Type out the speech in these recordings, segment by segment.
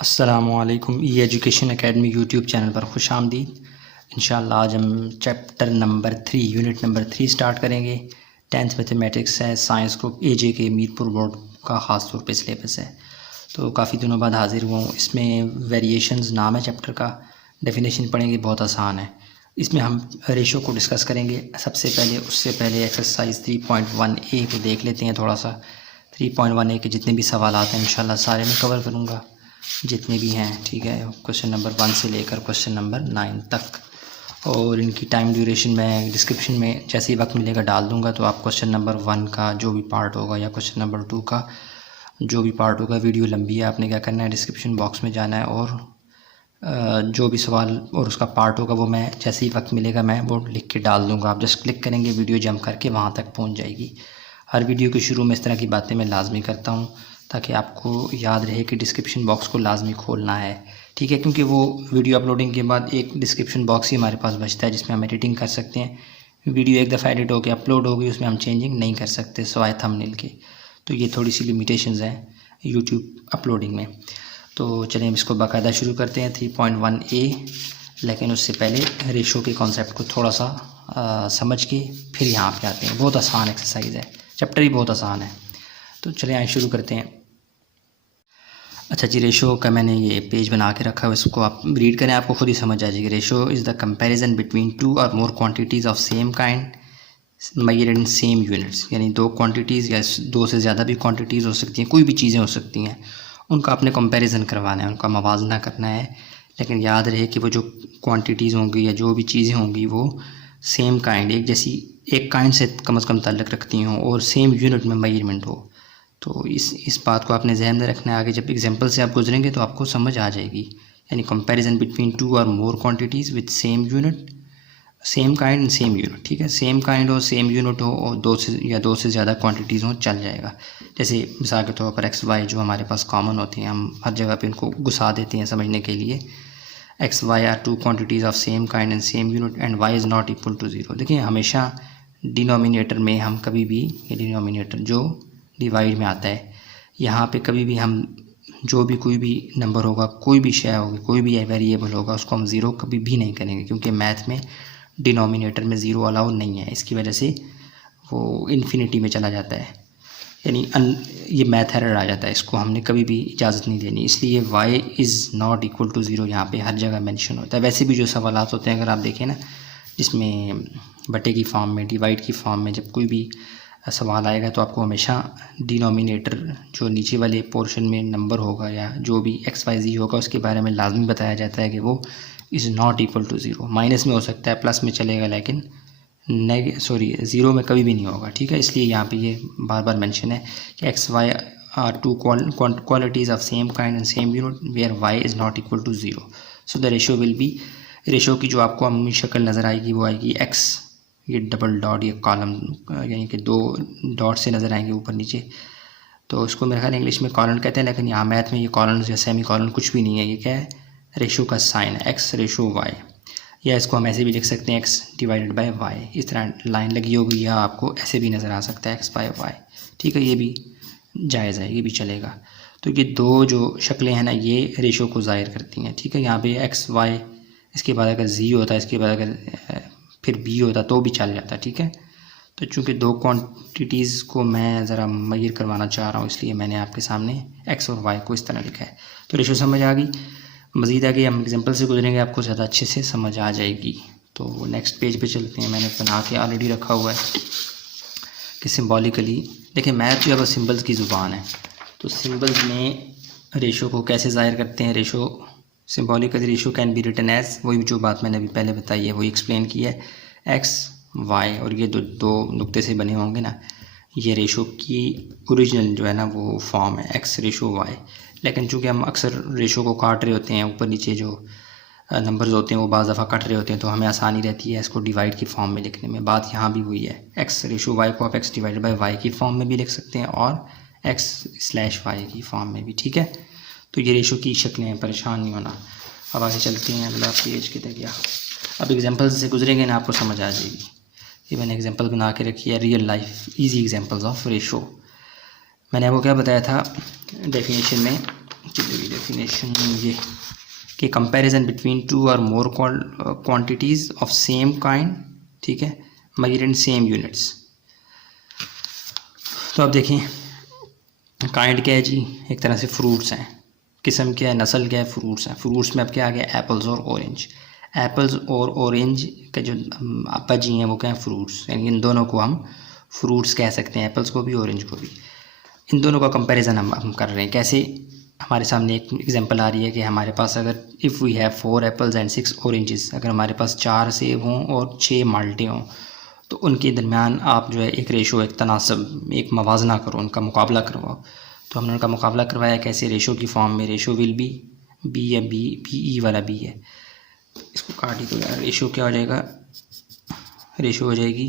अस्सलामुअलैकुम education academy YouTube channel पर खुश आमदीद। इंशाअल्लाह आज हम chapter number 3 unit number 3 start करेंगे। 10th मैथमेटिक्स है, साइंस ग्रुप एजे के मीरपुर बोर्ड का ख़ास तौर पे सिलेबस है। तो काफ़ी दिनों बाद हाजिर हुआ हूँ। इसमें वेरिएशंस नाम है चैप्टर का। डेफिनेशन पढ़ेंगे, बहुत आसान है। इसमें हम रेशो को डिस्कस करेंगे सबसे पहले। उससे पहले एक्सरसाइज 3.1 को देख लेते हैं थोड़ा सा। 3.1 के जितने भी सवाल आते हैं इंशाल्लाह सारे मैं कवर करूँगा, जितने भी हैं, ठीक है। क्वेश्चन नंबर 1 से लेकर क्वेश्चन नंबर 9 तक। और इनकी टाइम ड्यूरेशन मैं डिस्क्रिप्शन में जैसे ही वक्त मिलेगा डाल दूंगा। तो आप क्वेश्चन नंबर 1 का जो भी पार्ट होगा या क्वेश्चन नंबर 2 का जो भी पार्ट होगा, वीडियो लंबी है, आपने क्या करना है, डिस्क्रिप्शन बॉक्स में जाना है और जो भी सवाल और उसका पार्ट होगा वो मैं जैसे ही वक्त मिलेगा मैं वो लिख के डाल दूँगा। आप जस्ट क्लिक करेंगे, वीडियो जंप करके वहाँ तक पहुँच जाएगी। हर वीडियो के शुरू में इस तरह की बातें मैं लाजमी करता हूँ ताकि आपको याद रहे कि डिस्क्रिप्शन बॉक्स को लाजमी खोलना है, ठीक है। क्योंकि वो वीडियो अपलोडिंग के बाद एक डिस्क्रिप्शन बॉक्स ही हमारे पास बचता है जिसमें हम एडिटिंग कर सकते हैं। वीडियो एक दफ़ा एडिट होकर अपलोड होगी, उसमें हम चेंजिंग नहीं कर सकते सिवाय थंबनेल के। तो ये थोड़ी सी लिमिटेशंस हैं यूट्यूब अपलोडिंग में। तो चलिए हम इसको बाकायदा शुरू करते हैं 3.1 लेकिन उससे पहले रेशो के कॉन्सेप्ट को थोड़ा सा समझ के फिर यहाँ पे आते हैं। बहुत आसान एक्सरसाइज है, चैप्टर ही बहुत आसान है। तो चलिए आए शुरू करते हैं। अच्छा जी, रेशो का मैंने ये पेज बना के रखा है, इसको आप रीड करें, आपको खुद ही समझ आ जाएगी। Ratio is the comparison between two और more quantities of same kind measured in same units. यानी दो क्वांटिटीज़ या दो से ज़्यादा भी क्वांटिटीज़ हो सकती हैं, कोई भी चीज़ें हो सकती हैं, उनका आपने कंपैरिजन करवाना है, उनका मवाजना करना है। लेकिन याद रहे कि वो जो क्वांटिटीज़ होंगी या जो भी चीज़ें होंगी वो सेम काइंड, एक जैसी, एक काइंड से कम से कम ताल्लुक़ रखती हों और सेम यूनिट में मेजरमेंट हो। तो इस बात को आपने जहन में रखना है। आगे जब एग्जांपल से आप गुजरेंगे तो आपको समझ आ जाएगी। यानी कंपैरिजन बिटवीन टू और more quantities with same unit, same kind and same unit, ठीक है। सेम काइंड हो, सेम यूनिट हो और दो से ज़्यादा क्वांटिटीज़ हो, चल जाएगा। जैसे मिसाल के तौर पर एक्स वाई जो हमारे पास कॉमन होती हैं, हम हर जगह पे इनको घुसा देते हैं समझने के लिए। X Y are two quantities of same kind and same unit and Y is not equal to zero. देखिए हमेशा डिनोमिनेटर में हम कभी भी, ये डिनोमिनेटर जो डिवाइड में आता है, यहाँ पे कभी भी हम जो भी कोई भी नंबर होगा, कोई भी शय होगी, कोई भी वेरिएबल होगा, उसको हम ज़ीरो कभी भी नहीं करेंगे क्योंकि मैथ में डिनोमिनेटर में ज़ीरो अलाउ नहीं है। इसकी वजह से वो इन्फिनिटी में चला जाता है, यानी ये मैथ एरर आ जाता है, इसको हमने कभी भी इजाज़त नहीं देनी। इसलिए y is not equal to zero यहाँ पे हर जगह मेंशन होता है। वैसे भी जो सवालात होते हैं अगर आप देखें ना, जिसमें बटे की फॉर्म में, डिवाइड की फॉर्म में जब कोई भी सवाल आएगा तो आपको हमेशा डिनोमिनेटर जो नीचे वाले पोर्शन में नंबर होगा या जो भी एक्स वाई जी होगा उसके बारे में लाजमी बताया जाता है कि वो is not equal to zero. Minus में हो सकता है, प्लस में चलेगा, लेकिन ज़ीरो में कभी भी नहीं होगा, ठीक है। इसलिए यहाँ पे ये बार बार मेंशन है कि x Y are two qualities of same kind and same unit where y is not equal to zero. So the ratio will be, ratio की जो आपको अमूमी शक्ल नज़र आएगी वो आएगी एक्स, ये डबल डॉट, ये कॉलम, यानी कि दो डॉट से नज़र आएंगे ऊपर नीचे। तो इसको मेरे ख्याल इंग्लिश में कॉलन कहते हैं, लेकिन यहाँ मैथ में ये कॉलन या सेमी कॉलन कुछ भी नहीं है। ये क्या है, रेशो का साइन है, एक्स रेशो वाई। या इसको हम ऐसे भी लिख सकते हैं एक्स डिवाइडेड बाय वाई, इस तरह लाइन लगी होगी, या आपको ऐसे भी नज़र आ सकता है एक्स बाय वाई, ठीक है। ये भी जायज़ है, ये भी चलेगा। तो ये दो जो शक्लें हैं ना, ये रेशो को ज़ाहिर करती हैं, ठीक है। यहाँ पे एक्स वाई, इसके बाद अगर जी होता है, इसके बाद अगर फिर बी होता तो भी चल जाता, ठीक है। तो चूँकि दो क्वांटिटीज़ को मैं ज़रा मेजर करवाना चाह रहा हूँ, इसलिए मैंने आपके सामने एक्स और वाई को इस तरह लिखा है। तो रेशो समझ आ गई। मज़ीद आगे हम एग्जांपल से गुजरेंगे, आपको ज़्यादा अच्छे से समझ आ जाएगी। तो नेक्स्ट पेज पे चलते हैं। मैंने बना के ऑलरेडी रखा हुआ है कि सिम्बॉलिकली, देखिए मैथ जो है वो सिम्बल्स की ज़ुबान है। तो सिम्बल्स में रेशो को कैसे ज़ाहिर करते हैं। Ratio symbolically, ratio can be written as, वही जो बात मैंने अभी पहले बताई है वही एक्सप्लेन की है, एक्स वाई, और ये दो नुक्ते से बने होंगे ना, ये रेशो की ओरिजिनल जो है ना वो फॉर्म है, एक्स रेशो वाई। लेकिन चूँकि हम अक्सर रेशो को काट रहे होते हैं, ऊपर नीचे जो नंबर्स होते हैं वो बाज़ दफ़ा कट रहे होते हैं, तो हमें आसानी रहती है इसको डिवाइड की फॉर्म में लिखने में। बात यहाँ भी वही है, एक्स रेशो वाई को आप एक्स डिवाइडेड बाई वाई की फॉर्म में भी लिख सकते हैं और एक्स स्लैश वाई की फॉर्म में भी, ठीक है। तो ये रेशो की शक्लें हैं, परेशान नहीं होना। अब आगे चलते हैं, अगला पेज किधर गया। अब एग्जाम्पल से गुजरेंगे ना, आपको समझ आ जाएगी। ये मैंने एग्जांपल बना के रखी है, real life easy examples of ratio. मैंने आपको क्या बताया था डेफिनेशन में चलिए डेफिनेशन ये कि कंपैरिजन बिटवीन टू और more quantities of same kind, ठीक है, मेजर्ड इन सेम यूनिट्स। तो अब देखें काइंड क्या है जी, एक तरह से फ्रूट्स हैं, किस्म क्या है, नस्ल क्या है, फ्रूट्स हैं। फ्रूट्स में अब क्या आ गया, एप्पल्स और ऑरेंज। एप्पल्स और ऑरेंज का जो आपा जी हैं वो क्या है, फ्रूट्स, यानी इन दोनों को हम फ्रूट्स कह सकते हैं, एप्पल्स को भी ऑरेंज को भी। इन दोनों का कंपैरिजन हम कर रहे हैं कैसे। हमारे सामने एक एग्जांपल आ रही है कि हमारे पास अगर if we have 4 apples and 6 oranges, अगर हमारे पास 4 सेब हों और 6 माल्टे हों, तो उनके दरमियान आप जो है एक रेशो, एक तनासब, एक मवाजना करो, उनका मुकाबला करवाओ। तो हमने उनका मुकाबला करवाया कैसे, रेशो की फॉर्म में। रेशो विल बी, बी या बी, बी ई वाला बी है, इसको काट ही दो यार। रेशो क्या हो जाएगा, रेशो हो जाएगी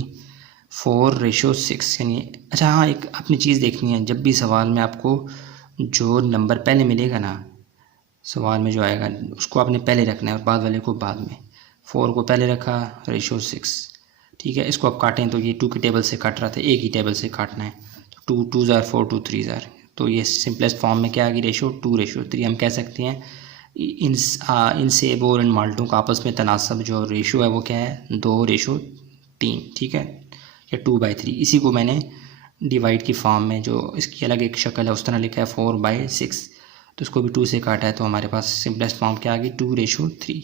4:6, यानी अच्छा हाँ, एक अपनी चीज़ देखनी है, जब भी सवाल में आपको जो नंबर पहले मिलेगा ना, सवाल में जो आएगा उसको आपने पहले रखना है और बाद वाले को बाद में। 4 को पहले रखा, रेशो 6, ठीक है। इसको आप काटें तो ये 2 की टेबल से काट रहा था, एक ही टेबल से काटना है, तो 2 2 ज़ार 4, 2 3 ज़ार, तो ये सिंपलेस्ट फॉर्म में क्या आ गई, रेशो 2:3। हम कह सकते हैं इन सेब और इन माल्टों का आपस में तनासब जो रेशो है वो क्या है, 2:3, ठीक है, या 2/3। इसी को मैंने डिवाइड की फॉर्म में, जो इसकी अलग एक शक्ल है, उस तरह लिखा है 4/6, तो इसको भी 2 से काटा है, तो हमारे पास सिंपलेस्ट फॉर्म क्या आ गई, 2:3,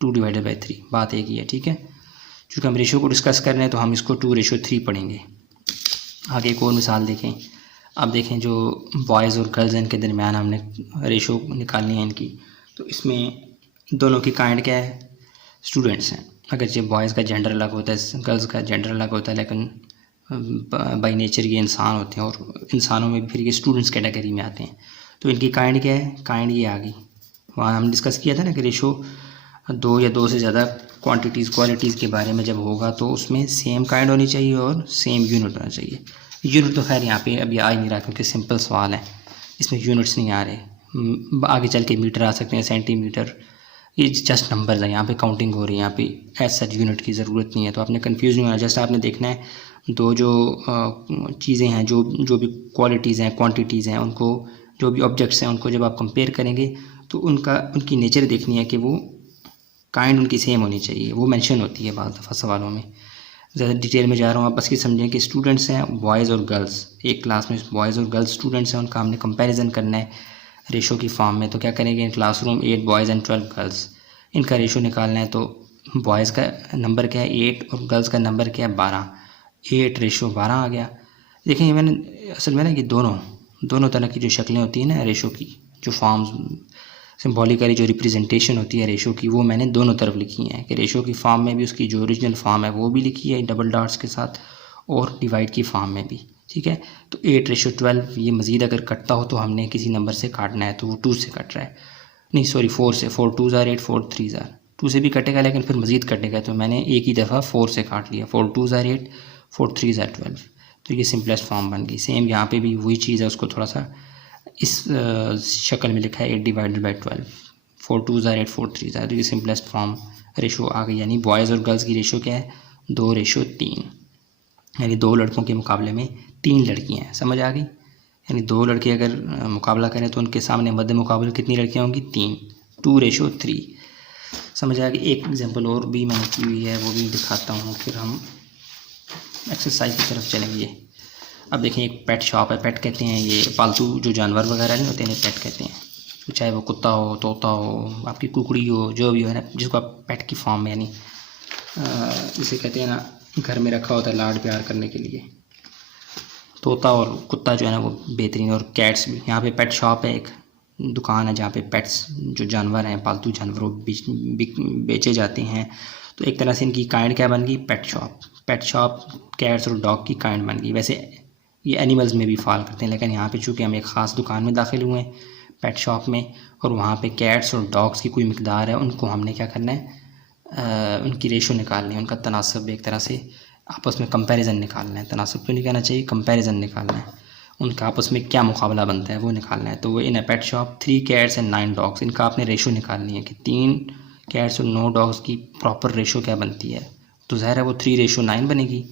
2/3, बात एक ही है, ठीक है। चूँकि हम रेशो को डिस्कस कर रहे हैं तो हम इसको 2:3 पढ़ेंगे। आगे एक और मिसाल देखें। अब देखें जो बॉयज़ और गर्ल्स हैं इनके दरमियान हमने रेशो निकालनी है इनकी, तो इसमें दोनों की काइंड क्या है, स्टूडेंट्स हैं। अगरचे बॉयज़ का जेंडर अलग होता है, गर्ल्स का जेंडर अलग होता है, लेकिन बाई नेचर ये इंसान होते हैं, और इंसानों में फिर ये स्टूडेंट्स कैटेगरी में आते हैं। तो इनकी काइंड क्या है, काइंड ये आ गई। वहाँ हम डिस्कस किया था ना कि रेशो 2 या 2 से ज़्यादा क्वांटिटीज़ क्वालिटीज़ के बारे में जब होगा तो उसमें सेम काइंड होनी चाहिए और सेम यूनिट होना चाहिए। यूनिट तो खैर यहाँ पे अभी आ ही नहीं रहा क्योंकि सिंपल सवाल है, इसमें यूनिट्स नहीं आ रहे। आगे चल के मीटर आ सकते हैं, सेंटीमीटर, ये जस्ट नंबर्स है, यहाँ पे काउंटिंग हो रही है, यहाँ पे एज सच यूनिट की ज़रूरत नहीं है। तो आपने कंफ्यूज नहीं होना, जस्ट आपने देखना है दो जो चीज़ें हैं, जो भी क्वालिटीज़ हैं, क्वांटिटीज़ हैं, उनको, जो भी ऑब्जेक्ट्स हैं, उनको जब आप कंपेयर करेंगे तो उनकी नेचर देखनी है कि वो काइंड उनकी सेम होनी चाहिए, वो मेंशन होती है बाज़ दफ़ा सवालों में। ज़्यादा डिटेल में जा रहा हूँ, आप बस ये समझें कि स्टूडेंट्स हैं बॉयज़ और गर्ल्स, एक क्लास में बॉयज़ और गर्ल्स स्टूडेंट्स हैं, उनका हमने कंपैरिजन करना है रेशो की फॉर्म में। तो क्या करेंगे, क्लासरूम 8 बॉयज़ एंड 12 गर्ल्स, इनका रेशो निकालना है। तो बॉयज़ का नंबर क्या है 8 और गर्ल्स का नंबर क्या है 12, 8:12 आ गया। देखें मैंने असल में ना ये दोनों तरह की जो शक्लें होती हैं ना रेशो की, जो फॉर्म्स सिम्बॉलिकली जो रिप्रेजेंटेशन होती है रेशो की, वो मैंने दोनों तरफ लिखी हैं कि रेशो की फॉर्म में भी उसकी जो ओरिजिनल फॉर्म है वो भी लिखी है डबल डॉट्स के साथ, और डिवाइड की फॉर्म में भी, ठीक है। तो 8:12 ये मज़ीद अगर कटता हो तो हमने किसी नंबर से काटना है, तो वो 2 से कट रहा है, नहीं सॉरी 4 से, 4 2 ज़ार 8, 4 3 ज़ार, 2 से भी कटेगा लेकिन फिर मज़ीद कटेगा, तो मैंने एक ही दफ़ा 4 से काट लिया, 4 2 ज़ार 8, 4 3 ज़ार 12, तो ये सिंपलेस्ट फॉर्म बन गई। सेम यहाँ पे भी वही चीज़ है, उसको थोड़ा सा इस शक्ल में लिखा है 8/12, 4 2 ज़ार 8, 4 3 ज़ार, तो ये सिंपलेस्ट फॉर्म रेशो आ गई। यानी बॉयज़ और गर्ल्स की रेशो क्या है, 2:3, यानी 2 लड़कों के मुकाबले में 3 लड़कियाँ हैं, समझ आ गई। यानी 2 लड़के अगर मुकाबला करें तो उनके सामने मध्य मुकाबले कितनी लड़कियाँ होंगी, 3, 2:3, समझ आ गई। एक एग्जांपल और भी मैंने की हुई है, वो भी दिखाता हूँ, फिर हम एक्सरसाइज की तरफ चलेंगे। अब देखें एक पेट शॉप है, पेट कहते हैं ये पालतू जो जानवर वगैरह नहीं होते हैं, पेट कहते हैं, तो चाहे वो कुत्ता हो, तोता हो, आपकी कुकड़ी हो, जो भी हो, है ना, जिसको आप पेट की फॉर्म में, यानी जिसे कहते हैं ना घर में रखा होता है लाड प्यार करने के लिए, तोता और कुत्ता जो है ना वो बेहतरीन, और कैट्स भी। यहाँ पे पेट शॉप है, एक दुकान है जहाँ पे पेट्स जो जानवर हैं, पालतू जानवर बेचे जाते हैं। तो एक तरह से इनकी काइंड क्या बन गई, pet shop. Pet shop cats और डॉग की काइंड बन गई। वैसे ये एनिमल्स में भी फॉल करते हैं, लेकिन यहाँ पे चूँकि हम एक ख़ास दुकान में दाखिल हुए हैं पेट शॉप में, और वहाँ पे कैट्स और डॉग्स की कोई मिकदार है, उनको हमने क्या करना है, उनकी रेशो निकालनी है, उनका तनासब, एक तरह से आपस में कंपैरिजन निकालना है। तनासब तो नहीं कहना चाहिए, कंपैरिजन निकालना है, उनका आपस में क्या मुकाबला बनता है वो निकालना है। तो वो in a pet shop 3 cats and 9 dogs, इनका आपने रेशो निकालनी है कि 3 कैट्स और 9 डॉग्स की प्रॉपर रेशो क्या बनती है। तो ज़ाहिर है वो 3:9 बनेगी,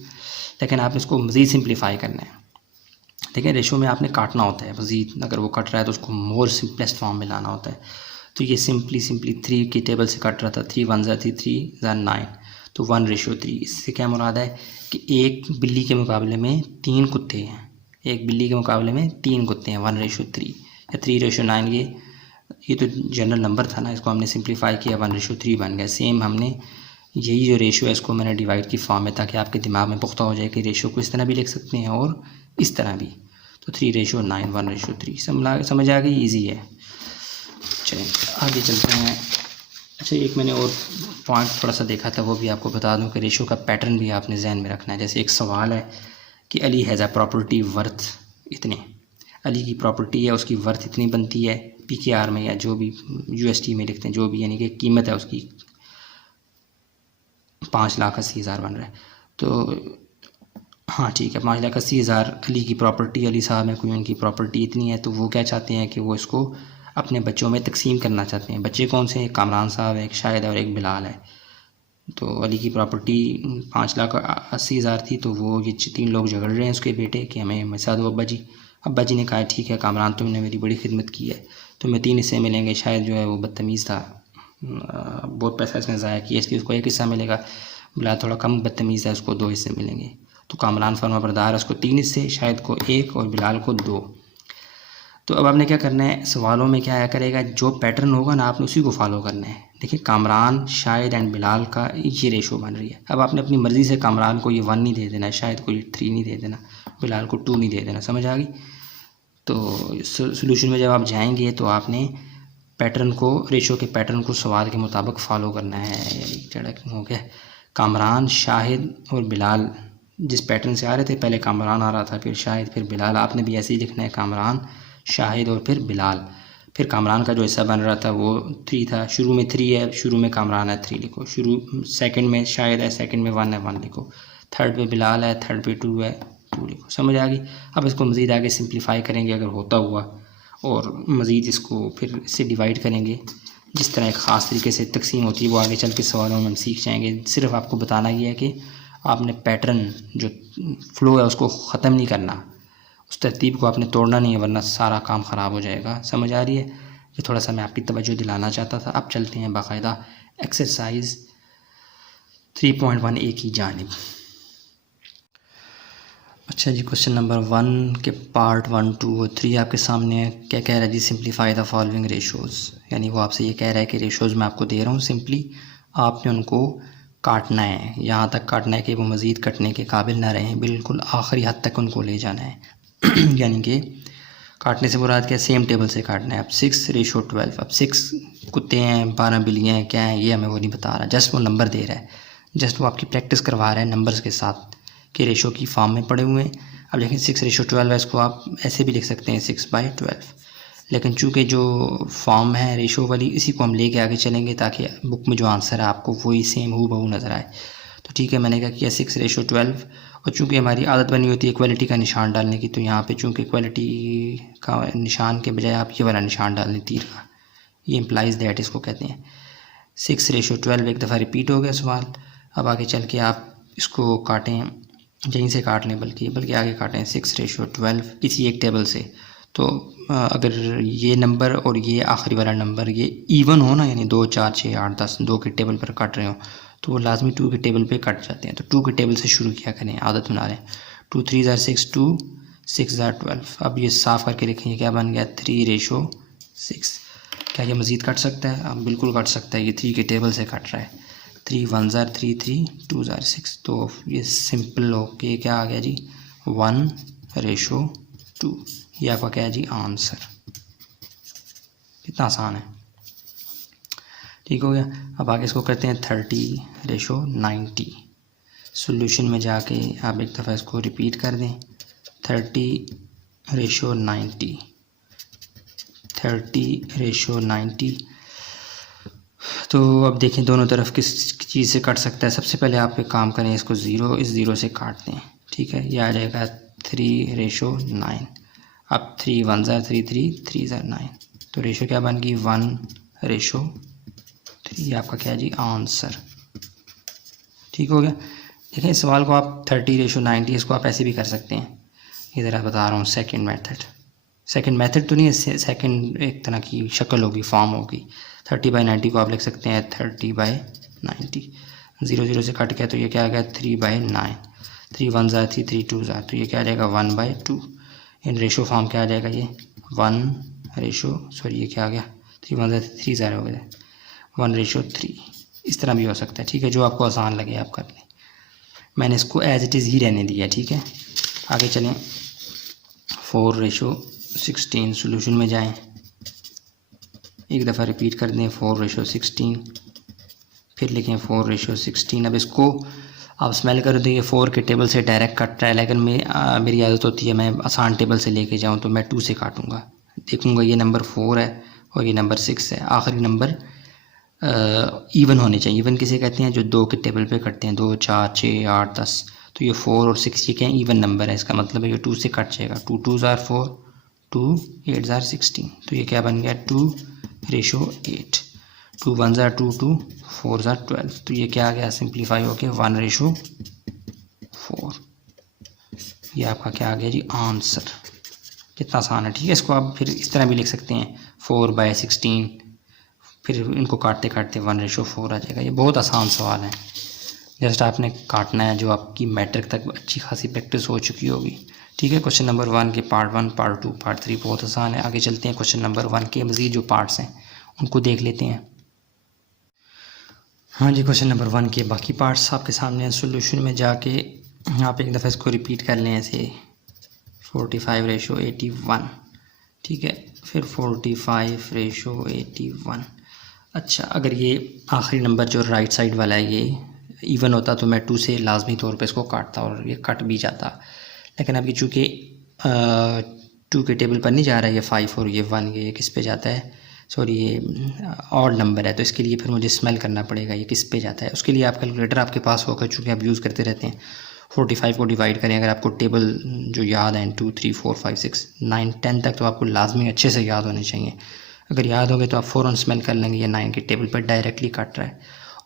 लेकिन आपने इसको मज़ीद सिंप्लीफाई करना है। देखिए रेशो में आपने काटना होता है मज़ीद, अगर वो कट रहा है तो उसको मोर सिंपलेस्ट फॉर्म में लाना होता है। तो ये सिंपली 3 की टेबल से कट रहा था, 3 1 ज़ा 3 3 ज़ा 9, तो 1:3। इससे क्या मुराद है कि एक बिल्ली के मुकाबले में 3 कुत्ते हैं, एक बिल्ली के मुकाबले में 3 कुत्ते हैं, 1:3 या 3:9। ये तो जनरल नंबर था ना, इसको हमने सिंप्लीफाई किया 1:3 बन गया। सेम हमने यही जो रेशो है इसको मैंने डिवाइड की फॉर्म में, ताकि आपके दिमाग में पुख्ता हो जाए कि रेशो को इस तरह भी लिख सकते हैं और इस तरह भी। तो 3:9 1:3 समझ आ गई, ईजी है। चलिए आगे चलते हैं। अच्छा एक मैंने और पॉइंट थोड़ा सा देखा था, वो भी आपको बता दूं कि रेशो का पैटर्न भी आपने जहन में रखना है। जैसे एक सवाल है कि Ali has a property worth इतने, अली की प्रॉपर्टी है उसकी वर्थ इतनी बनती है, PKR में या जो भी USD में लिखते हैं जो भी, यानी कि कीमत है उसकी 5,80,000 बन रहा है। तो हाँ ठीक है, 5,80,000 अली की प्रॉपर्टी, अली साहब है कोई, उनकी प्रॉपर्टी इतनी है। तो वो क्या चाहते हैं कि वो इसको अपने बच्चों में तकसीम करना चाहते हैं। बच्चे कौन से हैं? कामरान साहब है, एक शाहिद है और एक बिलाल है। तो अली की प्रॉपर्टी 5,80,000 थी, तो वो ये 3 लोग झगड़ रहे हैं उसके बेटे कि हमें मसा दो अब्बा जी। अब्बा जी ने कहा ठीक है कामरान, तुमने मेरी बड़ी खिदमत की है, तुम्हें 3 हिस्से मिलेंगे। शायद जो है वो बदतमीज़ था, बहुत पैसा इसने ज़ाया किया, इसलिए उसको 1 हिस्सा मिलेगा। बिलाल थोड़ा कम बदतमीज़ है, उसको 2 हिस्से मिलेंगे। तो कामरान फरमाबरदार है, उसको 3 हिस्से, शायद को 1 और बिलाल को 2। तो अब आपने क्या करना है, सवालों में क्या आया करेगा, जो पैटर्न होगा ना आपने उसी को फॉलो करना है। देखिए कामरान, शाहिद एंड बिलाल का ये रेशो बन रही है। अब आपने अपनी मर्ज़ी से कामरान को ये 1 नहीं दे देना, शाहिद को ये 3 नहीं दे देना, बिलाल को 2 नहीं दे देना। समझ आ गई? तो सोल्यूशन में जब आप जाएंगे तो आपने पैटर्न को, रेशो के पैटर्न को सवाल के मुताबिक फ़ॉलो करना है। चढ़क हो गया, कामरान, शाहिद और बिलाल जिस पैटर्न से आ रहे थे, पहले कामरान आ रहा था, फिर शाहिद, फिर बिलाल, आपने भी ऐसे ही लिखना है, कामरान, शाहिद और फिर बिलाल। फिर कामरान का जो हिस्सा बन रहा था वो 3 था, शुरू में 3 है, शुरू में कामरान है 3 लिखो, शुरू सेकंड में शाहिद है, सेकंड में 1 है 1 लिखो, थर्ड पे बिलाल है, थर्ड पे 2 है 2 लिखो। समझ आ गई? अब इसको मज़ीद आगे सिंप्लीफाई करेंगे अगर होता हुआ, और मज़ीद इसको फिर इससे डिवाइड करेंगे। जिस तरह एक ख़ास तरीके से तकसीम होती है वो आगे चल के सवालों में हम सीख जाएंगे। सिर्फ आपको बताना ये है कि आपने पैटर्न जो फ़्लो है उसको ख़त्म नहीं करना, उस तरतीब को आपने तोड़ना नहीं है, वरना सारा काम ख़राब हो जाएगा। समझ आ रही है? ये थोड़ा सा मैं आपकी तवज्जो दिलाना चाहता था। अब चलते हैं बाकायदा एक्सरसाइज 3.1A की जानिब। अच्छा जी, क्वेश्चन नंबर 1 के पार्ट 1, 2 और 3 आपके सामने है। क्या कह रहा है जी, सिंप्लीफाई द फॉलोइंग रेशोज़, यानी वो आपसे ये कह रहा है कि रेशोज़ मैं आपको दे रहा हूँ, सिंपली आपने उनको काटना है, यहाँ तक काटना है कि वो मज़ीद कटने के काबिल ना रहें, बिल्कुल आखिरी हद तक उनको ले जाना है। यानी कि काटने से मुराद क्या, सेम टेबल से काटना है। अब 6:12, अब 6 कुत्ते हैं, 12 बिल्लियाँ हैं, क्या हैं ये हमें वो नहीं बता रहा, जस्ट वो नंबर दे रहा है, जस्ट वो आपकी प्रैक्टिस करवा रहा है नंबर्स के साथ कि रेशो की फॉर्म में पड़े हुए हैं। अब देखें 6:12 है, इसको आप ऐसे भी लिख सकते हैं 6/12, लेकिन चूँकि जो फॉर्म है रेशो वाली, इसी को हम लेके आगे चलेंगे ताकि बुक में जो आंसर है आपको वही सेम हूबहू नज़र आए। तो ठीक है, मैंने क्या किया 6:12, और चूँकि हमारी आदत बनी होती है इक्वलिटी का निशान डालने की, तो यहाँ पे चूँकि इक्वलिटी का निशान के बजाय आप ये वाला निशान डाल दें, तीर का, ये इम्प्लाइज दैट इसको कहते हैं। 6:12 एक दफ़ा रिपीट हो गया सवाल। अब आगे चल के आप इसको काटें, यहीं से काट लें, बल्कि आगे काटें 6:12 किसी एक टेबल से। तो अगर ये नंबर और ये आखिरी वाला नंबर ये इवन हो ना, यानी 2 4 6 8 10 2 के टेबल पर कट रहे हो, तो वो लाजमी 2 के टेबल पे कट जाते हैं। तो 2 के टेबल से शुरू किया करें, आदत बना लें। 2 3 ज़ा 6, 2 6 ज़ा 12। अब ये साफ़ करके लिखेंगे, क्या बन गया 3:6। क्या ये मज़ीद कट सकता है? अब बिल्कुल कट सकता है, ये 3 के टेबल से कट रहा है। 3 1 ज़ा 3 3, 2 ज़ा 6। तो ये सिंपल हो के क्या आ गया जी, 1:2। ये आपका क्या है जी, आंसर। कितना आसान है, ठीक हो गया। अब आगे इसको करते हैं 30:90। सॉल्यूशन में जाके आप एक दफ़ा इसको रिपीट कर दें, 30:90, 30:90। तो अब देखें दोनों तरफ किस चीज़ से कट सकता है। सबसे पहले आप एक काम करें, इसको इस ज़ीरो से काट दें, ठीक है, यह आ जाएगा 3:9। अब 3 1 ज़ा 3 3, 3 ज़ा 9, तो रेशो क्या बन गई 1:3। ये आपका क्या है जी, आंसर। ठीक हो गया। देखें इस सवाल को आप 30:90 इसको आप ऐसे भी कर सकते हैं, ये ज़रा बता रहा हूँ सेकंड मेथड तो नहीं है, सेकंड एक तरह की शक्ल होगी, फॉर्म होगी। 30/90 को आप लिख सकते हैं 30/90। 0 0 से कट गया तो ये क्या आ गया 3/9। 3 1 ज़ा 3 3 2 ज़ा, तो ये क्या आ जाएगा 1/2। इन रेशो फॉर्म क्या आ जाएगा ये 1 ये क्या आ गया 3 1 ज़ा 3 ज़ा हो गया 1/3। इस तरह भी हो सकता है, ठीक है, जो आपको आसान लगे आप कर लें। मैंने इसको एज इट इज़ ही रहने दिया, ठीक है। आगे चलें, 4/16 सोल्यूशन में जाएं, एक दफ़ा रिपीट कर दें 4/16, फिर लिखें 4/16। अब इसको आप स्मेल कर दें, ये 4 के टेबल से डायरेक्ट कट रहा है, लेकिन मेरी आदत होती है मैं आसान टेबल से लेके जाऊं, तो मैं 2 से काटूंगा। देखूंगा ये नंबर 4 है और ये नंबर 6 है, आखिरी नंबर इवन होने चाहिए। इवन किसे कहते हैं, जो 2 के टेबल पे कटते हैं, 2 4 6 8 10। तो ये 4 और 6 ये क्या है, इवन नंबर है, इसका मतलब है ये 2 से कट जाएगा। 2 2 ज़ार 4, 2 8 ज़ार 16, तो ये क्या बन गया 2/8। 2 1 ज़ार 2 2, 4 ज़ार 12, तो ये क्या आ गया सिंप्लीफाई होके 1/4। ये आपका क्या आ गया जी आंसर। कितना आसान है, ठीक है। इसको आप फिर इस तरह भी लिख सकते हैं 4/16, फिर इनको काटते काटते 1/4 आ जाएगा। ये बहुत आसान सवाल है, जस्ट आपने काटना है, जो आपकी मैट्रिक तक अच्छी खासी प्रैक्टिस हो चुकी होगी, ठीक है। क्वेश्चन नंबर 1 के पार्ट 1 पार्ट 2 पार्ट 3 बहुत आसान है। आगे चलते हैं, क्वेश्चन नंबर 1 के मज़ीद जो पार्ट्स हैं उनको देख लेते हैं। हाँ जी, क्वेश्चन नंबर 1 के बाकी पार्ट्स आपके सामने हैं। सोल्यूशन में जाके आप एक दफ़ा इसको रिपीट कर लें ऐसे 45/81, ठीक है, फिर 45/81। अच्छा, अगर ये आखिरी नंबर जो राइट साइड वाला है ये इवन होता तो मैं 2 से लाजमी तौर पे इसको काटता और ये कट भी जाता, लेकिन अभी चूँकि 2 के टेबल पर नहीं जा रहा है, ये 5 और ये 1, ये किस पे जाता है, सॉरी ये ऑड नंबर है, तो इसके लिए फिर मुझे स्मेल करना पड़ेगा ये किस पे जाता है। उसके लिए आप कैलकुलेटर आपके पास होगा, चूँकि आप यूज़ करते रहते हैं। 45 को डिवाइड करें, अगर आपको टेबल जो याद है 2 3 4 5 6 9 10 तक तो आपको लाजमी अच्छे से याद होने चाहिए। अगर याद होंगे तो आप फ़ौरन स्मेल कर लेंगे, ये 9 के टेबल पर डायरेक्टली कट रहा है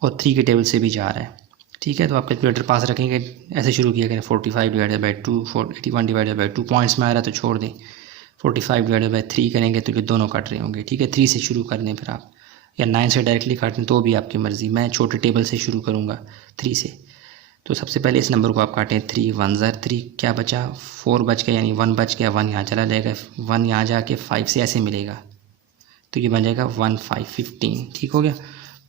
और 3 के टेबल से भी जा रहा है, ठीक है। तो आप कैलकुलेटर पास रखेंगे, ऐसे शुरू किया करें 45/2 81/2 पॉइंट्स में आ रहा है तो छोड़ दें। 45/3 करेंगे तो ये दोनों कट रहे होंगे, ठीक है। 3 से शुरू कर दें फिर आप, या 9 से डायरेक्टली काट दें तो भी आपकी मर्ज़ी। मैं छोटे टेबल से शुरू करूँगा 3 से। तो सबसे पहले इस नंबर को आप काटें, 3 1 ज़ार 3, क्या बचा 4 बच गया, यानी 1 बच गया, 1 यहाँ चला जाएगा, 1 यहाँ जाके 5 से ऐसे मिलेगा, तो ये बन जाएगा 1 5 15, ठीक हो गया।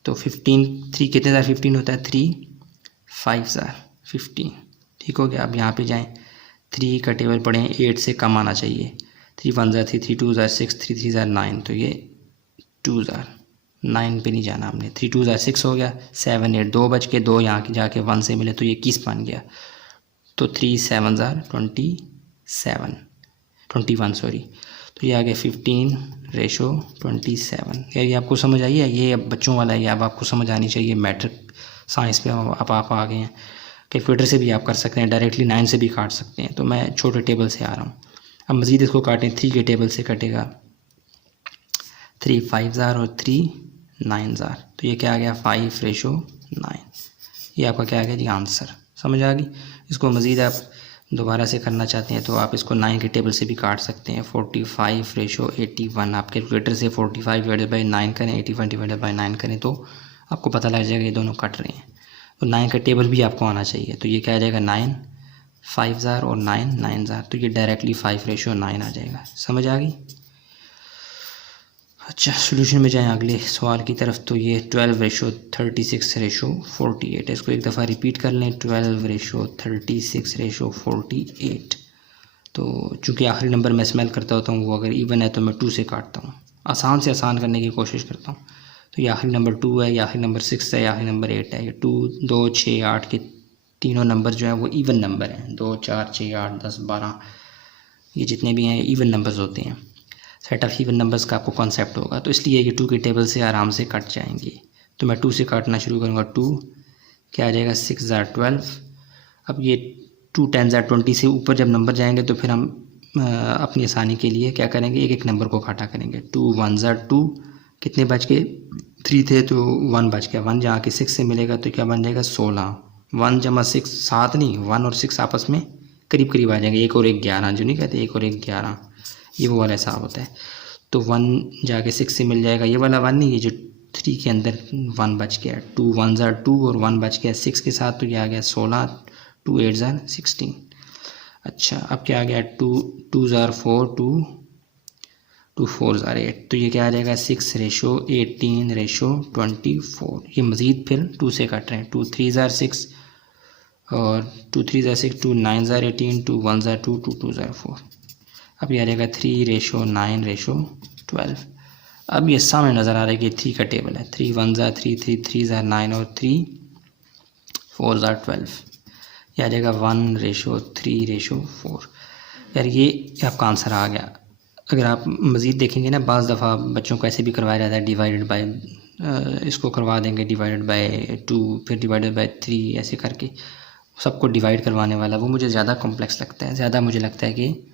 तो 15 3 कितने ज़ार 15 होता है, 3 5 ज़ार 15, ठीक हो गया। अब यहाँ पे जाएं, 3 का टेबल पढ़ें, 8 से कम आना चाहिए। 3 1 ज़ार 3, 3 2 ज़ार 6, 3 3 ज़ार 9, तो ये 2 ज़ार 9 पे नहीं जाना हमने। 3 2 ज़ार 6 हो गया, 7 8 2 बच के 2 यहाँ जाके 1 से मिले तो ये 21 बन गया। तो 3 7 ज़ार 21 सॉरी, तो ये आ गया 15/27। यार ये आपको समझ आई है, ये अब बच्चों वाला है, ये अब आपको समझ आनी चाहिए। मैट्रिक साइंस पे अब आप आ गए हैं, कैलकुलेटर से भी आप कर सकते हैं, डायरेक्टली 9 से भी काट सकते हैं, तो मैं छोटे टेबल से आ रहा हूँ। अब मज़ीद इसको काटें, 3 के टेबल से कटेगा, 3 5 ज़ार और 3 9 ज़ार, तो ये क्या आ गया 5/9। ये आपका क्या आ गया जी आंसर, समझ आ गई। इसको मज़ीद आप दोबारा से करना चाहते हैं तो आप इसको 9 के टेबल से भी काट सकते हैं। 45/81, आप कैलकुलेटर से 45/9 करें, 81/9 करें तो आपको पता लग जाएगा ये दोनों कट रहे हैं। तो 9 का टेबल भी आपको आना चाहिए, तो ये क्या आ जाएगा 9 5 ज़ार और 9 9 ज़ार, तो ये डायरेक्टली 5/9 आ जाएगा, समझ आ गई। अच्छा, सोल्यूशन में जाएं अगले सवाल की तरफ, तो ये 12/36/48, इसको एक दफ़ा रिपीट कर लें, 12/36/48। तो चूँकि आखिरी नंबर मैं स्मेल करता होता हूँ, वो अगर इवन है तो मैं 2 से काटता हूँ, आसान से आसान करने की कोशिश करता हूँ। तो ये आखिरी नंबर 2 है, या आखिरी नंबर 6 है, या आखिरी नंबर 8 है। ये 2 2 6 8 के तीनों नंबर जो हैं वो इवन नंबर हैं, 2 4 6 8 10 12, ये जितने भी हैं इवन नंबर्स होते हैं। सेट ऑफ इवन नंबर्स का आपको कॉन्सेप्ट होगा, तो इसलिए ये 2 के टेबल से आराम से कट जाएंगे। तो मैं 2 से काटना शुरू करूँगा, 2 क्या आ जाएगा 6 ज़ार 12। अब ये 2 10 ज़ार 20 से ऊपर जब नंबर जाएंगे तो फिर हम अपनी आसानी के लिए क्या करेंगे, एक एक नंबर को काटा करेंगे। 2 1 ज़ार 2, कितने बच गए 3 थे तो 1 बच गया, 1 जहाँ के 6 से मिलेगा तो क्या बन जाएगा 16। 1 जमा 6 7 नहीं, 1 और 6 आपस में करीब करीब आ जाएंगे। 1 और 1 11, जो नहीं कहते 1 और 1 11, ये वो वाला हिसाब होता है। तो 1 जाके 6 से मिल जाएगा, ये वाला 1 नहीं, ये जो 3 के अंदर 1 बच गया, 2 1 ज़ार 2 और 1 बच गया 6 के साथ, तो ये आ गया 16, 2 8 ज़ार 16। अच्छा अब क्या आ गया, 2 ज़ार 4, 2 4 ज़ार 8, तो ये क्या आ जाएगा 6:18:24। ये मज़ीद फिर 2 से कट रहे हैं, 2 3 ज़ार 6 और 2 3 ज़ार 6, 2 9 ज़ार 18, 2 1 ज़ार 2, 2 2 ज़ार 4। अब ये आ जाएगा 3:9:12। अब ये सामने नज़र आ रहा है कि 3 का टेबल है, 3 1 ज़ार 3, 3 3 ज़ार 9 और 3 4 ज़ार 12। ये आ जाएगा 1:3:4। यार ये आपका आंसर आ गया। अगर आप मज़ीद देखेंगे ना, बाज़ दफ़ा बच्चों को ऐसे भी करवाया जाता है, डिवाइडेड बाय, इसको करवा देंगे डिवाइडेड बाय 2, फिर डिवाइडेड बाय 3, ऐसे करके सबको डिवाइड करवाने वाला, वो मुझे ज़्यादा कॉम्प्लेक्स लगता है, ज़्यादा मुझे लगता है कि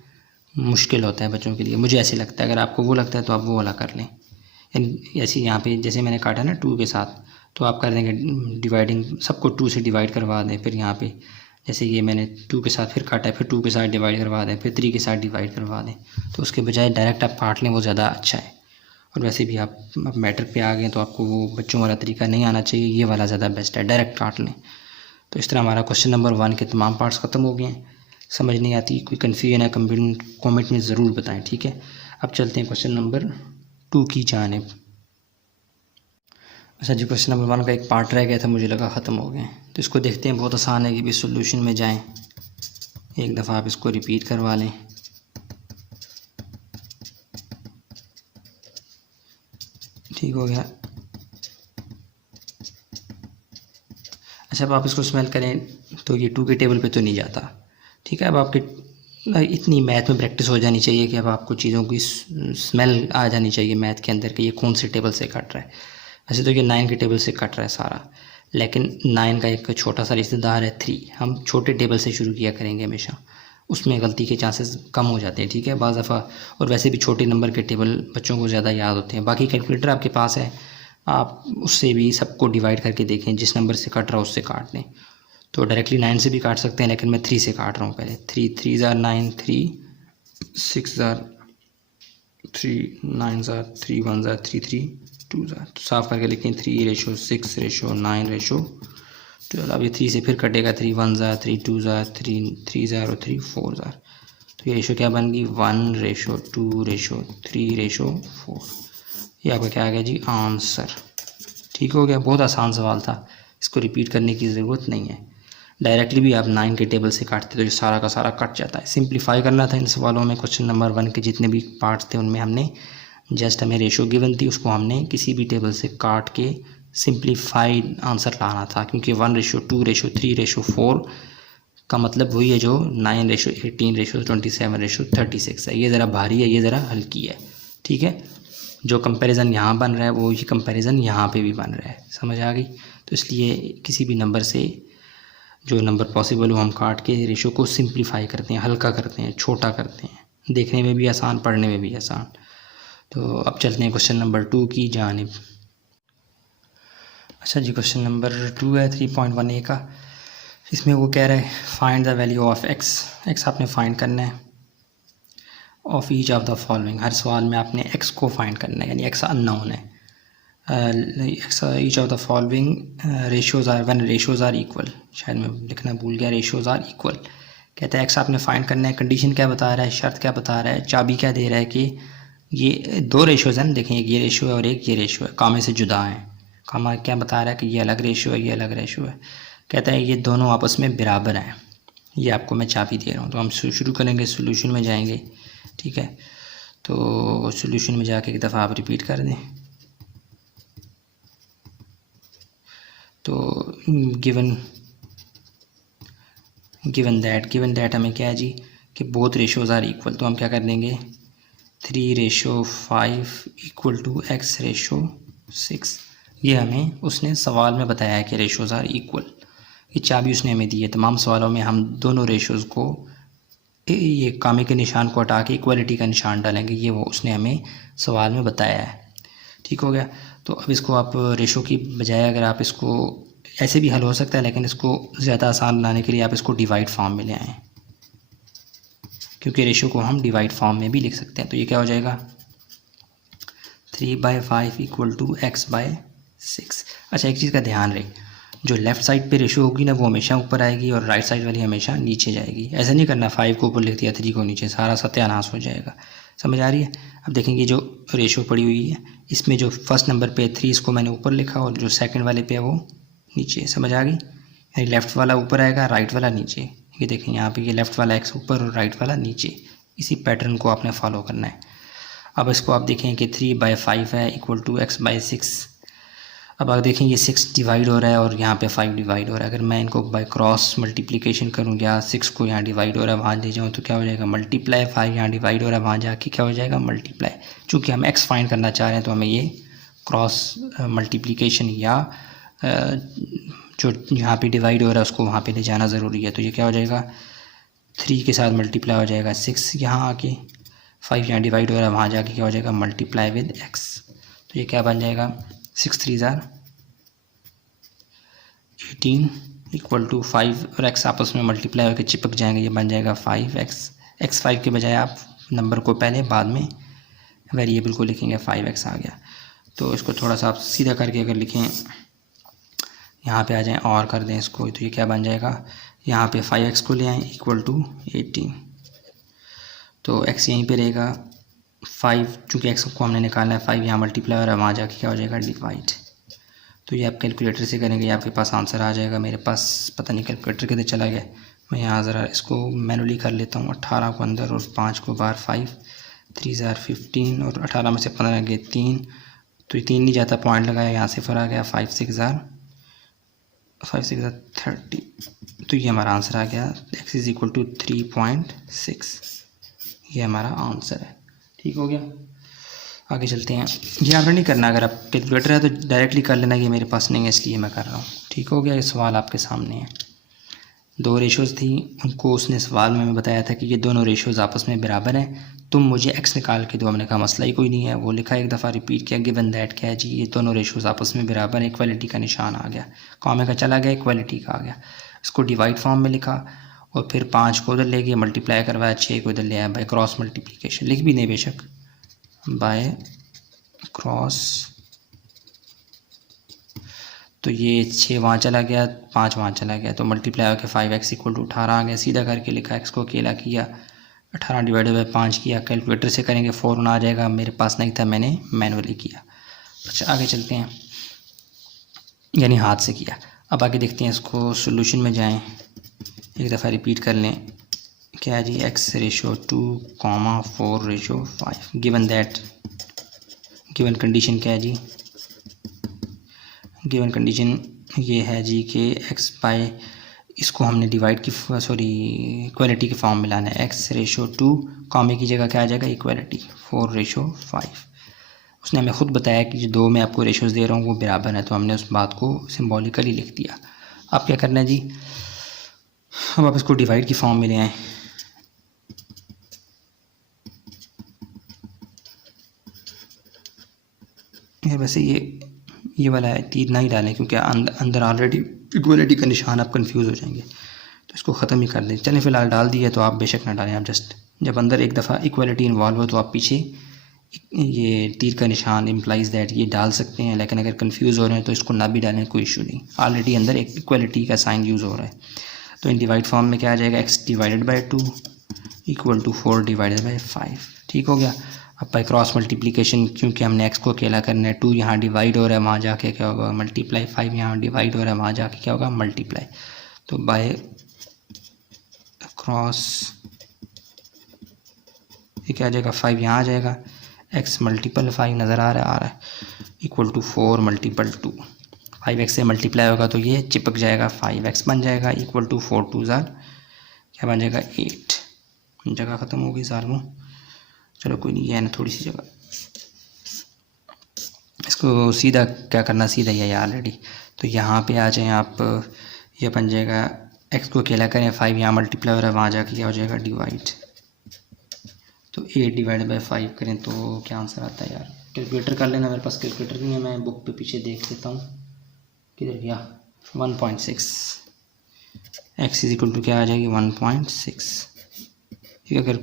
मुश्किल होता है बच्चों के लिए, मुझे ऐसे लगता है। अगर आपको वो लगता है तो आप वो वाला कर लें। ऐसे यहाँ पे जैसे मैंने काटा ना 2 के साथ, तो आप कर देंगे डिवाइडिंग, सबको 2 से डिवाइड करवा दें, फिर यहाँ पे जैसे ये मैंने 2 के साथ फिर काटा है, फिर 2 के साथ डिवाइड करवा दें, फिर 3 के साथ डिवाइड करवा दें। तो उसके बजाय डायरेक्ट आप काट लें, वो ज़्यादा अच्छा है। और वैसे भी आप मैटर पे आ गए तो आपको वो बच्चों वाला तरीका नहीं आना चाहिए, ये वाला ज़्यादा बेस्ट है, डायरेक्ट काट लें। तो इस तरह हमारा क्वेश्चन नंबर 1 के तमाम पार्ट्स ख़त्म हो गए हैं। समझ नहीं आती, कोई कन्फ्यूजन है कमेंट में ज़रूर बताएं, ठीक है। अब चलते हैं क्वेश्चन नंबर 2 की जानिब। अच्छा जी, क्वेश्चन नंबर 1 का एक पार्ट रह गया था, मुझे लगा ख़त्म हो गए, तो इसको देखते हैं। बहुत आसान है कि भी सोल्यूशन में जाएं, एक दफ़ा आप इसको रिपीट करवा लें। ठीक हो गया। अच्छा अब आप इसको स्मेल करें तो ये 2 के टेबल पे तो नहीं जाता, ठीक है। अब आपके इतनी मैथ में प्रैक्टिस हो जानी चाहिए कि अब आपको चीज़ों की स्मेल आ जानी चाहिए मैथ के अंदर कि ये कौन से टेबल से कट रहा है। वैसे तो ये 9 के टेबल से कट रहा है सारा, लेकिन 9 का एक छोटा सा रिश्तेदार है 3। हम छोटे टेबल से शुरू किया करेंगे हमेशा, उसमें गलती के चांसेस कम हो जाते हैं, ठीक है, बाज़ दफ़ा। और वैसे भी छोटे नंबर के टेबल बच्चों को ज़्यादा याद होते हैं। बाकी कैलकुलेटर आपके पास है, आप उससे भी सबको डिवाइड करके देखें, जिस नंबर से कट रहा है उससे काट दें। तो डायरेक्टली 9 से भी काट सकते हैं, लेकिन मैं 3 से काट रहा हूँ पहले। 3 3 ज़ार 9, 3 6 ज़ार 3, 9 ज़ार 3, 1 ज़ार 3, 3 2 ज़ार। तो साफ़ करके लिखें 3:6:9:12। अब ये 3 से फिर कटेगा, 3 1 ज़ार 3, 2 ज़ार 3, 3 ज़ार और 3 4 ज़ार। तो ये रेशो क्या बन गई, 1:2:3:4। ये आपका क्या आ गया जी, आंसर। ठीक हो गया, बहुत आसान सवाल था, इसको रिपीट करने की ज़रूरत नहीं है। डायरेक्टली भी आप 9 के टेबल से काटते तो ये सारा का सारा कट जाता है। सिंप्लीफाई करना था इन सवालों में। क्वेश्चन नंबर 1 के जितने भी पार्ट्स थे उनमें हमने जस्ट हमें रेशो गिवन थी, उसको हमने किसी भी टेबल से काट के सिंप्लीफाइड आंसर लाना था, क्योंकि 1:2:3:4 का मतलब वही है जो 9:18:27:36 है। ये ज़रा भारी है, ये ज़रा हल्की है, ठीक है। जो कंपैरिजन यहाँ बन रहा है वो ही कंपैरिजन यहाँ पे भी बन रहा है, समझ आ गई। तो इसलिए किसी भी नंबर से जो नंबर पॉसिबल हो हम काट के रेशो को सिंप्लीफाई करते हैं, हल्का करते हैं, छोटा करते हैं, देखने में भी आसान, पढ़ने में भी आसान। तो अब चलते हैं क्वेश्चन नंबर 2 की जानिब। अच्छा जी, क्वेश्चन नंबर 2 है 3.1a का। इसमें वो कह रहा है find the value of x आपने फाइंड करना है, of each of the following. हर सवाल में आपने एक्स को फाइंड करना है, यानी एक्स अननोन है। Each of the following ratios are when ratios are equal, शायद मैं लिखना भूल गया, रेशोज़ आर इक्वल। कहता है एक्स आपने फाइंड करना है। कंडीशन क्या बता रहा है, शर्त क्या बता रहा है, चाबी क्या दे रहा है कि ये 2 रेशोज़ हैं, देखें एक ये रेशो है और एक ये रेशो है, कामे से जुदा हैं। कामा क्या बता रहा है कि ये अलग रेशो है, ये अलग रेशो है। कहता है ये दोनों आपस में बराबर हैं, ये आपको मैं चाबी दे रहा हूँ। तो हम शुरू करेंगे, सोल्यूशन में जाएंगे, ठीक है। तो सोल्यूशन में जाके एक दफ़ा आप रिपीट कर दें। तो गिवन दैट हमें क्या है जी कि बोथ रेशोज़ आर इक्वल। तो हम क्या कर देंगे, 3:5 = x:6। ये हमें उसने सवाल में बताया है कि रेशोज़ आर इक्वल। ये चाबी उसने हमें दी है। तमाम सवालों में हम दोनों रेशोज़ को, ये कामे के निशान को हटा के इक्वलिटी का निशान डालेंगे, ये वो उसने हमें सवाल में बताया है। ठीक हो गया। तो अब इसको आप रेशो की बजाय अगर आप इसको ऐसे भी हल हो सकता है, लेकिन इसको ज़्यादा आसान बनाने के लिए आप इसको डिवाइड फॉर्म में ले आएँ। क्योंकि रेशो को हम डिवाइड फॉर्म में भी लिख सकते हैं। तो ये क्या हो जाएगा 3/5 इक्वल टू x/6। अच्छा, एक चीज़ का ध्यान रहे, जो लेफ़्ट साइड पे रेशो होगी ना वो हमेशा ऊपर आएगी और राइट साइड वाली हमेशा नीचे जाएगी। ऐसा नहीं करना 5 को ऊपर लिख दिया 3 को नीचे, सारा सत्यानाश हो जाएगा। समझ आ रही है? अब देखेंगे जो रेशो पड़ी हुई है इसमें जो फर्स्ट नंबर पे 3 इसको मैंने ऊपर लिखा और जो सेकंड वाले पे है वो नीचे। समझ आ गई? यानी लेफ़्ट वाला ऊपर आएगा, राइट वाला नीचे। ये देखें यहाँ पे ये लेफ़्ट वाला x ऊपर और राइट वाला नीचे। इसी पैटर्न को आपने फॉलो करना है। अब इसको आप देखें कि 3/5 है इक्वल टू x/6। अब आप देखें ये 6 डिवाइड हो रहा है और यहाँ पे 5 डिवाइड हो रहा है। अगर मैं इनको बाय क्रॉस मल्टीप्लिकेशन करूँ या 6 को यहाँ डिवाइड हो रहा है वहाँ ले जाऊँ तो क्या हो जाएगा मल्टीप्लाई, 5 यहाँ डिवाइड हो रहा है वहाँ जाके क्या हो जाएगा मल्टीप्लाई। चूँकि हम x फाइंड करना चाह रहे हैं तो हमें ये क्रॉस मल्टीप्लिकेशन या जो यहाँ पे डिवाइड हो रहा है उसको वहाँ पे ले जाना ज़रूरी है। तो ये क्या हो जाएगा 3 के साथ मल्टीप्लाई हो जाएगा 6 यहाँ आके, 5 यहाँ डिवाइड हो रहा है वहाँ जाके क्या हो जाएगा मल्टीप्लाई विद x। तो ये क्या बन जाएगा 6 3 ज़ार 18 इक्वल टू 5 और x आपस में मल्टीप्लाई होकर चिपक जाएंगे, ये बन जाएगा 5x। x 5 के बजाय आप नंबर को पहले बाद में वेरिएबल को लिखेंगे 5x आ गया। तो इसको थोड़ा सा आप सीधा करके अगर लिखें यहाँ पे आ जाएं और कर दें इसको तो ये क्या बन जाएगा यहाँ पे 5x को ले आएँ इक्वल टू 18। तो x यहीं पे रहेगा 5, चूँकि x को हमने निकालना है 5 यहाँ मल्टीप्लाई हो रहा है वहाँ जाके क्या हो जाएगा डिवाइड। तो ये आप कैलकुलेटर से करेंगे आपके पास आंसर आ जाएगा। मेरे पास पता नहीं कैलकुलेटर किधर चला गया, मैं यहाँ ज़रा इसको मैनुअली कर लेता हूँ। 18 को अंदर और 5 को बाहर, 5 3 ज़ार 15 और 18 में से 15 गए 3, तो ये 3 नहीं जाता, पॉइंट लगाया यहाँ से फर आ गया 5 6 ज़ार 30। तो ये हमारा आंसर आ गया x इज़ इक्वल टू 3.6। ये हमारा आंसर है। ठीक हो गया, आगे चलते हैं। ये आपने नहीं करना, अगर आप कैलकुलेटर है तो डायरेक्टली कर लेना, ये मेरे पास नहीं है इसलिए मैं कर रहा हूँ। ठीक हो गया, ये सवाल आपके सामने है। 2 रेशोज़ थी, उनको उसने सवाल में बताया था कि ये दोनों रेशोज़ आपस में बराबर हैं, तुम मुझे x निकाल के दो। हमने कहा मसला ही कोई नहीं है, वो लिखा एक दफ़ा रिपीट किया गिवन दैट क्या है जी ये दोनों रेशोज़ आपस में बराबर हैं। इक्वालिटी का निशान आ गया, कॉमे का चला गया, इक्वालिटी का आ गया। इसको डिवाइड फॉर्म में लिखा और फिर 5 को उधर ले गए मल्टीप्लाई करवाया, 6 को इधर ले आया बाय क्रॉस मल्टीप्लिकेशन। लिख भी नहीं बेशक, बाय क्रॉस। तो ये 6 वहाँ चला गया, 5 वहाँ चला गया, तो मल्टीप्लाई होकर 5x इक्वल टू 18 आ गया। सीधा करके लिखा, x को अकेला किया, 18 डिवाइडेड बाई 5 किया। कैलकुलेटर से करेंगे 4 आ जाएगा, मेरे पास नहीं था मैंने मैनुअली किया। अच्छा आगे चलते हैं, यानी हाथ से किया। अब आगे देखते हैं, इसको सोल्यूशन में जाएं, एक दफ़ा रिपीट कर लें। क्या है जी x ratio 2, 4 ratio 5 given that. Given condition क्या है जी, गिवन कंडीशन ये है जी कि x बाय, इसको हमने डिवाइड की इक्वालिटी के फॉर्म में लाना है। x रेशो 2, कॉमे की जगह क्या आ जाएगा इक्वालिटी 4 रेशो 5। उसने हमें ख़ुद बताया कि जो 2 मैं आपको रेशोज़ दे रहा हूँ वो बराबर है, तो हमने उस बात को सिम्बॉलिकली लिख दिया। अब क्या करना है जी, अब आप इसको डिवाइड की फॉर्म में ले आएँ। वैसे ये वाला है, तीर ना ही डालें क्योंकि अंदर ऑलरेडी इक्वलिटी का निशान, आप कंफ्यूज हो जाएंगे, तो इसको ख़त्म ही कर दें। चलें फ़िलहाल डाल दिया तो आप बेशक ना डालें, आप जस्ट जब अंदर एक दफ़ा इक्वलिटी इन्वॉल्व हो तो आप पीछे ये तीर का निशान इम्प्लाइज दैट ये डाल सकते हैं, लेकिन अगर कंफ्यूज हो रहे हैं तो इसको ना भी डालें, कोई इशू नहीं। ऑलरेडी अंदर एक इक्वलिटी का साइन यूज़ हो रहा है। तो इन डिवाइड फॉर्म में क्या आ जाएगा, x divided by 2 equal to 4 divided by 5। ठीक हो गया। अब बाई क्रॉस मल्टीप्लिकेशन, क्योंकि हमने x को अकेला करना है, 2 यहाँ डिवाइड हो रहा है वहाँ जाके क्या होगा मल्टीप्लाई, 5 यहाँ डिवाइड हो रहा है वहाँ जाके क्या होगा मल्टीप्लाई। तो बाय क्रॉस ये क्या आ जाएगा 5 यहाँ आ जाएगा, x मल्टीपल 5 नज़र आ रहा है इक्वल टू 4 मल्टीपल 2। 5x से मल्टीप्लाई होगा तो ये चिपक जाएगा, 5x बन जाएगा इक्वल टू 4 2 ज़ार क्या बन जाएगा 8। जगह ख़त्म हो गई ज़ार वो, चलो कोई नहीं, है ना थोड़ी सी जगह। इसको सीधा क्या करना, सीधा ही है ऑलरेडी। तो यहाँ पे आ जाएं आप, ये बन जाएगा x को अकेला करें, 5 यहाँ मल्टीप्लाई हो रहा है वहाँ जाके क्या हो जाएगा डिवाइड। तो 8 डिवाइड बाई 5 करें तो क्या आंसर आता है यार, कैलकुलेटर कर लेना, मेरे पास कैलकुलेटर नहीं है, मैं बुक पे पीछे देख लेता हूँ किधर गया। 1.6 x इज इक्वल टू क्या आ जाएगी 1.6 ठीक है। अगर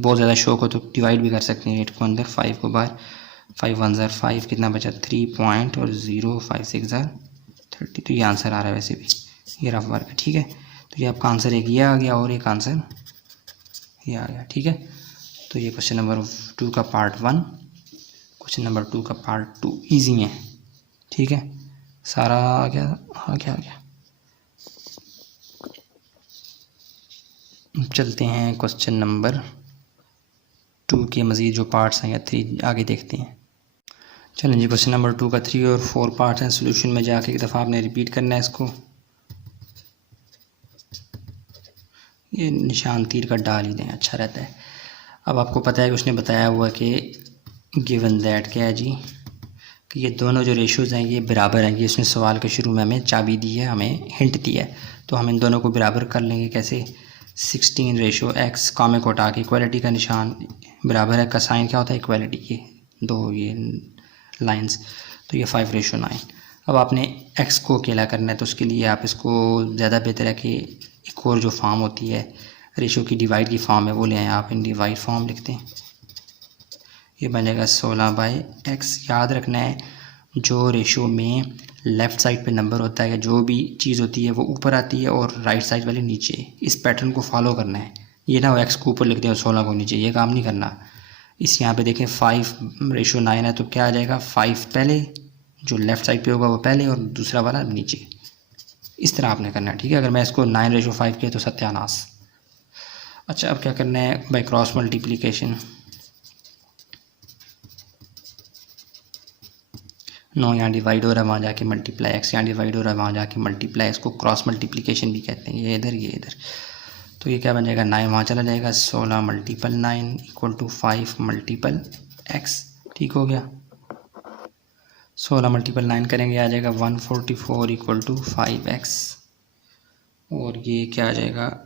बहुत ज़्यादा शौक हो तो डिवाइड भी कर सकते हैं 8 को अंदर, 5 को बाहर, 5 1 ज़ार 5, कितना बचा 3 पॉइंट और 0, 5 6 ज़ार 30। तो ये आंसर आ रहा है वैसे भी, ये रफ वर्क है। ठीक है, तो ये आपका आंसर एक ये आ गया और एक आंसर ये आ गया। ठीक है, तो ये क्वेश्चन नंबर 2 का पार्ट 1। क्वेश्चन नंबर 2 का पार्ट 2 ईजी है। ठीक है, सारा आ गया, आ गया। चलते हैं क्वेश्चन नंबर 2 के मज़ीद जो पार्ट्स हैं या 3 आगे देखते हैं। चलें जी, क्वेश्चन नंबर 2 का 3 और 4 पार्ट्स हैं। सोल्यूशन में जाके एक दफ़ा आपने रिपीट करना है इसको। ये निशान तीर का डाल ही दें, अच्छा रहता है। अब आपको पता है कि उसने बताया हुआ कि गिवन दैट क्या है जी, कि ये दोनों जो रेशोज़ हैं ये बराबर हैं। ये उसने सवाल के शुरू में हमें चाबी दी है, हमें हिंट दिया है, तो हम इन दोनों को बराबर कर लेंगे। कैसे? 16:x, कॉमे को हटा के इक्वालिटी का निशान बराबर है का साइन क्या होता है? इक्वालिटी के दो ये लाइंस, तो ये 5:9। अब आपने x को अकेला करना है, तो उसके लिए आप इसको ज़्यादा बेहतर है कि एक और जो फॉर्म होती है रेशो की, डिवाइड की फॉर्म है, वो ले आए आप। इन डिवाइड फॉर्म लिखते हैं, ये बनेगा 16/x। याद रखना है जो रेशो में लेफ़्ट साइड पे नंबर होता है, जो भी चीज़ होती है वो ऊपर आती है और राइट साइड वाली नीचे। इस पैटर्न को फॉलो करना है, ये ना x को ऊपर लिखते हैं और 16 को नीचे, ये काम नहीं करना। इस यहाँ पे देखें 5:9 है, तो क्या आ जाएगा? 5 पहले, जो लेफ़्ट साइड पे होगा वो पहले और दूसरा वाला नीचे। इस तरह आपने करना है। ठीक है, अगर मैं इसको 9:5 किया तो सत्यानाश। अच्छा, अब क्या करना है? By cross multiplication. 9 यहाँ डिवाइड हो रहा है, वहाँ जाके मल्टीप्लाई, x यहाँ डिवाइड हो रहा है, वहाँ जाके मल्टीप्लाई। इसको क्रॉस मल्टीप्लिकेशन भी कहते हैं, ये इधर ये इधर। तो ये क्या बन जाएगा? 9 वहाँ चला जाएगा, 16 × 9 = 5 × x। ठीक हो गया, 16 × 9 करेंगे, आ जाएगा 144 = 5x। और ये क्या आ जाएगा?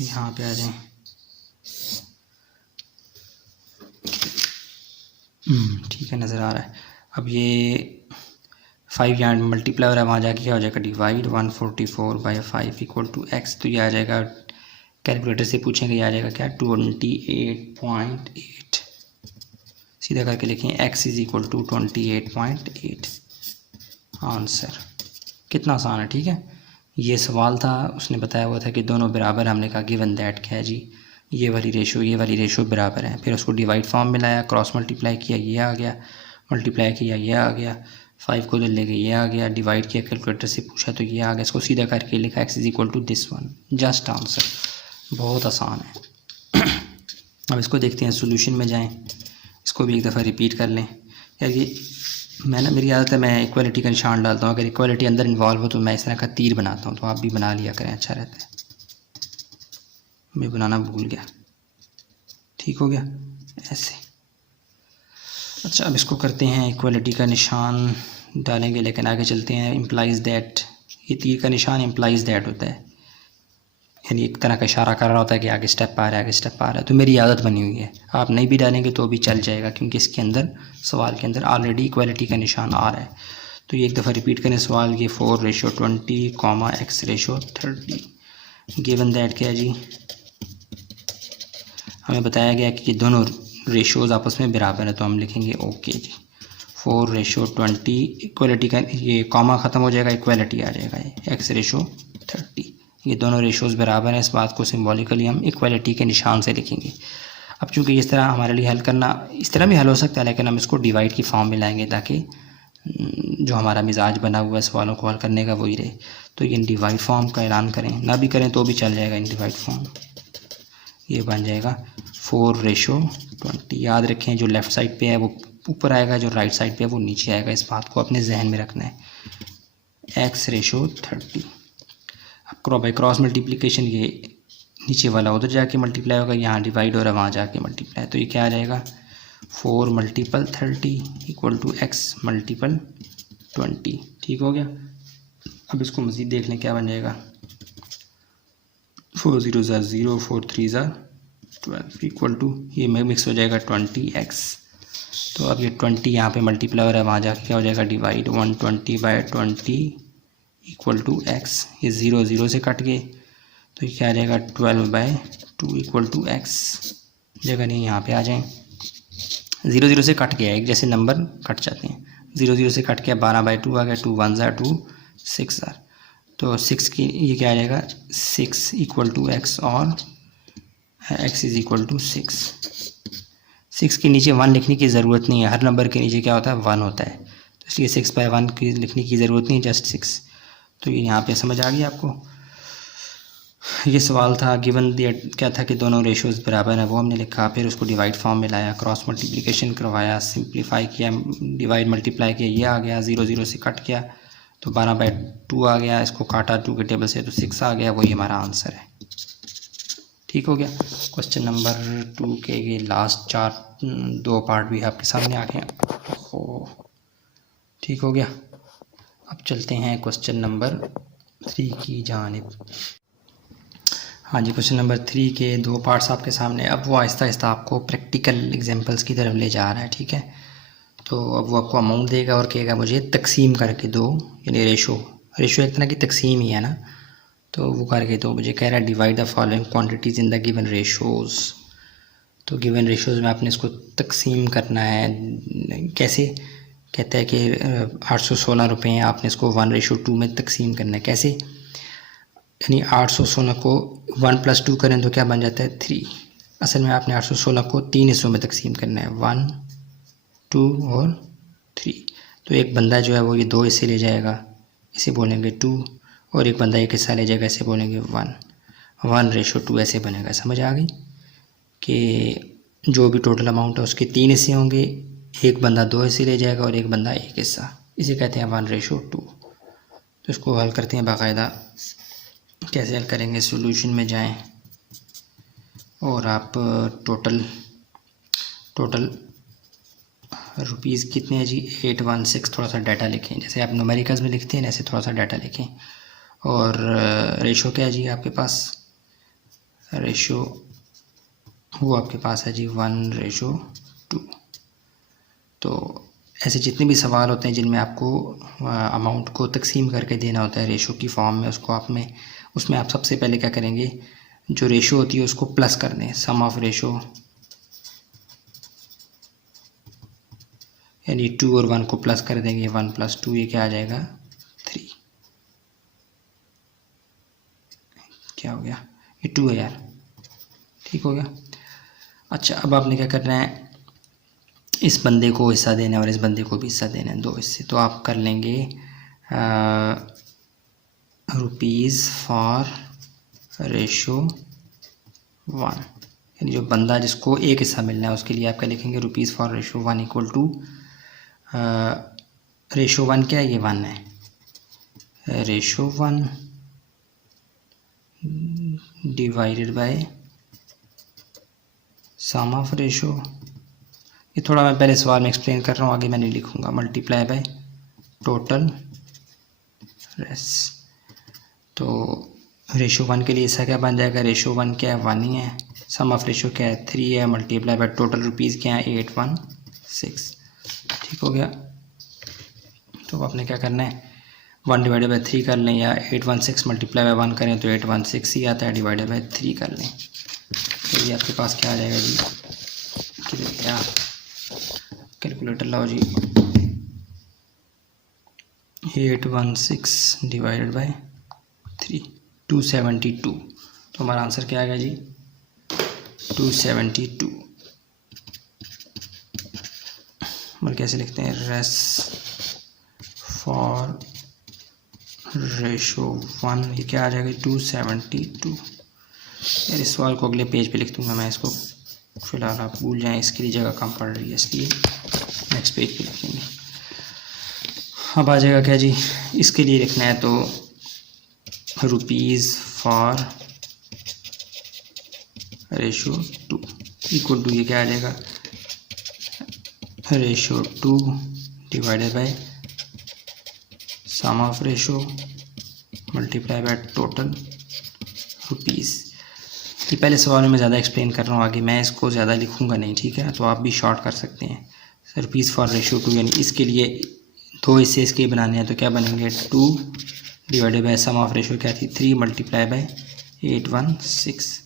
यहाँ पे आ जाए, ठीक है, नज़र आ रहा है। अब ये 5 यहाँ मल्टीप्लाई हो रहा है, वहाँ जाके क्या हो जाएगा? डिवाइड। 144/5 = x। तो ये आ जाएगा, कैलकुलेटर से पूछेंगे, ये आ जाएगा क्या? 28.8। सीधा करके लिखें, x = 28.8 आंसर। कितना आसान है। ठीक है, ये सवाल था, उसने बताया हुआ था कि दोनों बराबर। हमने कहा गिवन दैट क्या है जी, ये वाली रेशो बराबर है। फिर उसको डिवाइड फॉर्म में लाया, क्रॉस मल्टीप्लाई किया, ये आ गया, मल्टीप्लाई किया, ये आ गया, 5 को ले गए, ये आ गया, डिवाइड किया, कैलकुलेटर से पूछा तो ये आ गया। इसको सीधा करके लिखा x = this one, just answer. बहुत आसान है। अब इसको देखते हैं, सोल्यूशन में जाएं, इसको भी एक दफ़ा रिपीट कर लें। यार ये मेरी आदत है, मैं इक्वालिटी का निशान डालता हूँ। अगर इक्वालिटी अंदर इन्वॉल्व हो तो मैं इस तरह का तीर बनाता हूँ, तो आप भी बना लिया करें, अच्छा रहता है। मैं बनाना भूल गया। ठीक हो गया, ऐसे। अच्छा, अब इसको करते हैं, इक्वालिटी का निशान डालेंगे, लेकिन आगे चलते हैं। इम्प्लाइज दैट, ये तीर का निशान इम्प्लाइज दैट होता है, यानी एक तरह का इशारा कर रहा होता है कि आगे स्टेप आ रहा है, आगे स्टेप आ रहा है। तो मेरी आदत बनी हुई है, आप नहीं भी डालेंगे तो भी चल जाएगा, क्योंकि इसके अंदर, सवाल के अंदर ऑलरेडी इक्वालिटी का निशान आ रहा है। तो ये एक दफ़ा रिपीट करें सवाल, ये 4:20, x:30। गिवन दैट क्या है जी, हमें बताया गया कि ये दोनों रेशोज़ आपस में बराबर है, तो हम लिखेंगे ओके जी। 4:20, इक्वालिटी का ये कॉमा ख़त्म हो जाएगा, इक्वालिटी आ जाएगा, ये x:30। ये दोनों रेशोज़ बराबर हैं, इस बात को सिम्बॉलिकली हम इक्वालिटी के निशान से लिखेंगे। अब चूँकि इस तरह हमारे लिए हल करना, इस तरह भी हल हो सकता है, लेकिन हम इसको डिवाइड की फॉर्म में लाएंगे, ताकि जो हमारा मिजाज बना हुआ है सवालों को हल करने का वही रहे। तो ये डिवाइड फॉर्म का ऐलान करें, ना भी करें तो भी चल जाएगा। इन डिवाइड फॉर्म ये बन जाएगा 4:20। याद रखें, जो लेफ़्ट साइड पे है वो ऊपर आएगा, जो राइट साइड पे है वो नीचे आएगा। इस बात को अपने जहन में रखना है, x:30। अब बाई क्रॉस मल्टीप्लिकेशन, ये नीचे वाला उधर जाके मल्टीप्लाई होगा, यहाँ डिवाइड हो रहा है, वहाँ जाके मल्टीप्लाई। तो ये क्या आ जाएगा? 4 × 30 = x × 20। ठीक हो गया। अब इसको मज़ीद देख लें, क्या बन जाएगा? 4 0 0, 4 3 12 = ये मिक्स हो जाएगा 20x। तो अब ये 20 यहाँ पे मल्टीप्लाई हो रहा है, वहाँ जाके क्या हो जाएगा? डिवाइड। 120/20 = x। ये 0 0 से कट गए, तो ये क्या आ जाएगा 12/2 इक्वल टू एक्स। जगह नहीं, यहाँ पे आ जाएं। 0 0 से कट गया, एक जैसे नंबर कट जाते हैं। 0 0 से कट गया, 12/2 आ गया, 2 1 ज़ा 2 6 ज़ा। तो 6 की ये क्या आ जाएगा 6 इक्वल टू एक्स और एक्स इज़ इक्वल टू 6। 6 के नीचे 1 लिखने की ज़रूरत नहीं है, हर नंबर के नीचे क्या होता है 1 होता है, तो इसलिए 6/1 की लिखने की ज़रूरत नहीं, जस्ट 6। तो ये यहाँ पे समझ आ गई आपको। ये सवाल था, गिवन दिया क्या था कि दोनों रेशोज़ बराबर हैं, वो हमने लिखा, फिर उसको डिवाइड फॉर्म में लाया, क्रॉस मल्टीप्लिकेशन करवाया, सिंप्लीफाई किया, डिवाइड मल्टीप्लाई किया, ये आ गया, 0 0 से कट गया तो 12/2 आ गया, इसको काटा 2 के टेबल से तो 6 आ गया, वही हमारा आंसर है। ठीक हो गया। क्वेश्चन नंबर 2 के ये लास्ट 2 पार्ट भी आपके सामने आ गए। ठीक हो गया। अब चलते हैं क्वेश्चन नंबर 3 की जानिब। हाँ जी, क्वेश्चन नंबर 3 के 2 पार्ट्स आपके सामने। अब वो आहिस्ता आहिस्ता आपको प्रैक्टिकल एग्जांपल्स की तरफ ले जा रहा है, ठीक है। तो अब वो आपको अमाउंट देगा और कहेगा मुझे तकसीम करके दो, यानी रेशो एक तरह की तकसीम ही है ना, तो वो करके तो मुझे कह रहा है divide the following quantities in the given ratios. तो गिवन रेशोज़ में आपने इसको तकसीम करना है। कैसे? कहता है कि 816 रुपये हैं, आपने इसको 1:2 में तकसीम करना है। कैसे? यानी 816 को 1 + 2 करें तो क्या बन जाता है 3। असल में आपने 816 को 3 हिस्सों में तकसीम करना है, 1 2 और 3। तो एक बंदा जो है वो ये 2 हिस्से ले जाएगा, इसे बोलेंगे 2, और एक बंदा एक हिस्सा ले जाएगा, इसे बोलेंगे 1। 1:2 ऐसे बनेगा। समझ आ गई कि जो भी टोटल अमाउंट है उसके 3 हिस्से होंगे, एक बंदा 2 हिस्से ले जाएगा और एक बंदा 1 हिस्सा, इसे कहते हैं 1:2। तो इसको हल करते हैं बाकायदा। कैसे हल करेंगे? सॉल्यूशन में जाएं और आप टोटल रुपीज़ कितने हैं जी 816, थोड़ा सा डाटा लिखें, जैसे आप न्यूमेरिकल्स में लिखते हैं ऐसे थोड़ा सा डाटा लिखें। और रेशो क्या है जी आपके पास? रेशो वो आपके पास है जी 1:2। तो ऐसे जितने भी सवाल होते हैं जिनमें आपको अमाउंट को तकसीम करके देना होता है रेशो की फॉर्म में, उसमें आप सबसे पहले क्या करेंगे, जो रेशो होती है उसको प्लस कर दें, सम ऑफ रेशो, यानी 2 और 1 को प्लस कर देंगे, 1 + 2 ये क्या आ जाएगा 3। क्या हो गया? ये 2 है यार। ठीक हो गया। अच्छा, अब आपने क्या करना है, इस बंदे को हिस्सा देना है और इस बंदे को भी हिस्सा देना है, 2 हिस्से। तो आप कर लेंगे रुपीज़ फॉर रेशो 1, यानी जो बंदा जिसको एक हिस्सा मिलना है उसके लिए आप क्या लिखेंगे, rupees for ratio 1 equal to ratio 1 क्या है, ये 1 है, ratio 1 divided by sum of ratio. ये थोड़ा मैं पहले सवाल में एक्सप्लेन कर रहा हूँ, आगे मैं नहीं लिखूँगा, मल्टीप्लाई बाय टोटल रेस। तो रेशो 1 के लिए ऐसा क्या बन जाएगा, रेशो 1 क्या है 1 ही है, सम ऑफ रेशो क्या है 3 है, मल्टीप्लाई बाय टोटल रुपीज़ क्या है 816। ठीक हो गया। तो आपने क्या करना है 1/3 कर लें, या 816 मल्टीप्लाई बाय 1 करें तो 816 ही आता है, डिवाइडेड बाय 3 कर लें। तो ये आपके पास क्या आ जाएगा जी, क्या कैलकुलेटर लाओ जी, 816 डिवाइडेड बाय 3 272। तो हमारा आंसर क्या आएगा जी 272। मतलब कैसे लिखते हैं, रेस फॉर रेशो 1, ये क्या आ जाएगा 272। यार इस सवाल को अगले पेज पे लिख दूंगा मैं, इसको फिलहाल आप भूल जाएं, इसके लिए जगह कम पड़ रही है इसलिए नेक्स्ट पेज पे लिखेंगे। अब आ जाएगा क्या जी, इसके लिए लिखना है तो rupees for ratio 2 equal to, ये क्या आ जाएगा ratio 2 divided by sum of ratio multiply by total rupees. ये पहले सवाल में मैं ज़्यादा एक्सप्लेन कर रहा हूँ, आगे मैं इसको ज़्यादा लिखूँगा नहीं, ठीक है। तो आप भी शॉर्ट कर सकते हैं। रुपीज़ फॉर रेशो 2, यानी इसके लिए 2 हिस्से इसके बनाने हैं, तो क्या बनेंगे 2 divided by sum of ratio क्या थी 3 मल्टीप्लाई बाय 816।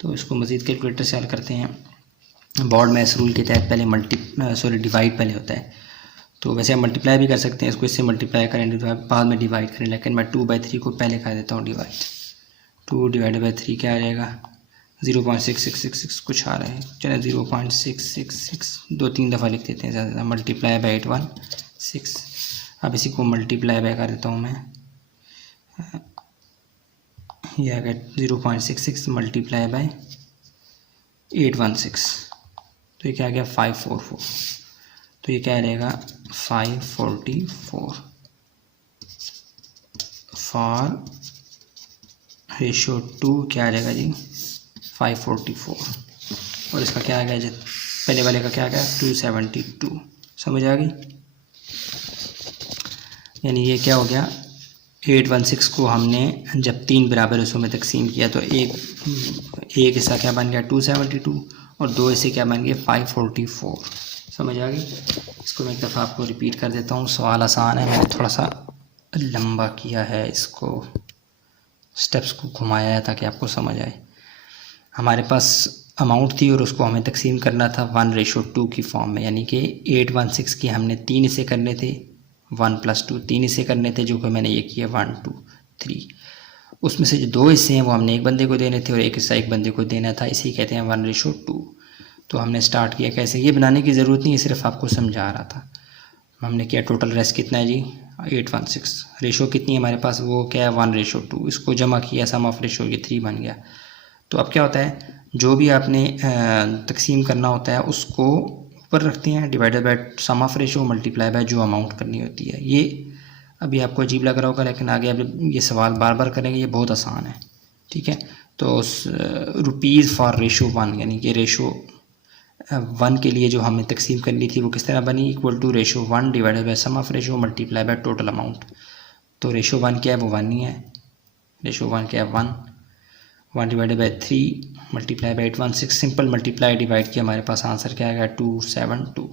तो इसको मज़ीद कैलकुलेटर से हल करते हैं। बॉर्ड मैथ्स रूल के तहत पहले डिवाइड पहले होता है, तो वैसे हम मल्टीप्लाई भी कर सकते हैं, इसको इससे मल्टीप्लाई करें तो बाद में डिवाइड करें, लेकिन मैं 2/3 को पहले कर देता हूँ डिवाइड। 2 डिवाइडेड बाई 3 क्या आ जाएगा? 0.6666 कुछ आ रहा है, चलो 0.666 2-3 दफ़ा लिख देते हैं ज़्यादा। Multiply by 816। अब इसी को मल्टीप्लाई बाय कर देता हूँ मैं, यह आ गया 0.66 मल्टीप्लाई बाय 816, तो ये क्या आ गया? 544। तो ये क्या रहेगा? 544 फॉर रेशो 2 क्या आ जाएगा जी? 544। और इसका क्या आ गया? पहले वाले का क्या आ गया? 272। समझ आ गई? यानी ये क्या हो गया? 816 को हमने जब 3 बराबर हिस्सों में तकसीम किया तो एक हिस्सा क्या बन गया? 272 और 2 हिस्से क्या बन गए? 544। समझ आ गई? इसको मैं एक दफ़ा आपको रिपीट कर देता हूँ। सवाल आसान है, मैंने थोड़ा सा लंबा किया है, इसको स्टेप्स को घुमाया है ताकि आपको समझ आए। हमारे पास अमाउंट थी और उसको हमें तकसीम करना था 1:2 की फॉर्म में, यानी कि 816 की हमने 3 हिस्से करने थे, 1 + 2 3 हिस्से करने थे, जो कि मैंने ये किया 1 2 3। उसमें से जो 2 हिस्से हैं वो हमने एक बंदे को देने थे और एक हिस्सा एक बंदे को देना था, इसी कहते हैं 1:2। तो हमने स्टार्ट किया कैसे? ये बनाने की ज़रूरत नहीं है, सिर्फ आपको समझा रहा था। हमने किया टोटल रेस कितना है जी? 816। रेशो कितनी है हमारे पास? वो क्या है? 1:2। इसको जमा किया, सम ऑफ रेशो ये 3 बन गया। तो अब क्या होता है, जो भी आपने तकसीम करना होता है उसको ऊपर रखते हैं, divided by sum of ratio multiply by जो अमाउंट करनी होती है। ये अभी आपको अजीब लग रहा होगा, लेकिन आगे आप ये सवाल बार बार करेंगे, ये बहुत आसान है। ठीक है, तो रुपीज़ फॉर रेशो 1, यानी कि रेशो 1 के लिए जो हमें तकसीम करनी थी वो किस तरह बनी? Equal to ratio 1 divided by sum of ratio multiply by total amount. तो रेशो 1 क्या है? वो 1 ही है। रेशो 1 क्या है? 1 divided by 3 multiply by 816। Simple multiply divide किया, हमारे पास आंसर क्या आएगा? 272।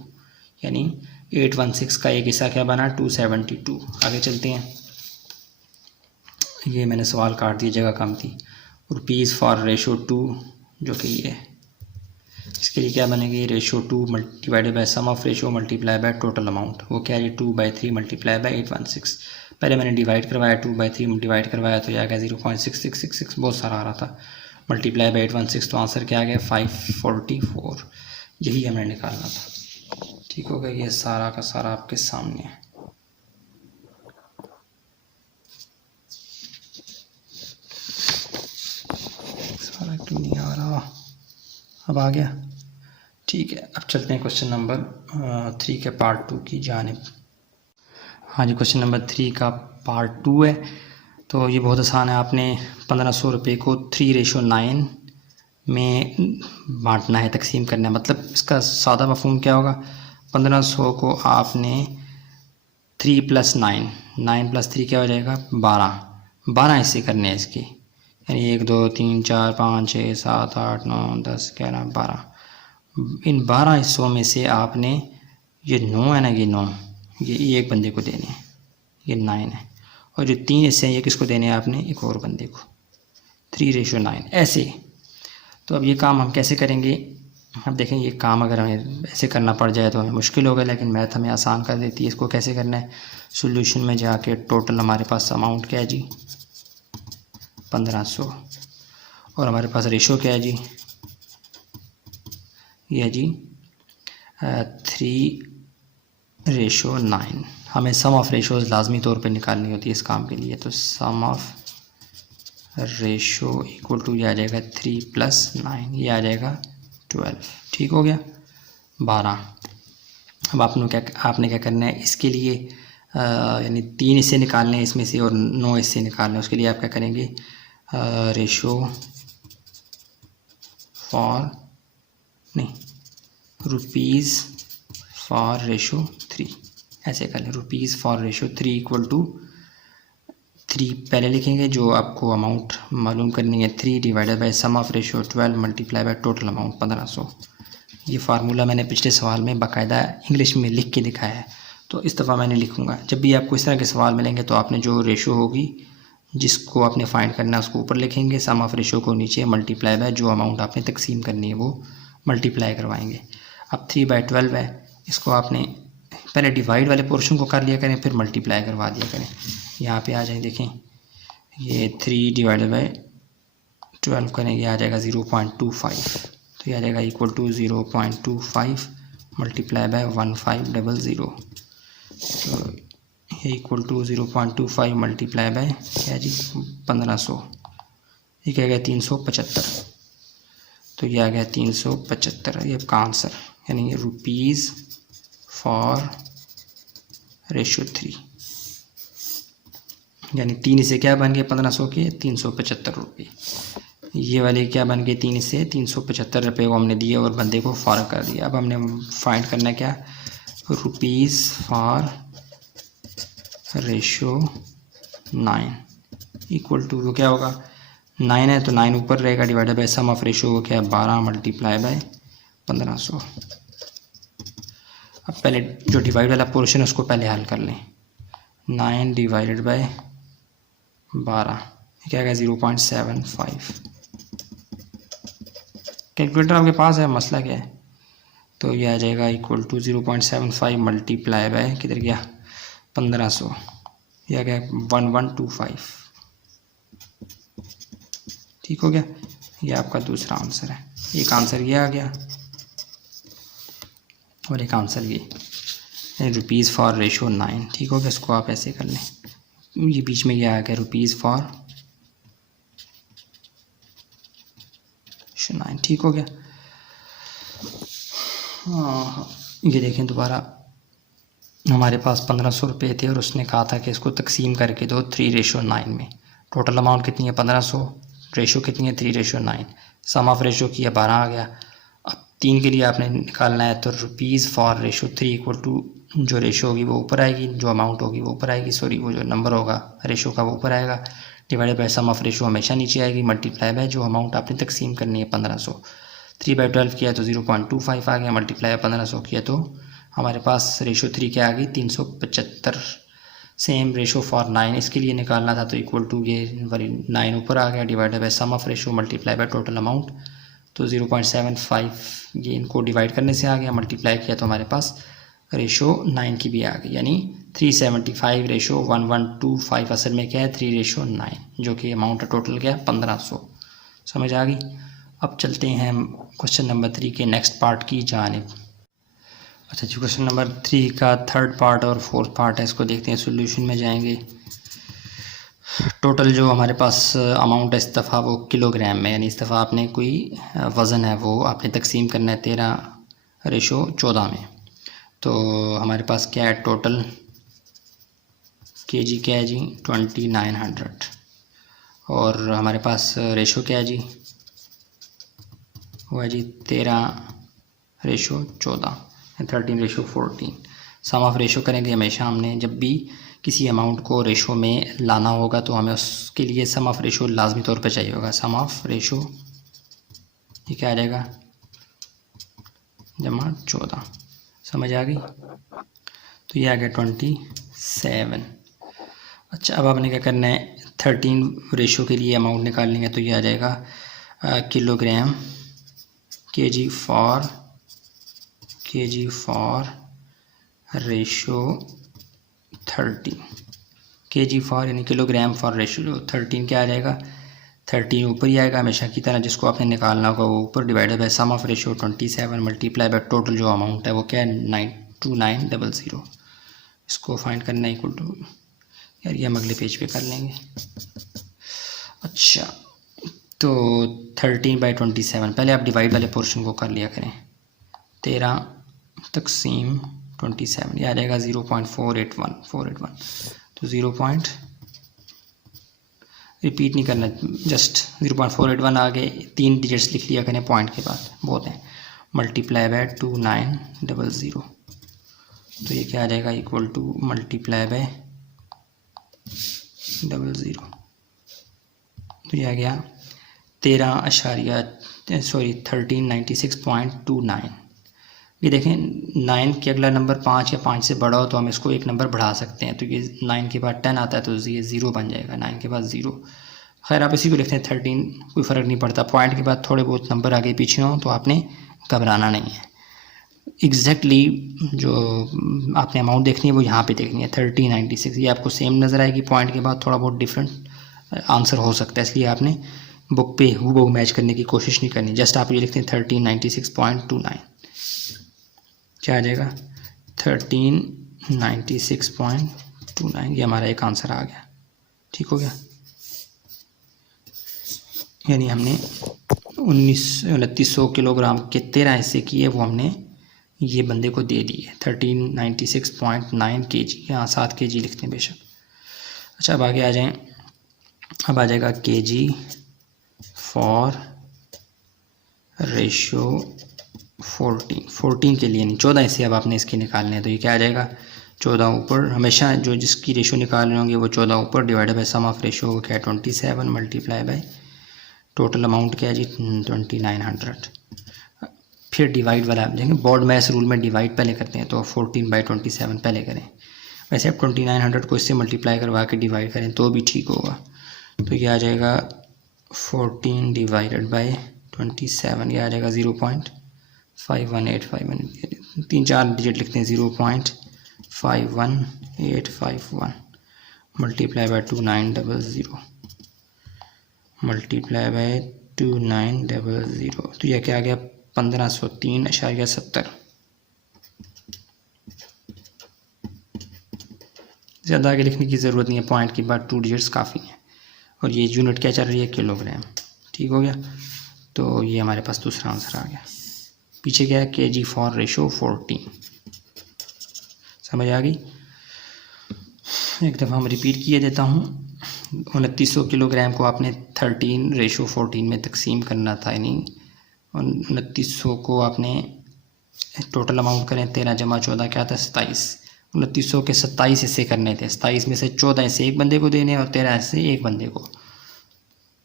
यानी 816 का एक हिस्सा क्या बना? 272। आगे चलते हैं। ये मैंने सवाल काट दिया, जगह कम थी। रुपीज़ फॉर रेशो 2, जो कि ये है, इसके लिए क्या बनेगी? Ratio 2 divided by sum of ratio multiply by total amount. वो क्या है? 2/3 मल्टीप्लाई बाय 816। पहले मैंने डिवाइड करवाया, 2/3 डिवाइड करवाया तो यह आ गया 0.6666, बहुत सारा आ रहा था। मल्टीप्लाई बाय 816, तो आंसर क्या आ गया? 544। यही हमें निकालना था। ठीक हो गया? ये सारा का सारा आपके सामने है। सारा क्यों नहीं आ रहा? अब आ गया? ठीक है, अब चलते हैं क्वेश्चन नंबर 3 के पार्ट 2 की जानिब। हाँ जी, क्वेश्चन नंबर 3 का पार्ट 2 है। तो ये बहुत आसान है। आपने 1500 रुपये को 3:9 में बांटना है, तकसीम करना है। मतलब इसका सादा मफहूम क्या होगा? 1500 को आपने 3 + 9, 9 + 3 क्या हो जाएगा? 12 हिस्से करने हैं इसके, यानी 1 2 3 4 5 6 7 8 9 10 11 12। इन 12 हिस्सों में से आपने ये 9 है ना, ये 9 ये एक बंदे को देने हैं, ये 9 है। और जो 3 हिस्से हैं ये किसको देने हैं आपने? एक और बंदे को। 3:9 ऐसे। तो अब ये काम हम कैसे करेंगे? अब देखें, ये काम अगर हमें ऐसे करना पड़ जाए तो हमें मुश्किल होगा, लेकिन मैथ हमें आसान कर देती है। इसको कैसे करना है? सॉल्यूशन में जाके टोटल हमारे पास अमाउंट क्या है जी? 1500। और हमारे पास रेशो क्या है जी? ये है जी 3:9। हमें सम ऑफ रेशोज़ लाजमी तौर पे निकालनी होती है इस काम के लिए। तो सम ऑफ रेशो इक्वल टू ये आ जाएगा 3 + 9, ये आ जाएगा 12। ठीक हो गया? 12। अब आपने क्या करना है इसके लिए? यानी 3 हिस्से निकालने हैं इसमें से और 9 हिस्से निकालने हैं। उसके लिए आप क्या करेंगे? Ratio for rupees for ratio 3, ऐसे कर लें। Rupees for ratio 3 equal to 3 पहले लिखेंगे, जो आपको अमाउंट मालूम करनी है 3 divided by sum of ratio 12 multiply by total amount 1500। ये फार्मूला मैंने पिछले सवाल में बाकायदा इंग्लिश में लिख के दिखाया है, तो इस दफ़ा मैंने लिखूँगा। जब भी आपको इस तरह के सवाल मिलेंगे तो आपने जो रेशो होगी, जिसको आपने फाइंड करना है उसको ऊपर लिखेंगे, सम ऑफ रेशो को नीचे, मल्टीप्लाई बाय जो अमाउंट आपने तकसीम करनी है वो मल्टीप्लाई करवाएंगे। अब 3/12 है, इसको आपने पहले डिवाइड वाले पोर्शन को कर लिया करें, फिर मल्टीप्लाई करवा दिया करें। यहाँ पे आ जाए, देखें ये 3/12 करेंगे, आ जाएगा 0.25, तो ये आ जाएगा इक्वल टू 0.25 मल्टीप्लाई बाय 1500, तो ये इक्वल टू 0.25 मल्टीप्लाई बाय क्या जी 1500, ये क्या गया 375, तो ये आ गया 375, ये आपका आंसर, यानी रुपीज़ फॉर रेशो 3, यानी 3 से क्या बन गए 1500 के 375 रुपये। ये वाले क्या बन गए 3 से 375 रुपये को हमने दिए और बंदे को फ़ारग कर दिया। अब हमने फाइंड करना क्या, rupees for ratio 9 equal to, वो क्या होगा 9 है तो 9 ऊपर रहेगा, divided by sum of ratio वो क्या है 12 मल्टीप्लाई बाय 1500। अब पहले जो डिवाइड वाला पोर्शन है उसको पहले हल कर लें, 9 डिवाइडेड बाय 12 क्या है 0.75। कैलकुलेटर आपके पास है, मसला क्या है, तो ये आ जाएगा इक्वल टू 0.75 मल्टीप्लाई बाय किधर गया 1500, यह आ गया 1125, ठीक हो गया। ये आपका दूसरा आंसर है, एक आंसर ये आ गया और एक आंसर ये रुपीज़ फॉर रेशो 9, ठीक हो गया। इसको आप ऐसे कर लें, ये बीच में क्या आ गया रुपीज़ फॉर रेशो 9, ठीक हो गया। ये देखें दोबारा, हमारे पास 1500 रुपये थे और उसने कहा था कि इसको तकसीम करके दो 3/9 में। टोटल अमाउंट कितनी है 1500, रेशो कितनी है 3/9, सम ऑफ रेशो की है 12 आ गया। अब 3 के लिए आपने निकालना है, तो rupees for ratio 3 equal to जो रेशो होगी वो ऊपर आएगी, जो अमाउंट होगी वो ऊपर आएगी, सॉरी वो जो नंबर होगा रेशो का वो ऊपर आएगा, divided by sum of ratio हमेशा नीचे आएगी, मल्टीप्लाई बाय जो अमाउंट आपने तकसीम करनी है 1500। 3/12 किया तो 0.25 आ गया, मल्टीप्लाई 1500 किया तो हमारे पास रेशो 3 क्या आ गई 375। सेम रेशो फॉर 9 इसके लिए निकालना था, तो इक्वल टू ये वाली 9 ऊपर आ गया, divided by sum of ratio multiply by total amount, तो 0.75 ये इनको डिवाइड करने से आ गया, मल्टीप्लाई किया तो हमारे पास रेशो 9 की भी आ गई, यानी 375 रेशो 1125 असल में क्या है 3/9, जो कि अमाउंट टोटल क्या है 1500। समझ आ गई। अब चलते हैं क्वेश्चन नंबर 3 के नेक्स्ट पार्ट की जानिब। अच्छा जी, क्वेश्चन नंबर 3 का थर्ड पार्ट और फोर्थ पार्ट है, इसको देखते हैं। सोल्यूशन में जाएंगे। टोटल जो हमारे पास अमाउंट है इस दफ़ा वो किलोग्राम में, यानी इस दफ़ा आपने कोई वज़न है वो आपने तकसीम करना है 13/14 में। तो हमारे पास क्या है टोटल केजी क्या है जी 2900, और हमारे पास रेशो क्या है जी वो है जी 13/14, 13/14। सम ऑफ रेशो करेंगे हमेशा, हमने जब भी किसी अमाउंट को रेशो में लाना होगा तो हमें उसके लिए सम ऑफ रेशो लाजमी तौर पे चाहिए होगा। सम ऑफ रेशो ये क्या आ जाएगा जमा 14, समझ आ गई। तो ये आ गया 27। अच्छा, अब आपने क्या करना है 13 रेशो के लिए अमाउंट निकालनी है, तो ये आ जाएगा kilogram KG for ratio 30, KG for यानी किलोग्राम फॉर रेशो 13 क्या आ जाएगा 13 ऊपर ही आएगा हमेशा की तरह, जिसको आपने निकालना होगा वो ऊपर, divided by sum of ratio 27 multiply by total जो अमाउंट है वो क्या है 92900। इसको फाइंड करना है इक्वल टू, यार ये हम अगले पेज पे कर लेंगे। अच्छा, तो 13/27 पहले आप डिवाइड वाले पोर्शन को कर लिया करें, 13/27 ये आ जाएगा 0.481, तो 0. रिपीट नहीं करना, जस्ट 0.481 आगे 3 डिजिट्स लिख लिया करें पॉइंट के बाद, बहुत हैं, मल्टीप्लाई बाय 2900, तो ये क्या आ जाएगा इक्वल टू मल्टीप्लाई बाय 00, तो ये आ गया 1396.29, ये देखें 9 के अगला नंबर 5 या 5 से बड़ा हो तो हम इसको एक नंबर बढ़ा सकते हैं, तो ये 9 के बाद 10 आता है तो ये 0 बन जाएगा, 9 के बाद 0। खैर आप इसी को लिखते हैं 13, कोई फ़र्क नहीं पड़ता। पॉइंट के बाद थोड़े बहुत नंबर आगे पीछे हों तो आपने घबराना नहीं है। एग्जैक्टली जो आपने अमाउंट देखनी है वो यहाँ पे देखनी है 1396। ये आपको सेम नज़र आएगी, पॉइंट के बाद थोड़ा बहुत डिफरेंट आंसर हो सकता है, इसलिए आपने बुक पे हूबहू मैच करने की कोशिश नहीं करनी। जस्ट आप ये लिखते हैं 1396.29, क्या आ जाएगा 1396.29। ये हमारा एक आंसर आ गया, ठीक हो गया। यानी हमने 2900 किलोग्राम के 13 हिस्से किए, वो हमने ये बंदे को दे दिए 1396.9 kg। यहाँ 7 kg लिखते हैं बेशक। अच्छा अब आगे आ जाएं। अब आ जाएगा kg फॉर रेशो 14 के लिए नहीं 14 हिस्से अब आपने इसके निकालने हैं, तो ये क्या आ जाएगा 14 ऊपर, हमेशा जो जिसकी रेशो निकाल रहे होंगे वो 14 ऊपर divided by sum of ratio क्या है 27 मल्टीप्लाई बाय टोटल अमाउंट क्या है जी 2900। फिर डिवाइड वाला आप देखेंगे, बोर्ड मैथ्स रूल में डिवाइड पहले करते हैं तो 14/27 पहले करें। वैसे आप 2900 को इससे मल्टीप्लाई करवा के डिवाइड करें तो भी ठीक होगा। तो ये आ जाएगा 14 डिवाइडेड बाय 27, ये आ जाएगा 0.51851। 3-4 डिजिट लिखते हैं 0.51851 मल्टीप्लाई बाय 2900 मल्टीप्लाई बाय 2900, तो यह क्या आ गया 1503.70। ज़्यादा आगे लिखने की ज़रूरत नहीं है, पॉइंट के बाद 2 डिजिट्स काफ़ी हैं। और ये यूनिट क्या चल रही है किलोग्राम, ठीक हो गया। तो ये हमारे पास दूसरा आंसर आ गया। पीछे क्या है kg फॉर रेशो 14, समझ आ गई। एक दफ़ा हम रिपीट किए देता हूँ। 2900 किलोग्राम को आपने 13/14 में तकसीम करना था, यानी 2900 को आपने टोटल अमाउंट करें 13 जमा 14 क्या था 27। 2900 के 27 हिस्से करने थे, 27 में से 14 हिस्से एक बंदे को देने और 13 हिस्से एक बंदे को।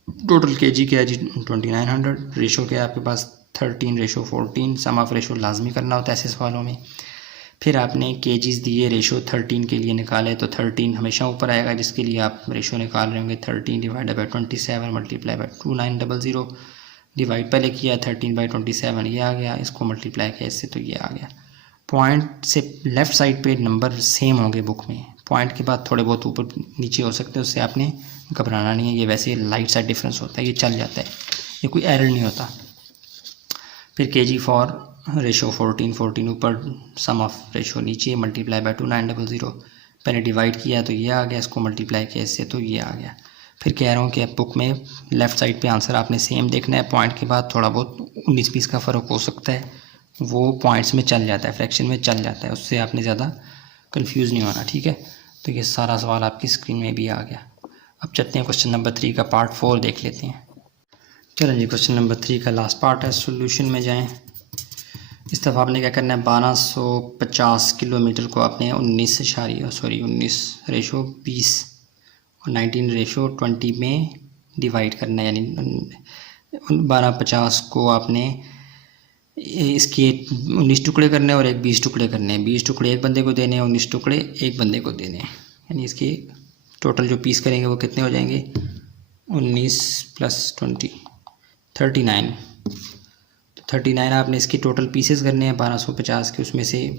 टोटल kg क्या है जी 2900। रेशो क्या है आपके पास 13/14। सम ऑफ रेशो लाजमी करना होता है ऐसे सवालों में। फिर आपने kgs दिए, रेशो 13 के लिए निकाले तो 13 हमेशा ऊपर आएगा, जिसके लिए आप रेशो निकाल रहे होंगे 13 divided by 27 multiply by 2900। Divide पहले किया 13/27, ये आ गया, इसको मल्टीप्लाई किया इससे तो ये आ गया। पॉइंट से लेफ़्ट साइड पे नंबर सेम होंगे बुक में, पॉइंट के बाद थोड़े बहुत ऊपर नीचे हो सकते हैं, उससे आपने घबराना नहीं है। ये वैसे लाइट सा डिफरेंस होता है, ये चल जाता है, ये कोई एरर नहीं होता। फिर kg फॉर रेशो 14 ऊपर, सम ऑफ रेशो नीचे, मल्टीप्लाई बाय 2900। पहले डिवाइड किया तो ये आ गया, इसको मल्टीप्लाई किया इससे तो ये आ गया। फिर कह रहा हूँ कि बुक में लेफ़्ट साइड पे आंसर आपने सेम देखना है, पॉइंट के बाद थोड़ा बहुत 19-20 का फ़र्क हो सकता है, वो पॉइंट्स में चल जाता है, फ्रैक्शन में चल जाता है, उससे आपने ज़्यादा कंफ्यूज नहीं होना, ठीक है। तो ये सारा सवाल आपकी स्क्रीन में भी आ गया। अब चलते हैं क्वेश्चन नंबर 3 का पार्ट 4 देख लेते हैं। चलें जी, क्वेश्चन नंबर 3 का लास्ट पार्ट है, सोल्यूशन में जाएं। इस दफ़ा आपने क्या करना है 1250 किलोमीटर को आपने 19/20 और 19/20 में डिवाइड करना है, यानी 1250 को आपने इसके 19 टुकड़े करने और एक 20 टुकड़े करने हैं। 20 टुकड़े एक बंदे को देने हैं, 19 टुकड़े एक बंदे को देने हैं, यानी इसके टोटल जो पीस करेंगे वो कितने हो जाएंगे 19 + 20 39। तो 39 आपने इसके टोटल पीसेस करने हैं 1250 के, उसमें से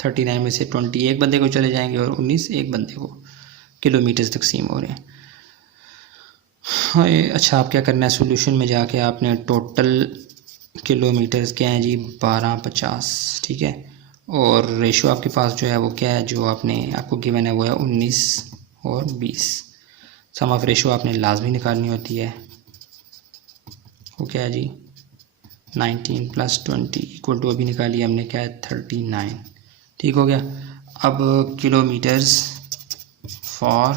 39 में से 20 एक बंदे को चले जाएंगे और 19 एक बंदे को। किलोमीटर्स तकसीम हो रहे हैं। अच्छा आप क्या करना है, सोल्यूशन में जाके आपने टोटल किलोमीटर्स क्या हैं जी 1250, ठीक है। और रेशो आपके पास जो है वो क्या है, जो आपने आपको गिवन है वो है 19 और 20। सम ऑफ रेशो आपने लाजमी निकालनी होती है, वो क्या है जी 19 + 20 इक्वल टू अभी निकाली हमने क्या है 39, ठीक हो गया। अब किलोमीटर्स फॉर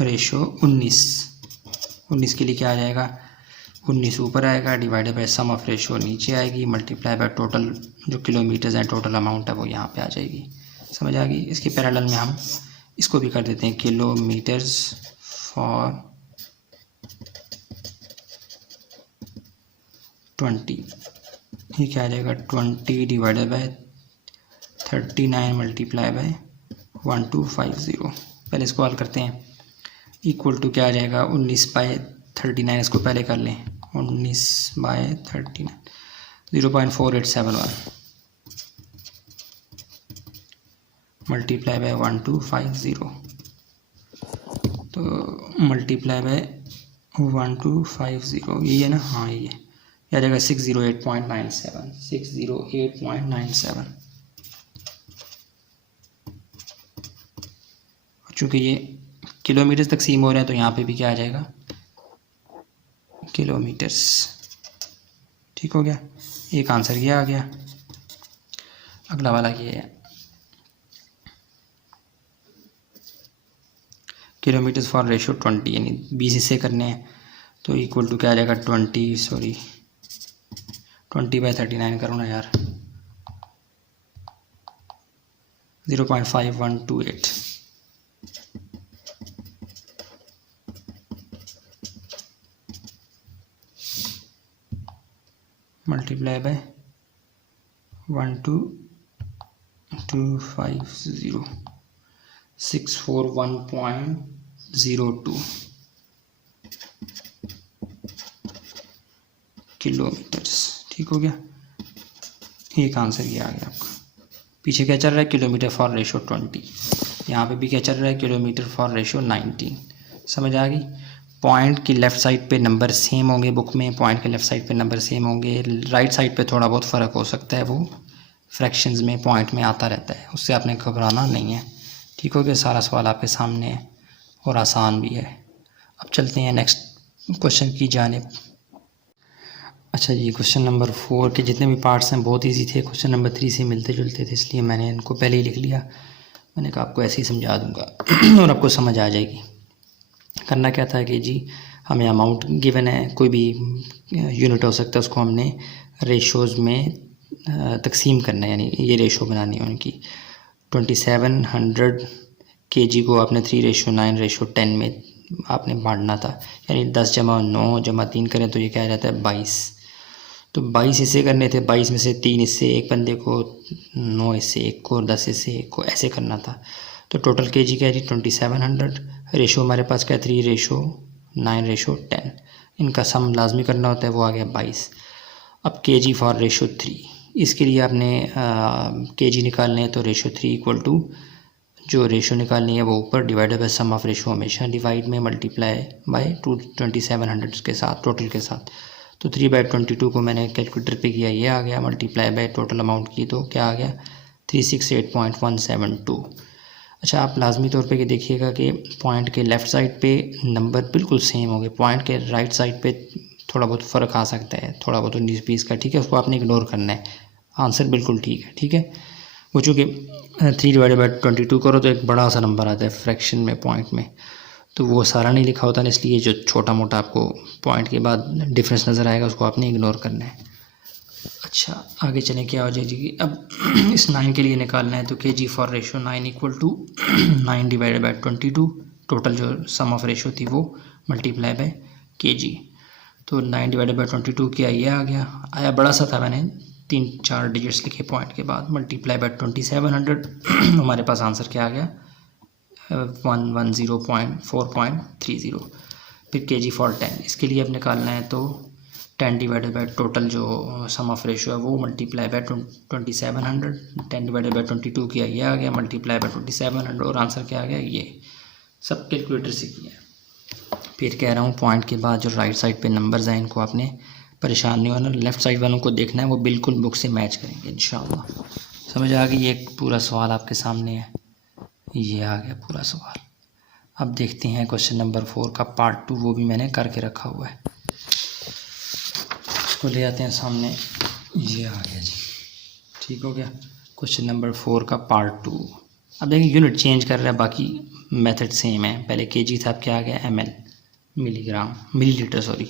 रेशो 19 के लिए क्या आ जाएगा 19 ऊपर आएगा, divided by sum of ratio नीचे आएगी, मल्टीप्लाई बाय टोटल जो किलोमीटर्स हैं, टोटल अमाउंट है वो यहाँ पे आ जाएगी। समझ आ गई। इसके पैरेलल में हम इसको भी कर देते हैं, किलोमीटर्स फॉर 20 ये क्या आ जाएगा 20 डिवाइडेड बाय 39 मल्टीप्लाई बाय 1250। पहले इसको हल करते हैं। इक्वल टू क्या आ जाएगा 19/39, इसको पहले कर लें 19/39 0.4871 मल्टीप्लाई बाय 1250। तो मल्टीप्लाई बाय 1250 ये है ना, हाँ ये आ जाएगा 608.97 608.97। चूँकि ये किलोमीटर्स तकसीम हो रहे हैं तो यहाँ पे भी क्या आ जाएगा किलोमीटर्स। ठीक हो गया, एक आंसर ये आ गया। अगला वाला ये है किलोमीटर्स फॉर रेशो 20, यानी 20 हिस्से करने हैं। तो इक्वल टू क्या आ जाएगा 20/39 करो ना यार 0.5128 मल्टीप्लाई बाय 12250 641.02 किलोमीटर्स। ठीक हो गया, एक आंसर ये आ गया आपका। पीछे क्या चल रहा है किलोमीटर फॉर रेशो 20, यहाँ पे भी क्या चल रहा है किलोमीटर फॉर रेशो 19। समझ आ गई। पॉइंट की लेफ़्ट साइड पे नंबर सेम होंगे बुक में, पॉइंट के लेफ़्ट साइड पे नंबर सेम होंगे, राइट साइड पे थोड़ा बहुत फ़र्क हो सकता है, वो फ्रैक्शंस में पॉइंट में आता रहता है, उससे आपने घबराना नहीं है। ठीक हो गया, सारा सवाल आपके सामने है और आसान भी है। अब चलते हैं नेक्स्ट क्वेश्चन की जानिब। अच्छा जी, क्वेश्चन नंबर 4 के जितने भी पार्ट्स हैं बहुत इजी थे, क्वेश्चन नंबर 3 से मिलते जुलते थे, इसलिए मैंने इनको पहले ही लिख लिया। मैंने कहा आपको ऐसे ही समझा दूंगा और आपको समझ आ जाएगी। करना क्या था कि जी हमें अमाउंट गिवन है, कोई भी यूनिट हो सकता है, उसको हमने रेशोज़ में तकसीम करना है, यानी ये रेशो बनानी है उनकी। 2700 kg को आपने 3:9:10 में आपने बांटना था, यानी 10 × 9 × 3 करें तो ये क्या आ जाता है 22। तो 22 हिस्से करने थे, 22 में से 3 हिस्से एक बंदे को, 9 हिस्से एक को, 10 हिस्से एक को, ऐसे करना था। तो टोटल kg क्या है जी 2700। रेशो हमारे पास क्या है 3:9:10, इनका सम लाजमी करना होता है, वो आ गया 22। अब kg फॉर रेशो 3, इसके लिए आपने kg निकालने हैं, तो रेशो 3 इक्वल टू जो रेशो निकालनी है वो ऊपर divided by sum of ratio, हमेशा डिवाइड में मल्टीप्लाई बाय 2700 के साथ, टोटल के साथ। तो 3/22 को मैंने कैलकुलेटर पे किया, ये आ गया, मल्टीप्लाई बाय टोटल अमाउंट की तो क्या आ गया 368.172। अच्छा, आप लाजमी तौर पे कि देखिएगा कि पॉइंट के लेफ़्ट साइड पे नंबर बिल्कुल सेम होंगे, पॉइंट के राइट साइड पे थोड़ा बहुत फ़र्क आ सकता है, थोड़ा बहुत 19-20 का। ठीक है, उसको आपने इग्नोर करना है, आंसर बिल्कुल ठीक है। ठीक है, वो चूँकि 3/22 करो तो एक बड़ा सा नंबर आता है फ्रैक्शन में, पॉइंट में, तो वो सारा नहीं लिखा होता है, इसलिए जो छोटा मोटा आपको पॉइंट के बाद डिफरेंस नज़र आएगा उसको आपने इग्नोर करना है। अच्छा, आगे चलें, क्या हो जाएगी अब इस 9 के लिए निकालना है, तो kg for ratio 9 equal to 9/22, total जो सम ऑफ रेशो थी वो मल्टीप्लाई बाय kg। तो 9/22 क्या ये आ गया, आया बड़ा सा था, मैंने 3-4 डिजिट्स लिखे पॉइंट के बाद, मल्टीप्लाई बाय 2700 हमारे पास आंसर क्या आ गया 110.4.30। फिर kg फॉर 10, इसके लिए अब निकालना है, तो 10 डिवाइडेड बाय टोटल जो सम ऑफ रेशो है वो मल्टीप्लाई बाय 2700, 10 डिवाइडेड बाय 22 किया ये आ गया, मल्टीप्लाई बाय 2700 और आंसर क्या आ गया, ये सब कैलकुलेटर से किया। फिर कह रहा हूँ पॉइंट के बाद जो राइट साइड पे नंबर्स हैं इनको आपने परेशान नहीं होना, लेफ़्ट साइड वालों को देखना है, वो बिल्कुल बुक से मैच करेंगे इंशाल्लाह। समझ आ गई। एक पूरा सवाल आपके सामने है, ये आ गया पूरा सवाल। अब देखते हैं क्वेश्चन नंबर 4 का पार्ट 2, वो भी मैंने करके रखा हुआ है, उसको ले आते हैं सामने। ये आ गया जी, ठीक हो गया, क्वेश्चन नंबर 4 का पार्ट 2। अब देखिए यूनिट चेंज कर रहा है, बाकी मेथड सेम है। पहले kg था, अब क्या आ गया ml, मिलीलीटर सॉरी।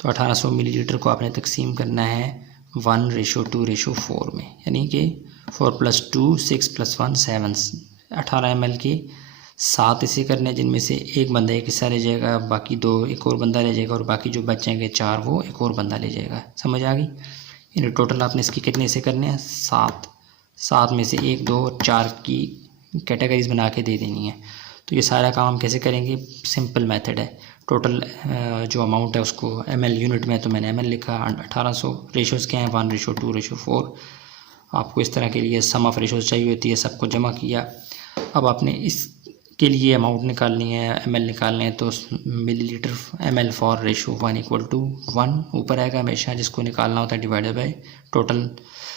तो 1800 मिलीलीटर को आपने तकसीम करना है 1:2:4 में, यानी कि 4 + 2 6 + 1 7। 18 ml के 7 हिस्से करने, जिनमें से एक बंदा एक हिस्सा ले जाएगा, बाकी 2 एक और बंदा ले जाएगा, और बाकी जो बचेंगे 4 वो एक और बंदा ले जाएगा। समझ आ गई। यानी टोटल आपने इसकी कितने से करने हैं, 7। 7 में से 1, 2 और 4 की कैटेगरीज बना के दे देनी है। तो ये सारा काम हम कैसे करेंगे, सिंपल मेथड है। टोटल जो अमाउंट है उसको ml यूनिट में, तो मैंने ml लिखा 1800। रेशोज़ क्या हैं, 1:2:4। आपको इस तरह के लिए सम ऑफ रेशोज़ चाहिए होती है, सबको जमा किया। अब आपने इसके लिए अमाउंट निकालनी है, ml निकालने हैं, तो मिलीलीटर ml फॉर रेशो 1:1 ऊपर आएगा हमेशा, जिसको निकालना होता है divided by total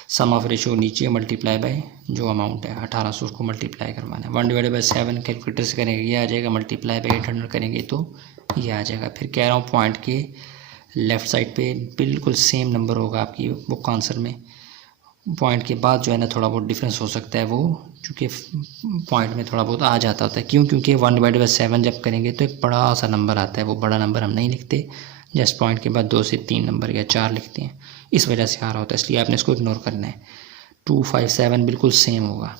sum of ratio नीचे मल्टीप्लाई बाय जो अमाउंट है 1800 उसको मल्टीप्लाई करवाना है। 1/7 कैलकुलेटर से करेंगे ये आ जाएगा, मल्टीप्लाई बाय 800 करेंगे तो ये आ जाएगा। फिर कह रहा हूँ पॉइंट के लेफ़्ट साइड पे बिल्कुल सेम नंबर होगा आपकी बुक आंसर में। पॉइंट के बाद जो है ना थोड़ा बहुत डिफरेंस हो सकता है, वो चूँकि पॉइंट में थोड़ा बहुत आ जाता होता है। क्यों, क्योंकि 1/7 जब करेंगे तो एक बड़ा सा नंबर आता है, वो बड़ा नंबर हम नहीं लिखते, जस्ट पॉइंट के बाद 2 से 3 नंबर या 4 लिखते हैं, इस वजह से आ रहा होता है, इसलिए आपने इसको इग्नोर करना है। 257 बिल्कुल सेम होगा।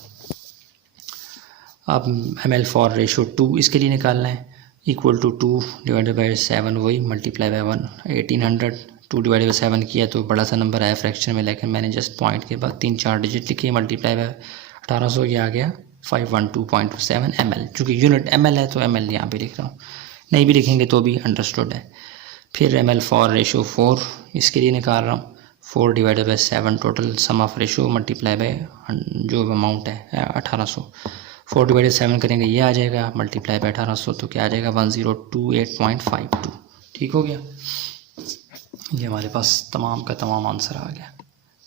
अब ml फॉर रेशो 2 इसके लिए निकालना है, इक्वल टू 2/7 वही मल्टीप्लाई बाय 1 1800। 2/7 किया तो बड़ा सा नंबर आया फ्रैक्शन में, लेकिन मैंने जस्ट पॉइंट के बाद 3-4 डिजिट लिखे, मल्टीप्लाई बाय 1800 ये आ गया 512.27 ml। चूँकि यूनिट ml है तो ml यहाँ पे लिख रहा हूँ, नहीं भी लिखेंगे तो भी अंडरस्टूड है। फिर ml फॉर रेशो 4 इसके लिए निकाल रहा हूँ, 4/7 total sum of ratio multiply by जो अमाउंट है 1800। 4/7 करेंगे ये आ जाएगा, मल्टीप्लाई बाय 1800 तो क्या आ जाएगा 1028.52। ठीक हो गया, ये हमारे पास तमाम का तमाम आंसर आ गया।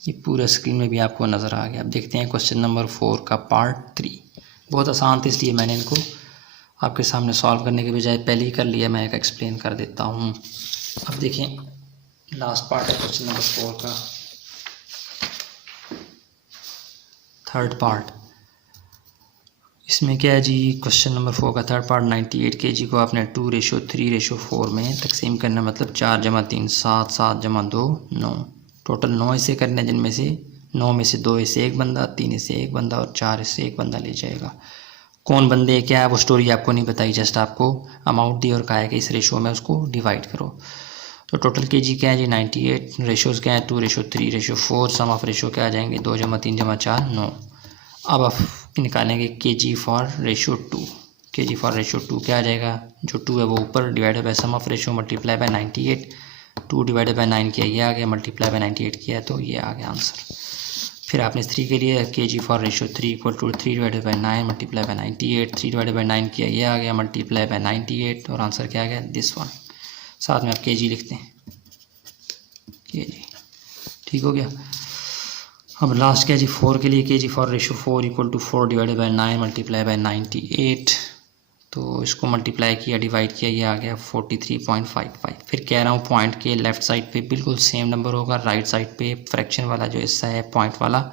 ये पूरा स्क्रीन में भी आपको नज़र आ गया। अब देखते हैं क्वेश्चन नंबर 4 का पार्ट 3। बहुत आसान था इसलिए मैंने इनको आपके सामने सॉल्व करने के बजाय पहले ही कर लिया, मैं एक एक्सप्लेन कर देता हूँ। अब देखें लास्ट पार्ट है क्वेश्चन नंबर 4 का, थर्ड पार्ट। इसमें क्या है जी, क्वेश्चन नंबर 4 का थर्ड पार्ट 98 kg को आपने 2:3:4 में तकसीम करना, मतलब 4 × 3 7, 7 × 2 9, टोटल 9 हिस्से करने, जिनमें से 9 में से 2 हिस्से एक बंदा, 3 हिस्से एक बंदा और 4 हिस्से एक बंदा ले जाएगा। कौन बंदे क्या है वो स्टोरी आपको नहीं बताई, जस्ट आपको अमाउंट दी और कहा है कि इस रेशो में उसको डिवाइड करो। तो टोटल kg क्या है जी 98, रेशोज़ क्या है 2:3:4, सम ऑफ रेशो क्या आ जाएंगे 2 × 3 × 4 9। अब आप निकालेंगे kg for ratio 2। kg for ratio 2 क्या आ जाएगा, जो 2 है वो ऊपर divided by sum of ratio multiply by 98। 2/9 किया ये आ गया, मल्टीप्लाई बाय 98 किया तो ये आ गया आंसर। फिर आपने 3 के लिए kg for ratio 3 equal to 3/9 multiply by 98। 3/9 किया ये आ गया, मल्टीप्लाई बाय 98 और आंसर क्या आ गया दिस वन। साथ में आप kg लिखते हैं, kg। ठीक हो गया। अब लास्ट क्या जी 4 के लिए kg for ratio 4 equal to 4/9 multiply by 98। तो इसको मल्टीप्लाई किया डिवाइड किया ये आ गया 43.55। फिर कह रहा हूँ पॉइंट के लेफ़्ट साइड पे बिल्कुल सेम नंबर होगा, राइट साइड पे फ्रैक्शन वाला जो हिस्सा है पॉइंट वाला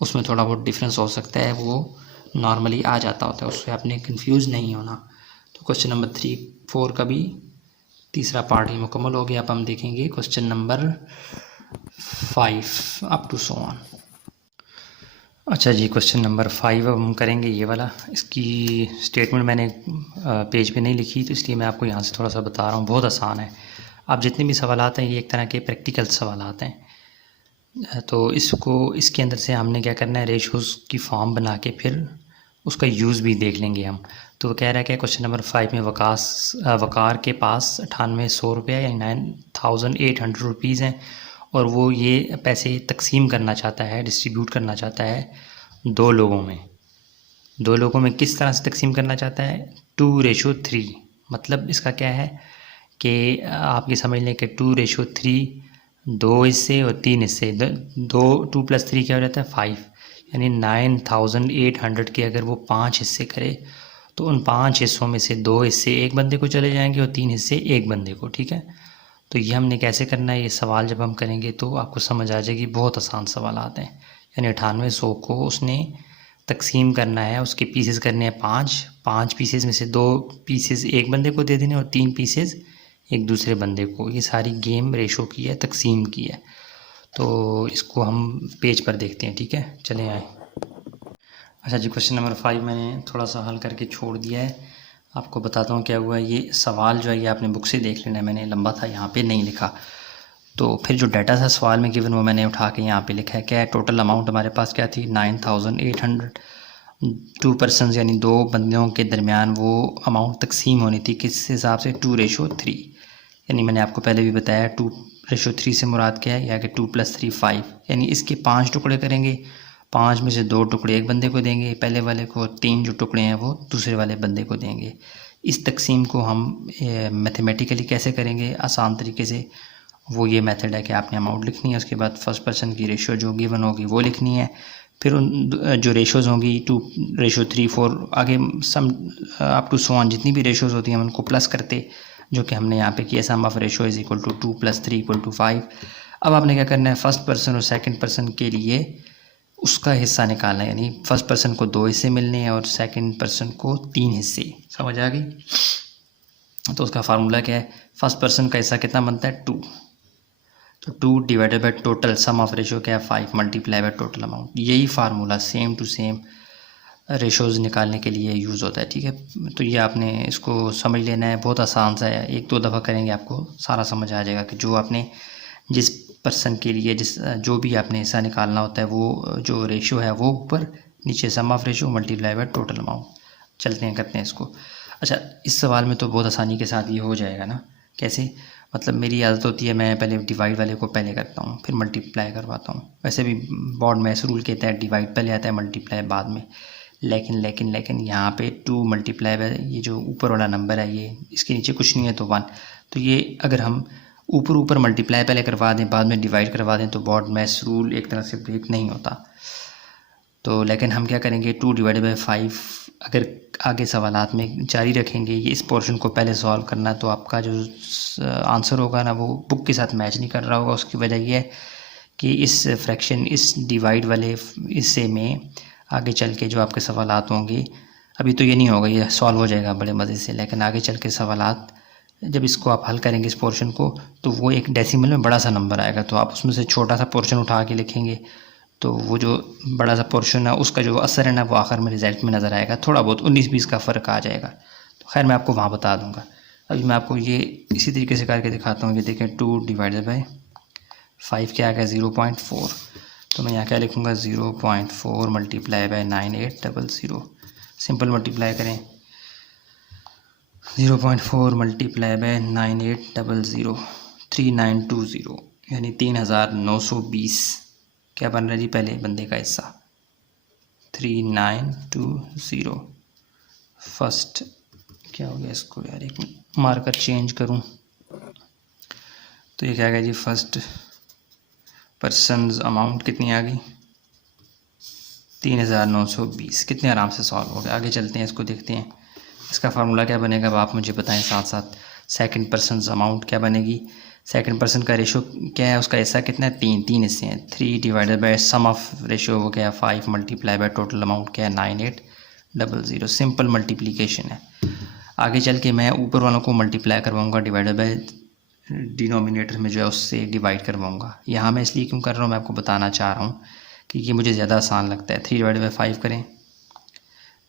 उसमें थोड़ा बहुत डिफरेंस हो सकता है, वो नॉर्मली आ जाता होता है, उससे आपने कंफ्यूज नहीं होना। तो क्वेश्चन नंबर 4 का भी तीसरा पार्ट ही मुकम्मल हो गया। अब हम देखेंगे question number 5 up to so on. अच्छा जी, क्वेश्चन नंबर 5 अब हम करेंगे ये वाला। इसकी स्टेटमेंट मैंने पेज पे नहीं लिखी, तो इसलिए मैं आपको यहाँ से थोड़ा सा बता रहा हूँ। बहुत आसान है। आप जितने भी सवाल आते हैं ये एक तरह के प्रैक्टिकल सवाल आते हैं। तो इसके अंदर से हमने क्या करना है, रेशोज़ की फॉर्म बना के फिर उसका यूज़ भी देख लेंगे हम। तो कह रहा है कि क्वेश्चन नंबर 5 में वकार के पास 9800 रुपये यानी 9800 रुपीज़ हैं, और वो ये पैसे तकसीम करना चाहता है, डिस्ट्रीब्यूट करना चाहता है 2 लोगों में। 2 लोगों में किस तरह से तकसीम करना चाहता है, 2:3। मतलब इसका क्या है कि आप ये समझ लें कि 2:3, 2 हिस्से और 3 हिस्से, 2 + 3 क्या हो जाता है 5, यानी 9800 के अगर वो 5 हिस्से करे तो उन 5 हिस्सों में से 2 हिस्से एक बंदे को चले जाएंगे और 3 हिस्से एक बंदे को। ठीक है, तो ये हमने कैसे करना है, ये सवाल जब हम करेंगे तो आपको समझ आ जाएगी। बहुत आसान सवाल आते हैं। यानी 9800 को उसने तकसीम करना है, उसके पीसेस करने हैं 5 पीसेस में से 2 पीसेस एक बंदे को दे देने और 3 पीसेस एक दूसरे बंदे को। ये सारी गेम रेशो की है, तकसीम की है। तो इसको हम पेज पर देखते हैं। ठीक है, चले आए। अच्छा जी, क्वेश्चन नंबर 5 मैंने थोड़ा सा हल करके छोड़ दिया है। आपको बताता हूँ क्या हुआ है। ये सवाल जो है ये आपने बुक से देख लेना है, मैंने लंबा था यहाँ पे नहीं लिखा। तो फिर जो डाटा था सवाल में गिवन वो मैंने उठा के यहाँ पे लिखा है। क्या है, टोटल अमाउंट हमारे पास क्या थी, 9800। 2 पर्सन यानी 2 बंदों के दरमियान वो अमाउंट तकसीम होनी थी, किस हिसाब से, 2:3। यानी मैंने आपको पहले भी बताया 2:3 से मुराद क्या है, या कि 2 + 3 5। यानी इसके 5 टुकड़े करेंगे, 5 में से 2 टुकड़े एक बंदे को देंगे पहले वाले को, 3 जो टुकड़े हैं वो दूसरे वाले बंदे को देंगे। इस तकसीम को हम मैथमेटिकली कैसे करेंगे आसान तरीके से, वो ये मेथड है कि आपने अमाउंट लिखनी है, उसके बाद फर्स्ट पर्सन की रेशो जो गिवन होगी वो लिखनी है, फिर उन जो रेशोज़ होंगी 2:3 4 आगे sum up to so on जितनी भी रेशोज़ होती हैं उनको प्लस करते, जो कि हमने यहाँ पे किया, sum of ratio is equal to 2 + 3 = 5। अब आपने क्या करना है, फर्स्ट पर्सन और सेकंड पर्सन के लिए उसका हिस्सा निकालना है, यानी फर्स्ट पर्सन को 2 हिस्से मिलने हैं और सेकंड पर्सन को 3 हिस्से। समझ आ गई? तो उसका फार्मूला क्या है, फर्स्ट पर्सन का हिस्सा कितना बनता है, 2। तो 2 divided by total sum of ratio क्या है, 5 मल्टीप्लाई बाई टोटल अमाउंट। यही formula same to same ratios निकालने के लिए यूज़ होता है। ठीक है, तो ये आपने इसको समझ लेना है, बहुत आसान सा है, 1-2 दफ़ा करेंगे आपको सारा समझ आ जाएगा कि जो आपने जिस पर्सन के लिए जो भी आपने हिस्सा निकालना होता है वो जो रेशो है वो ऊपर, नीचे sum of ratio multiply by total amount. चलते हैं करते हैं इसको। अच्छा, इस सवाल में तो बहुत आसानी के साथ ये हो जाएगा ना। कैसे, मतलब मेरी आदत होती है मैं पहले डिवाइड वाले को पहले करता हूँ फिर मल्टीप्लाई करवाता हूँ। वैसे भी बोर्ड में ऐसे रूल के तहत डिवाइड पहले आता है मल्टीप्लाई बाद में, लेकिन यहाँ पे 2 मल्टीप्लाई बाय ये जो ऊपर वाला नंबर है ये, इसके नीचे कुछ नहीं है तो 1। तो ये अगर हम ऊपर मल्टीप्लाई पहले करवा दें बाद में डिवाइड करवा दें तो बोर्ड में ऐसे रूल एक तरह से ब्रेक नहीं होता। तो लेकिन हम क्या करेंगे, 2 डिवाइडेड बाई 5 अगर आगे सवालात में जारी रखेंगे, ये इस पोर्शन को पहले सॉल्व करना, तो आपका जो आंसर होगा ना वो बुक के साथ मैच नहीं कर रहा होगा। उसकी वजह यह है कि इस फ्रैक्शन, इस डिवाइड वाले हिस्से में आगे चल के जो आपके सवालात होंगे, अभी तो ये नहीं होगा, ये सॉल्व हो जाएगा बड़े मज़े से, लेकिन आगे चल के सवालात जब इसको आप हल करेंगे इस पोर्शन को, तो वो एक डेसिमल में बड़ा सा नंबर आएगा, तो आप उसमें से छोटा सा पोर्शन उठा के लिखेंगे, तो वो जो बड़ा सा पोर्शन है उसका जो असर है ना वो आखिर में रिज़ल्ट में नज़र आएगा, थोड़ा बहुत 19-20 का फ़र्क आ जाएगा। तो खैर मैं आपको वहाँ बता दूँगा। अभी मैं आपको ये इसी तरीके से करके दिखाता हूँ। ये देखें, 2 डिवाइडेड बाई 5 क्या आ गया, 0.4। तो मैं यहाँ क्या लिखूँगा, 0.4 मल्टीप्लाई बाई 9800। सिंपल मल्टीप्लाई करें, 0.4 मल्टीप्लाई बाई 9800 3920, यानी 3920 क्या बन रहा है जी, पहले बंदे का हिस्सा 3920। फर्स्ट क्या हो गया इसको यार, एक मार्कर चेंज करूं, तो ये क्या गया जी, फर्स्ट पर्सनस अमाउंट कितनी आ गई, 3920। कितने आराम से सॉल्व हो गया। आगे चलते हैं, इसको देखते हैं इसका फार्मूला क्या बनेगा। अब आप मुझे बताएं साथ साथ, सेकंड पर्सनस अमाउंट क्या बनेगी, सेकंड पर्सन का रेशो क्या है, उसका हिस्सा कितना है, 3 हिस्से हैं। 3 divided by sum of ratio वो क्या है, 5 मल्टीप्लाई बाय टोटल अमाउंट क्या है, 9800। सिंपल मल्टीप्लिकेशन है। आगे चल के मैं ऊपर वालों को मल्टीप्लाई करवाऊँगा, डिवाइडेड बाय डिनोमिनेटर में जो है उससे डिवाइड करवाऊँगा। यहाँ मैं इसलिए क्यों कर रहा हूँ, मैं आपको बताना चाह रहा हूँ कि ये मुझे ज़्यादा आसान लगता है। 3 डिवाइडेड बाय 5 करें,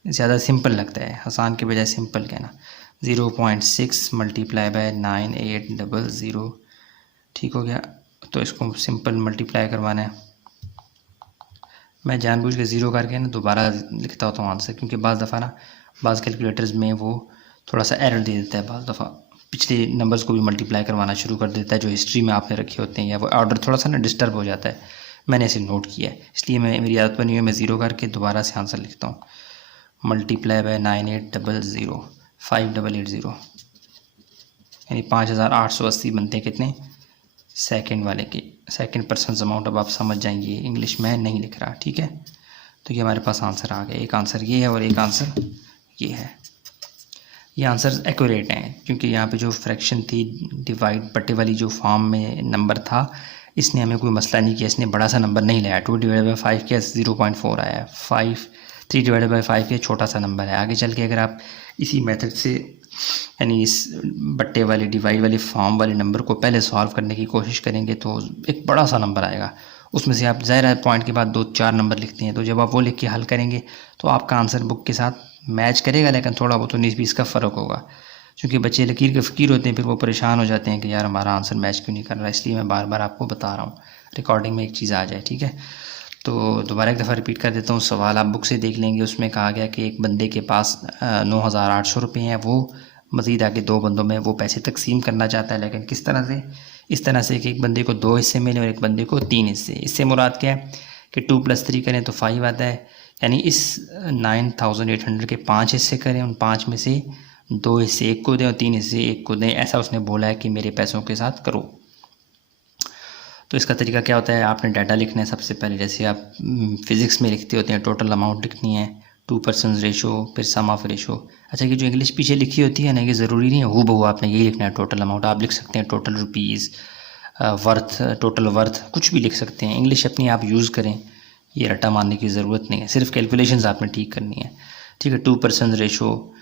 ज़्यादा सिंपल लगता है, आसान के बजाय सिंपल कहना। 0.6 मल्टीप्लाई बाय 9800, ठीक हो गया। तो इसको सिंपल मल्टीप्लाई करवाना है। मैं जानबूझ के ज़ीरो करके ना दोबारा लिखता होता हूँ आंसर, क्योंकि बाज़ दफ़ा ना बाज़ कैलकुलेटर्स में वो थोड़ा सा एरर दे देता है, बाज़ दफ़ा पिछले नंबर्स को भी मल्टीप्लाई करवाना शुरू कर देता है जो हिस्ट्री में आपने रखे होते हैं, या वो ऑर्डर थोड़ा सा ना डिस्टर्ब हो जाता है। मैंने इसे नोट किया है, इसलिए मेरी आदत बनी हुई है मैं ज़ीरो करके दोबारा से आंसर लिखता हूँ। मल्टीप्लाई बाय 9800 5880, यानी 5880 बनते हैं कितने, सेकंड वाले के, सेकंड पर्सन अमाउंट। अब आप समझ जाएंगे, इंग्लिश में नहीं लिख रहा, ठीक है। तो ये हमारे पास आंसर आ गया। एक आंसर ये है और एक आंसर ये है। ये आंसर एक्यूरेट हैं, क्योंकि यहाँ पे जो फ्रैक्शन थी डिवाइड बट्टे वाली जो फॉर्म में नंबर था, इसने हमें कोई मसला नहीं किया, इसने बड़ा सा नंबर नहीं लाया। 2 डिवाइडेड बाई 5 किया, 0.4 आया। 3 डिवाइडेड बाई 5 किया, छोटा सा नंबर है। आगे चल के अगर आप इसी मेथड से, यानी इस बट्टे वाले डिवाइड वाले फॉर्म वाले नंबर को पहले सॉल्व करने की कोशिश करेंगे तो एक बड़ा सा नंबर आएगा। उसमें से आप ज़ाहिर है पॉइंट के बाद 2-4 नंबर लिखते हैं, तो जब आप वो लिख के हल करेंगे तो आपका आंसर बुक के साथ मैच करेगा, लेकिन थोड़ा बहुत 19-20 का फ़र्क होगा। क्योंकि बच्चे लकीर के फ़कीर होते हैं, फिर वो परेशान हो जाते हैं कि यार हमारा आंसर मैच क्यों नहीं कर रहा। इसलिए मैं बार बार आपको बता रहा हूँ, रिकॉर्डिंग में एक चीज़ आ जाए, ठीक है। तो दोबारा एक दफ़ा रिपीट कर देता हूँ, सवाल आप बुक से देख लेंगे। उसमें कहा गया कि एक बंदे के पास 9,800 रुपये हैं, वो मज़ीद आगे 2 बंदों में वो पैसे तकसीम करना चाहता है, लेकिन किस तरह से? इस तरह से कि एक बंदे को 2 हिस्से मिले और एक बंदे को 3 हिस्से। इससे मुराद क्या है कि 2 + 3 करें तो 5 आता है, यानी इस 9,800 के 5 हिस्से करें, उन 5 में से 2 हिस्से एक को दें और 3 हिस्से एक को दें। ऐसा उसने बोला है कि मेरे पैसों के साथ करो। तो इसका तरीका क्या होता है, आपने डाटा लिखना है सबसे पहले, जैसे आप फिज़िक्स में लिखते होते हैं, टोटल अमाउंट लिखनी है, 2 पर्सन रेशो, फिर सम ऑफ रेशो। अच्छा, ये जो इंग्लिश पीछे लिखी होती है ना, ये ज़रूरी नहीं है हू बहू आपने यही लिखना है टोटल अमाउंट। आप लिख सकते हैं total rupees, worth, total worth, कुछ भी लिख सकते हैं। इंग्लिश अपनी आप यूज़ करें, ये रट्टा मारने की ज़रूरत नहीं है, सिर्फ कैलकुलेशंस आपने ठीक करनी है, ठीक है। 2 पर्सन रेशो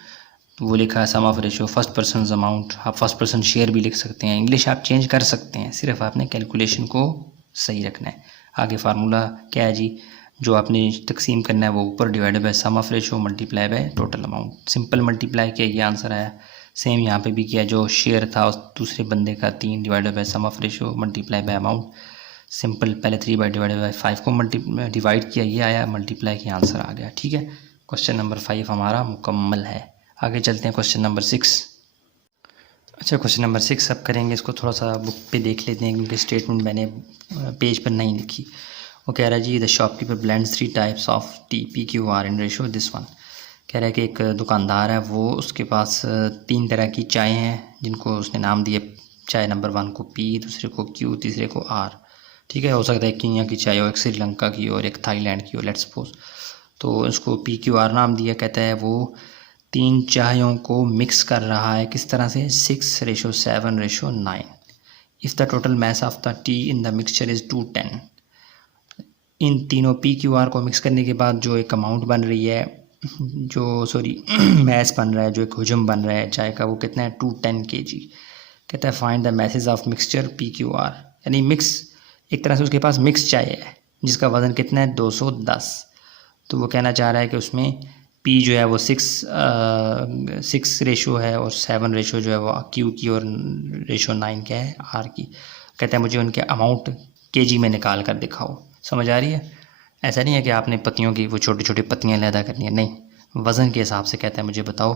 वो लिखा है, sum of ratio, first person amount, आप फर्स्ट पर्सन शेयर भी लिख सकते हैं। इंग्लिश आप चेंज कर सकते हैं, सिर्फ आपने कैलकुलेशन को सही रखना है। आगे फार्मूला क्या है जी, जो आपने तकसीम करना है वो ऊपर divided by sum of ratio multiply by total amount. Simple multiply किया, ये आंसर आया। सेम यहाँ पे भी किया, जो शेयर था उस दूसरे बंदे का 3 divided by sum of ratio multiply by amount. Simple पहले 3 डिवाइडेड बाय 5 को डिवाइड किया, ये आया, मल्टीप्लाई किया, आंसर आ गया, ठीक है। क्वेश्चन नंबर 5 हमारा मुकम्मल है। आगे चलते हैं क्वेश्चन नंबर 6। अच्छा, क्वेश्चन नंबर 6 अब करेंगे, इसको थोड़ा सा बुक पे देख लेते हैं क्योंकि स्टेटमेंट मैंने पेज पर नहीं लिखी। वो कह रहा है जी, the shopkeeper blends 3 types of tea PQR in ratio this one. कह रहा है कि एक दुकानदार है, वो उसके पास 3 तरह की चाय हैं, जिनको उसने नाम दिए, चाय नंबर 1 को P, दूसरे को Q, तीसरे को R, ठीक है। हो सकता है केन्या की चाय हो, एक श्रीलंका की और एक थाईलैंड की हो, लेट्स सपोज। तो उसको PQR नाम दिया। कहता है वो 3 चायों को मिक्स कर रहा है, किस तरह से? 6:7:9। If the total mass of the T in the mixture is 210। इन तीनों PQR को मिक्स करने के बाद जो एक अमाउंट बन रही है, जो मैस बन रहा है, जो एक हुजम बन रहा है चाय का, वो कितना है? 210 kg। कहता है find the message of mixture PQR, यानी मिक्स, एक तरह से उसके पास मिक्स चाय है जिसका वज़न कितना है? 210। तो वो कहना चाह रहा है कि उसमें P जो है वो 6 रेशो है और 7 रेशो जो है वो Q की, और रेशो 9 क्या है? R की। कहता है मुझे उनके अमाउंट kg में निकाल कर दिखाओ। समझ आ रही है? ऐसा नहीं है कि आपने पत्तियों की वो छोटी छोटी पत्तियाँ लैदा करनी है, नहीं, वज़न के हिसाब से कहता है मुझे बताओ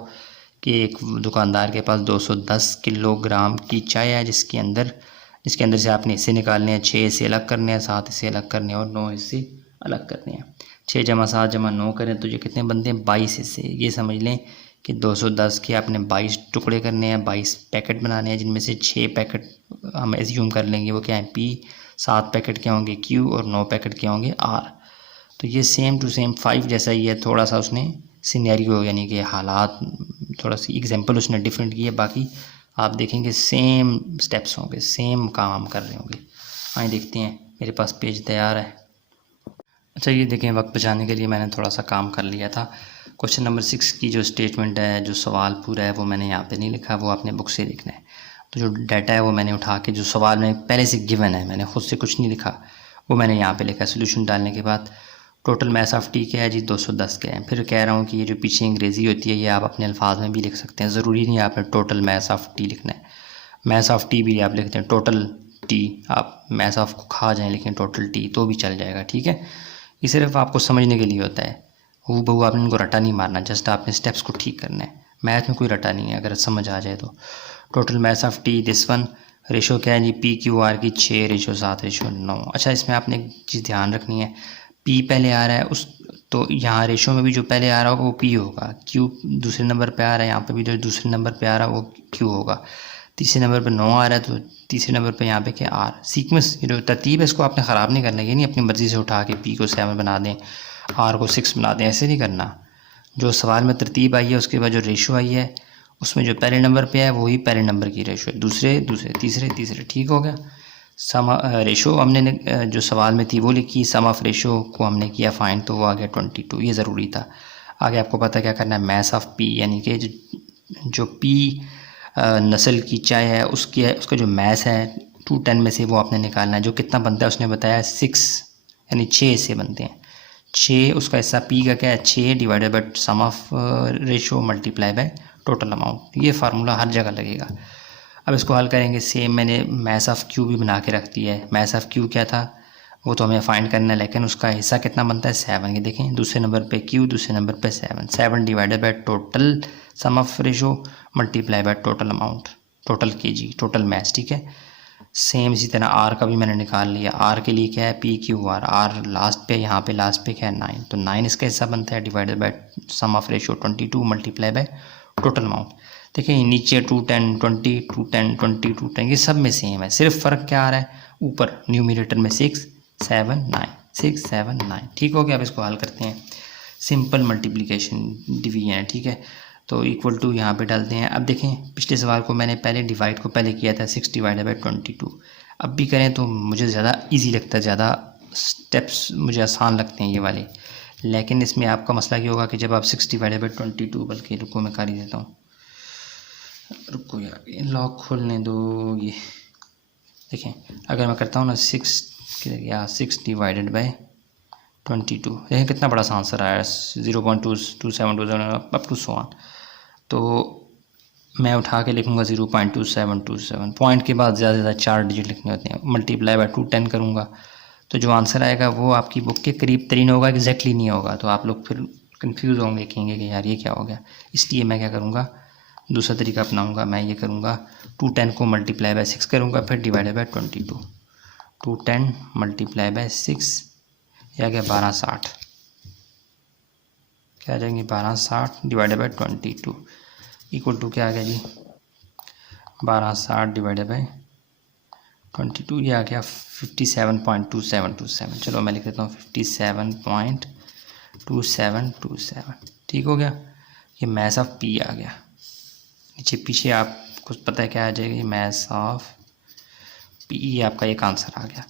कि एक दुकानदार के पास 210 किलोग्राम की चाय है, जिसके अंदर से आपने हिस्से निकालने हैं, 6 हिस्से अलग करने हैं, 7 हिस्से अलग करने हैं और 9 हिस्से अलग करने हैं। 6 + 7 = 9 करें तो ये कितने बनते हैं? 22 हिस्से। ये समझ लें कि 210 के आपने 22 टुकड़े करने हैं, 22 पैकेट बनाने हैं, जिनमें से 6 पैकेट हम एज्यूम कर लेंगे वो क्या है? P, 7 पैकेट क्या होंगे? Q, और 9 पैकेट क्या होंगे? R। तो ये सेम टू सेम 5 जैसा ही है, थोड़ा सा उसने सिनेरियो यानी कि हालात, थोड़ा सी एग्जांपल उसने डिफरेंट की है, बाकी आप देखेंगे सेम स्टेप्स होंगे, सेम काम हम कर रहे होंगे। आइए देखते हैं, मेरे पास पेज तैयार है। अच्छा, ये देखें, वक्त बचाने के लिए मैंने थोड़ा सा काम कर लिया था। क्वेश्चन नंबर 6 की जो स्टेटमेंट है, जो सवाल पूरा है, वो मैंने यहाँ पे नहीं लिखा, वो आपने बुक से लिखना है। तो जो डाटा है वो मैंने उठा के, जो सवाल में पहले से गिवन है, मैंने खुद से कुछ नहीं लिखा, वो मैंने यहाँ पे लिखा। सोल्यूशन डालने के बाद टोटल मैस ऑफ टी क्या है जी? 210 के हैं। फिर कह रहा हूँ कि ये जो पीछे अंग्रेज़ी होती है, ये आप अपने अल्फाज में भी लिख सकते हैं, ज़रूरी नहीं है आपने टोटल मैस ऑफ टी लिखना है। मैस ऑफ टी भी आप लिखते हैं टोटल टी, आप मैस ऑफ को खा जाएँ लेकिन टोटल टी तो भी चल जाएगा, ठीक है। ये सिर्फ आपको समझने के लिए होता है, हू बहू आपने इनको रटा नहीं मारना, जस्ट आपने स्टेप्स को ठीक करना है। मैथ में कोई रटा नहीं है, अगर समझ आ जाए तो। Total mass of T this one, ratio क्या है जी? PQR की 6:7:9। अच्छा, इसमें आपने एक चीज़ ध्यान रखनी है, P पहले आ रहा है उस, तो यहाँ रेशो में भी जो पहले आ रहा होगा वो P होगा। Q दूसरे नंबर पे आ रहा है, यहाँ पे भी जो दूसरे नंबर पे आ रहा है वो Q होगा। तीसरे नंबर पे 9 आ रहा है, तो तीसरे नंबर पे यहाँ पे क्या? R। सीक्वेंस, ये जो तरतीब है इसको आपने ख़राब नहीं करना, ये नहीं अपनी मर्ज़ी से उठा के P को 7 बना दें, R को 6 बना दें, ऐसे नहीं करना। जो सवाल में तरतीब आई है, उसके बाद जो रेशो आई है, उसमें जो पहले नंबर पे है वही पहले नंबर की रेशो है, दूसरे तीसरे, ठीक हो गया। सम रेशो हमने जो सवाल में थी वो लिखी, सम ऑफ रेशो को हमने किया फाइंड, तो वो आ गया 22, ये ज़रूरी था। आगे आपको पता क्या करना है? मैस ऑफ P, यानी कि जो P नस्ल की चाय है उसका जो मैस है 210 में से वो आपने निकालना है। जो कितना बनता है उसने बताया 6, यानी 6 हिस्से बनते हैं। 6 उसका हिस्सा P का क्या है? 6 divided by sum of ratio multiply by total amount. ये फार्मूला हर जगह लगेगा। अब इसको हल करेंगे। सेम मैंने मैथ ऑफ क्यू भी बना के रख दिया है। मैथ ऑफ क्यू क्या था वो तो हमें फाइंड करना है, लेकिन उसका हिस्सा कितना बनता है 7। ये देखें, दूसरे नंबर पे क्यू, दूसरे नंबर पे 7 divided by total sum of ratio multiply by total amount, total KG, total maths. ठीक है। सेम इसी तरह आर का भी मैंने निकाल लिया। आर के लिए क्या है P Q R. R last पे, यहाँ पे लास्ट पे क्या है 9, तो 9 इसका हिस्सा बनता है divided by sum of ratio 22 multiply by total amount. देखिए नीचे 2 10 20 2 10 20 2 10 ये सब में सेम है, सिर्फ फ़र्क क्या आ रहा है ऊपर न्यूमरेटर में 6 7 9 6 7 9। ठीक हो गया। अब इसको हल करते हैं। सिंपल मल्टीप्लिकेशन डिवीजन है। ठीक है, तो इक्वल टू यहाँ पे डालते हैं। अब देखें पिछले सवाल को मैंने पहले डिवाइड को पहले किया था 6 डिवाइडेड बाई 22। अब भी करें तो मुझे ज़्यादा इजी लगता है, ज़्यादा स्टेप्स मुझे आसान लगते हैं ये वाले। लेकिन इसमें आपका मसला क्या होगा कि जब आप 6 डिवाइडेड बाई 22, बल्कि रुको मैं कर ही देता हूँ, रुको यार ये लॉक खोलने दो। ये देखें अगर मैं करता हूँ ना 6 डिवाइडेड बाई 22, देखें कितना बड़ा सा आंसर आया 0.22727 अप टू 100। तो मैं उठा के लिखूँगा 0.2727। पॉइंट के बाद ज़्यादा से ज़्यादा 4 डिजिट लिखने होते हैं। मल्टीप्लाई बाय 210 करूँगा तो जो आंसर आएगा वो आपकी बुक के करीब तरीन होगा, एग्जैक्टली नहीं होगा। तो आप लोग फिर कंफ्यूज होंगे, कहेंगे कि यार ये क्या हो गया। इसलिए मैं क्या करूँगा, दूसरा तरीका अपनाऊँगा। मैं ये करूँगा 210 को मल्टीप्लाई बाय 6 करूँगा, फिर डिवाइडेड बाय 22। 210 मल्टीप्लाई बाय 6 ये आ गया 1260। क्या आ जाएंगे 1260 डिवाइडेड बाय 22 इक्वल टू क्या आ गया जी 1260 डिवाइडेड बाय 22, ये आ गया 57.2727। चलो मैं लिख देता हूँ 57.2727। ठीक हो गया। ये मैथ्स ऑफ पी आ गया। नीचे पीछे आपको पता है क्या आ जाएगा, मैथ्स ऑफ पी आपका एक आंसर आ गया।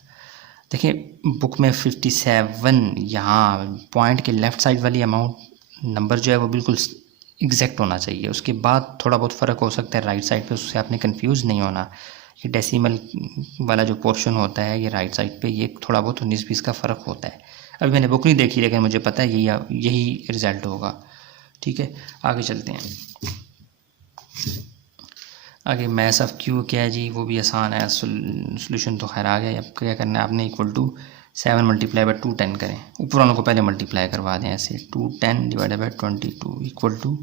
देखिए बुक में 57 यहाँ पॉइंट के लेफ़्ट साइड वाली अमाउंट नंबर जो है वो बिल्कुल एग्जैक्ट होना चाहिए। उसके बाद थोड़ा बहुत फ़र्क हो सकता है राइट साइड पे, उससे आपने कंफ्यूज नहीं होना। ये डेसिमल वाला जो पोर्शन होता है ये राइट साइड पे, ये थोड़ा बहुत 19-20 का फ़र्क होता है। अभी मैंने बुक नहीं देखी लेकिन मुझे पता है यही रिज़ल्ट होगा। ठीक है, आगे चलते हैं। आगे मैथ्स ऑफ क्यू क्या है जी, वो भी आसान है। सोल्यूशन तो खैर आ गया। अब क्या करना है आपने, इक्वल टू 7 मल्टीप्लाई बाय 210 करें। ऊपर वालों को पहले मल्टीप्लाई करवा दें ऐसे। 210 divided by 22 equal to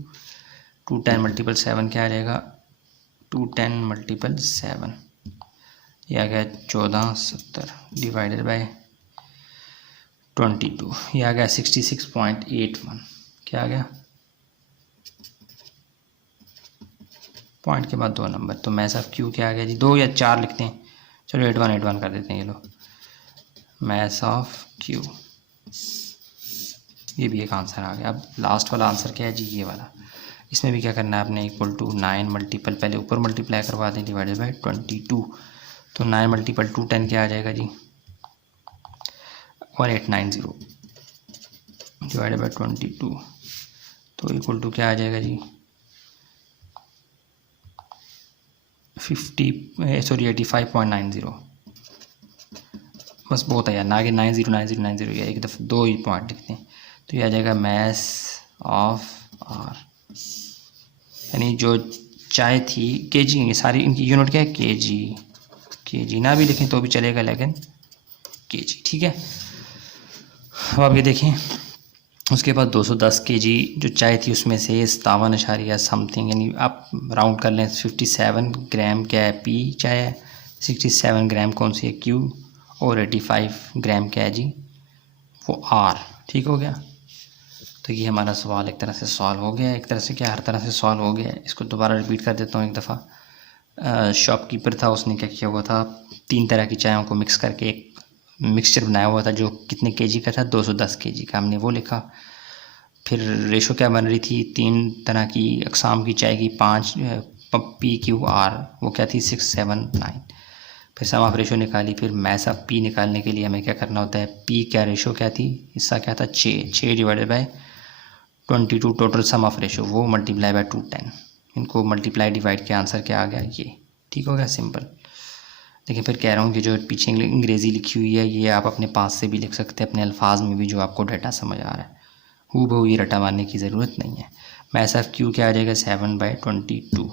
210 multiple 7 क्या आ जाएगा 210 मल्टीपल 7 ये आ गया 1470 डिवाइडेड बाय 22 ये आ गया 66.81। क्या आ गया पॉइंट के बाद 2 नंबर, तो मैथ्स ऑफ क्यू क्या आ गया जी 2 या 4 लिखते हैं। चलो 81 कर देते हैं। ये लो मैथ्स ऑफ क्यू, ये भी एक आंसर आ गया। अब लास्ट वाला आंसर क्या है जी ये वाला। इसमें भी क्या करना है आपने, इक्वल टू 9 मल्टीपल पहले ऊपर मल्टीप्लाई करवा दें डिवाइडेड बाय 22। तो 9 मल्टीपल 210 क्या आ जाएगा जी 1890 डिवाइडेड बाय 22। तो इक्वल टू क्या आ जाएगा जी 85.90। बस बहुत है यार, ना कि 90 या एक दफ़ा 2 ही पॉइंट लिखते हैं। तो ये आ जाएगा मैथ्स ऑफ आर, यानी जो चाय थी केजी, ये सारी इनकी यूनिट क्या है केजी ना भी लिखें तो भी चलेगा लेकिन केजी। ठीक है, अब आप ये देखें उसके बाद 210 केजी जो चाय थी उसमें से 57 समथिंग, यानी आप राउंड कर लें 57 ग्राम क्या है पी चाय है, 67 ग्राम कौन सी है क्यू, और 85 ग्राम क्या है जी वो आर। ठीक हो गया। तो ये हमारा सवाल एक तरह से सॉल्व हो गया, एक तरह से क्या हर तरह से सॉल्व हो गया। इसको दोबारा रिपीट कर देता हूँ एक दफ़ा। शॉपकीपर था, उसने क्या किया हुआ था 3 तरह की चायों को मिक्स करके एक मिक्सचर बनाया हुआ था जो कितने केजी का था 210 केजी का, हमने वो लिखा। फिर रेशो क्या बन रही थी 3 तरह की अकसाम की चाय की 5 पी क्यू आर, वो क्या थी 6 7 9। फिर सम ऑफ रेशो निकाली। फिर मैथ्स ऑफ पी निकालने के लिए हमें क्या करना होता है, पी क्या रेशो क्या थी, हिस्सा क्या था 6 divided by 22 total sum of ratio वो मल्टीप्लाई बाय 210। इनको मल्टीप्लाई डिवाइड के आंसर क्या आ गया ये। ठीक हो गया, सिंपल। लेकिन फिर कह रहा हूँ कि जो पीछे अंग्रेज़ी लिखी हुई है ये आप अपने पास से भी लिख सकते हैं, अपने अल्फाज में भी, जो आपको डाटा समझ आ रहा है। हूबहू ये रटा मारने की ज़रूरत नहीं है। मैस ऑफ क्यू क्या आ जाएगा 7/22।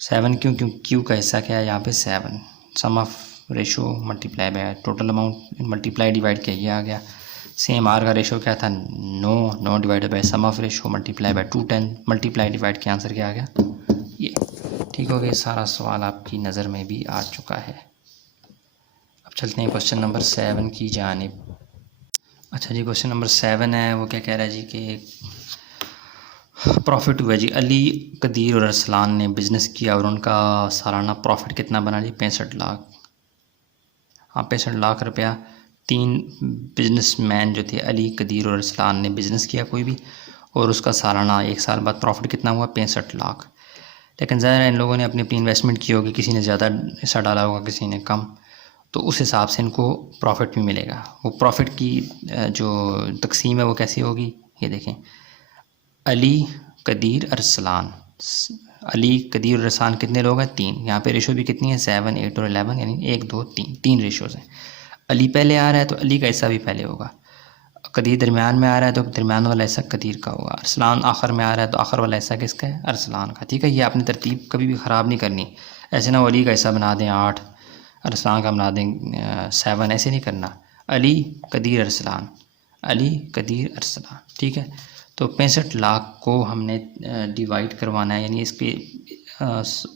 7 क्यों? क्यों क्यू का हिस्सा क्या है यहाँ पे 7। Sum of ratio multiply by total amount multiply divide किया, ये आ गया। सेम आर का रेशो क्या था 9 divided by sum of ratio multiply by 210 multiply divide के आंसर क्या आ गया ये। ठीक हो गया, सारा सवाल आपकी नज़र में भी आ चुका है। अब चलते हैं क्वेश्चन नंबर 7 की जानिब। अच्छा जी, क्वेश्चन नंबर 7 है, वो क्या कह रहा है जी कि प्रॉफिट हुआ जी, अली, कदीर और अरसलान ने बिज़नेस किया और उनका सालाना प्रॉफिट कितना बना जी 65 लाख। हाँ 65 लाख रुपया। 3 बिजनेसमैन जो थे अली, कदीर और अरसलान ने बिज़नेस किया कोई भी, और उसका सालाना 1 साल बाद प्रॉफिट कितना हुआ 65 लाख। लेकिन ज़ाहिर है इन लोगों ने अपनी अपनी इन्वेस्टमेंट की होगी, किसी ने ज़्यादा हिस्सा डाला होगा, किसी ने कम, तो उस हिसाब से इनको प्रॉफिट भी मिलेगा। वो प्रॉफिट की जो तकसीम है वो कैसी होगी, ये देखें। अली, कदीर, अरसलान। अली, कदीर और अरसलान कितने लोग हैं 3। यहाँ पे रेशो भी कितनी है 7, 8 और 11, यानी 1, 2, 3 रेशोज़ हैं। अली पहले आ रहा है तो अली का हिस्सा भी पहले होगा। कदीर दरमियान में आ रहा है तो दरमियान वाला हिस्सा कदीर का होगा। अरसलान आखिर में आ रहा है तो आखिर वाला हिस्सा किसका है, अरसलान का। ठीक है, ये आपने तरतीब कभी भी ख़राब नहीं करनी। ऐसे ना अली का हिस्सा बना दें 8, अरसलान का बना दें 7, ऐसे नहीं करना। अली, कदीर, अरसलान, अली, कदीर, अरसलान। ठीक है, तो 65 लाख को हमने डिवाइड करवाना है, यानी इसके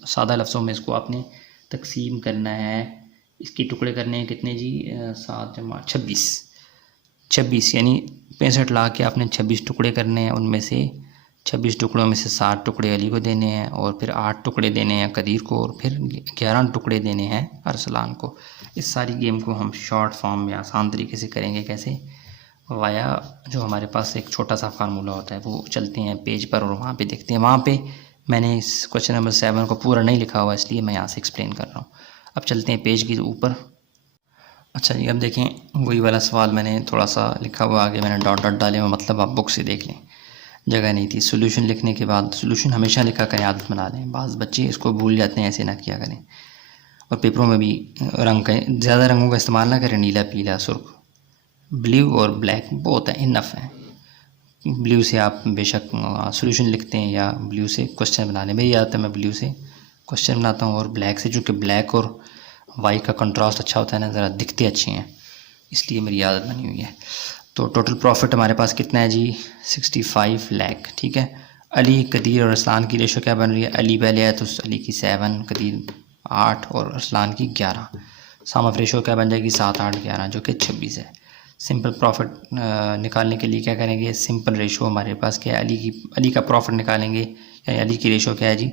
सादा लफ्ज़ों में इसको आपने तकसीम करना है। इसके टुकड़े करने हैं कितने जी 7 जमा 26, यानी 65 लाख के आपने 26 टुकड़े करने हैं। उनमें से 26 टुकड़ों में से 7 टुकड़े अली को देने हैं, और फिर 8 टुकड़े देने हैं कदीर को, और फिर 11 टुकड़े देने हैं अरसलान को। इस सारी गेम को हम शॉर्ट फॉर्म में आसान तरीके से करेंगे। कैसे? वाया जो हमारे पास एक छोटा सा फार्मूला होता है, वो चलते हैं पेज पर और वहाँ पे देखते हैं। वहाँ पे मैंने इस क्वेश्चन नंबर 7 को पूरा नहीं लिखा हुआ, इसलिए मैं यहाँ से एक्सप्लेन कर रहा हूँ। अब चलते हैं पेज के ऊपर। अच्छा जी, अब देखें वही वाला सवाल मैंने थोड़ा सा लिखा हुआ आगे, मैंने डॉट डॉट डाले हुए, मतलब आप बुक से देख लें, जगह नहीं थी। सोल्यूशन लिखने के बाद सोल्यूशन हमेशा लिखा करें, आदत बना लें। बाज़ बच्चे इसको भूल जाते हैं, ऐसे ना किया करें। और पेपरों में भी रंग का ज़्यादा रंगों का इस्तेमाल ना करें, नीला, पीला, सुर्ख, ब्लू और ब्लैक बहुत है, इनफ है। ब्लू से आप बेशक सोल्यूशन लिखते हैं या ब्लू से क्वेश्चन बना लें। मेरी आदत है मैं ब्लू से क्वेश्चन बनाता हूँ, और ब्लैक से, चूँकि ब्लैक और वाइट का कंट्रास्ट अच्छा होता है ना, ज़रा दिखते अच्छे हैं, इसलिए मेरी आदत बनी हुई है। तो टोटल प्रॉफिट हमारे पास कितना है जी 65 लाख। ठीक है, अली, कदीर और अरसलान की रेशो क्या बन रही है? अली पहले है तो अली की 7, कदीर 8 और अरसलान की 11। सम ऑफ रेशो क्या बन जाएगी 7, 8, 11, जो कि 26 है। सिंपल प्रॉफिट निकालने के लिए क्या करेंगे? सिंपल रेशो हमारे पास क्या है, अली का प्रॉफिट निकालेंगे, यानी अली की रेशो क्या है जी।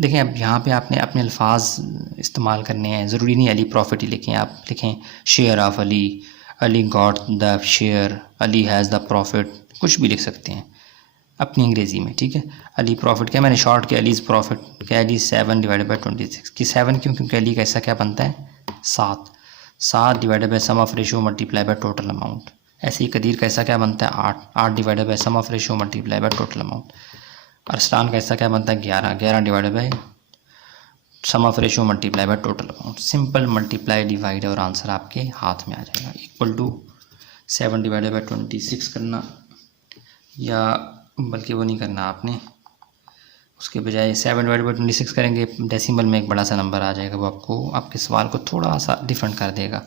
देखें अब यहाँ पे आपने अपने अल्फाज इस्तेमाल करने हैं, ज़रूरी नहीं अली प्रॉफिट ही लिखें, आप लिखें share of Ali, Ali got the share, Ali has the profit, कुछ भी लिख सकते हैं अपनी अंग्रेज़ी में। ठीक है, अली प्रॉफिट क्या, मैंने शॉर्ट किया अलीज़ प्रॉफिट क्या है जी 7 डिवाइडेड बाई 26 की 7 क्यों? क्योंकि अली का ऐसा क्या बनता है 7 divided by sum of ratio multiply by total amount. ऐसे ही कदीर का ऐसा क्या बनता है 8 divided by sum of ratio multiply by total amount. Arsalan का ऐसा क्या बनता है 11 divided by sum of ratio multiply by total amount. Simple multiply divide और आंसर आपके हाथ में आ जाएगा। इक्वल टू 7 डिवाइडेड बाई 26 करना, या बल्कि वो नहीं करना आपने, उसके बजाय 7 डिवाइड बाई 26 करेंगे, डेसिमल में एक बड़ा सा नंबर आ जाएगा, वो आपको आपके सवाल को थोड़ा सा डिफरेंट कर देगा,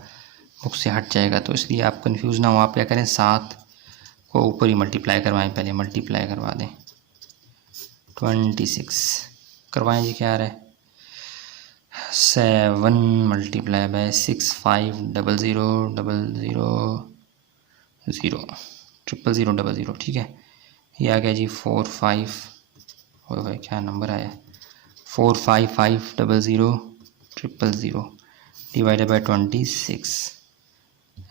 बुक से हट जाएगा। तो इसलिए आप कंफ्यूज ना हो, आप क्या करें 7 को ऊपर ही मल्टीप्लाई करवाएं, पहले मल्टीप्लाई करवा दें 26 करवाएं जी। क्या आ रहा है 7 मल्टीप्लाई बाई 6 5 0 0 0 0 0 0 0 0। ठीक है, ये आ गया जी 4 5, हो भाई क्या नंबर आया 4 5 5 0 0 0 0 डिवाइडेड बाई 26,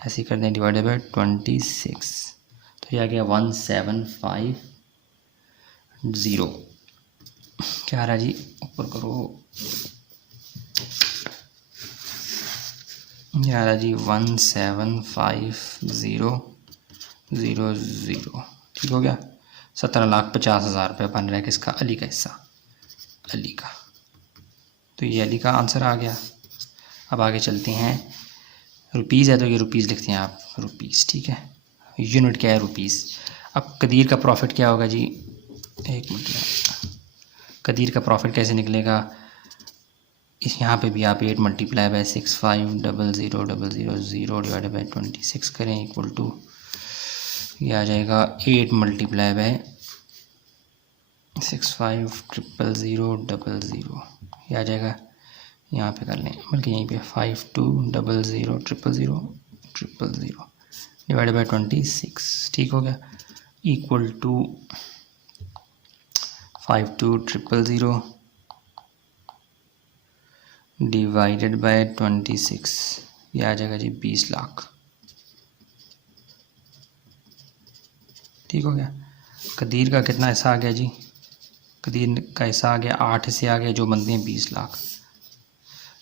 ऐसे कर दें डिवाइडेड बाई 26, तो ये आ गया 1750। क्या आ रहा है जी, ऊपर करो, ये आ रहा है जी 175000। ठीक हो गया, 17,50,000 रुपये बन रहा है किसका, अली का हिस्सा, अली का। तो ये अली का आंसर आ गया। अब आगे चलते हैं, रुपीज़ है तो ये रुपीज़ लिखते हैं आप, रुपीज़। ठीक है, यूनिट क्या है रुपीज़। अब कदीर का प्रॉफिट क्या होगा जी एक मिनट, कदीर का प्रॉफिट कैसे निकलेगा, इस यहाँ पे भी आप 8 मल्टीप्लाई बाय 650000 डिवाइडेड बाई 26 करें इक्वल टू, ये आ जाएगा 8 मल्टीप्लाई बाय 650000, ये आ जाएगा, यहाँ पे कर लें बल्कि यहीं पे 52000000 डिवाइडेड बाई 26, ठीक हो गया, इक्वल टू 520000 डिवाइडेड बाय 26, ये आ जाएगा जी 20 लाख, ठीक हो गया। कदीर का कितना हिस्सा आ गया जी, कदीर का हिस्सा आ गया 8 हिस्से आ गए जो बनते हैं 20 लाख।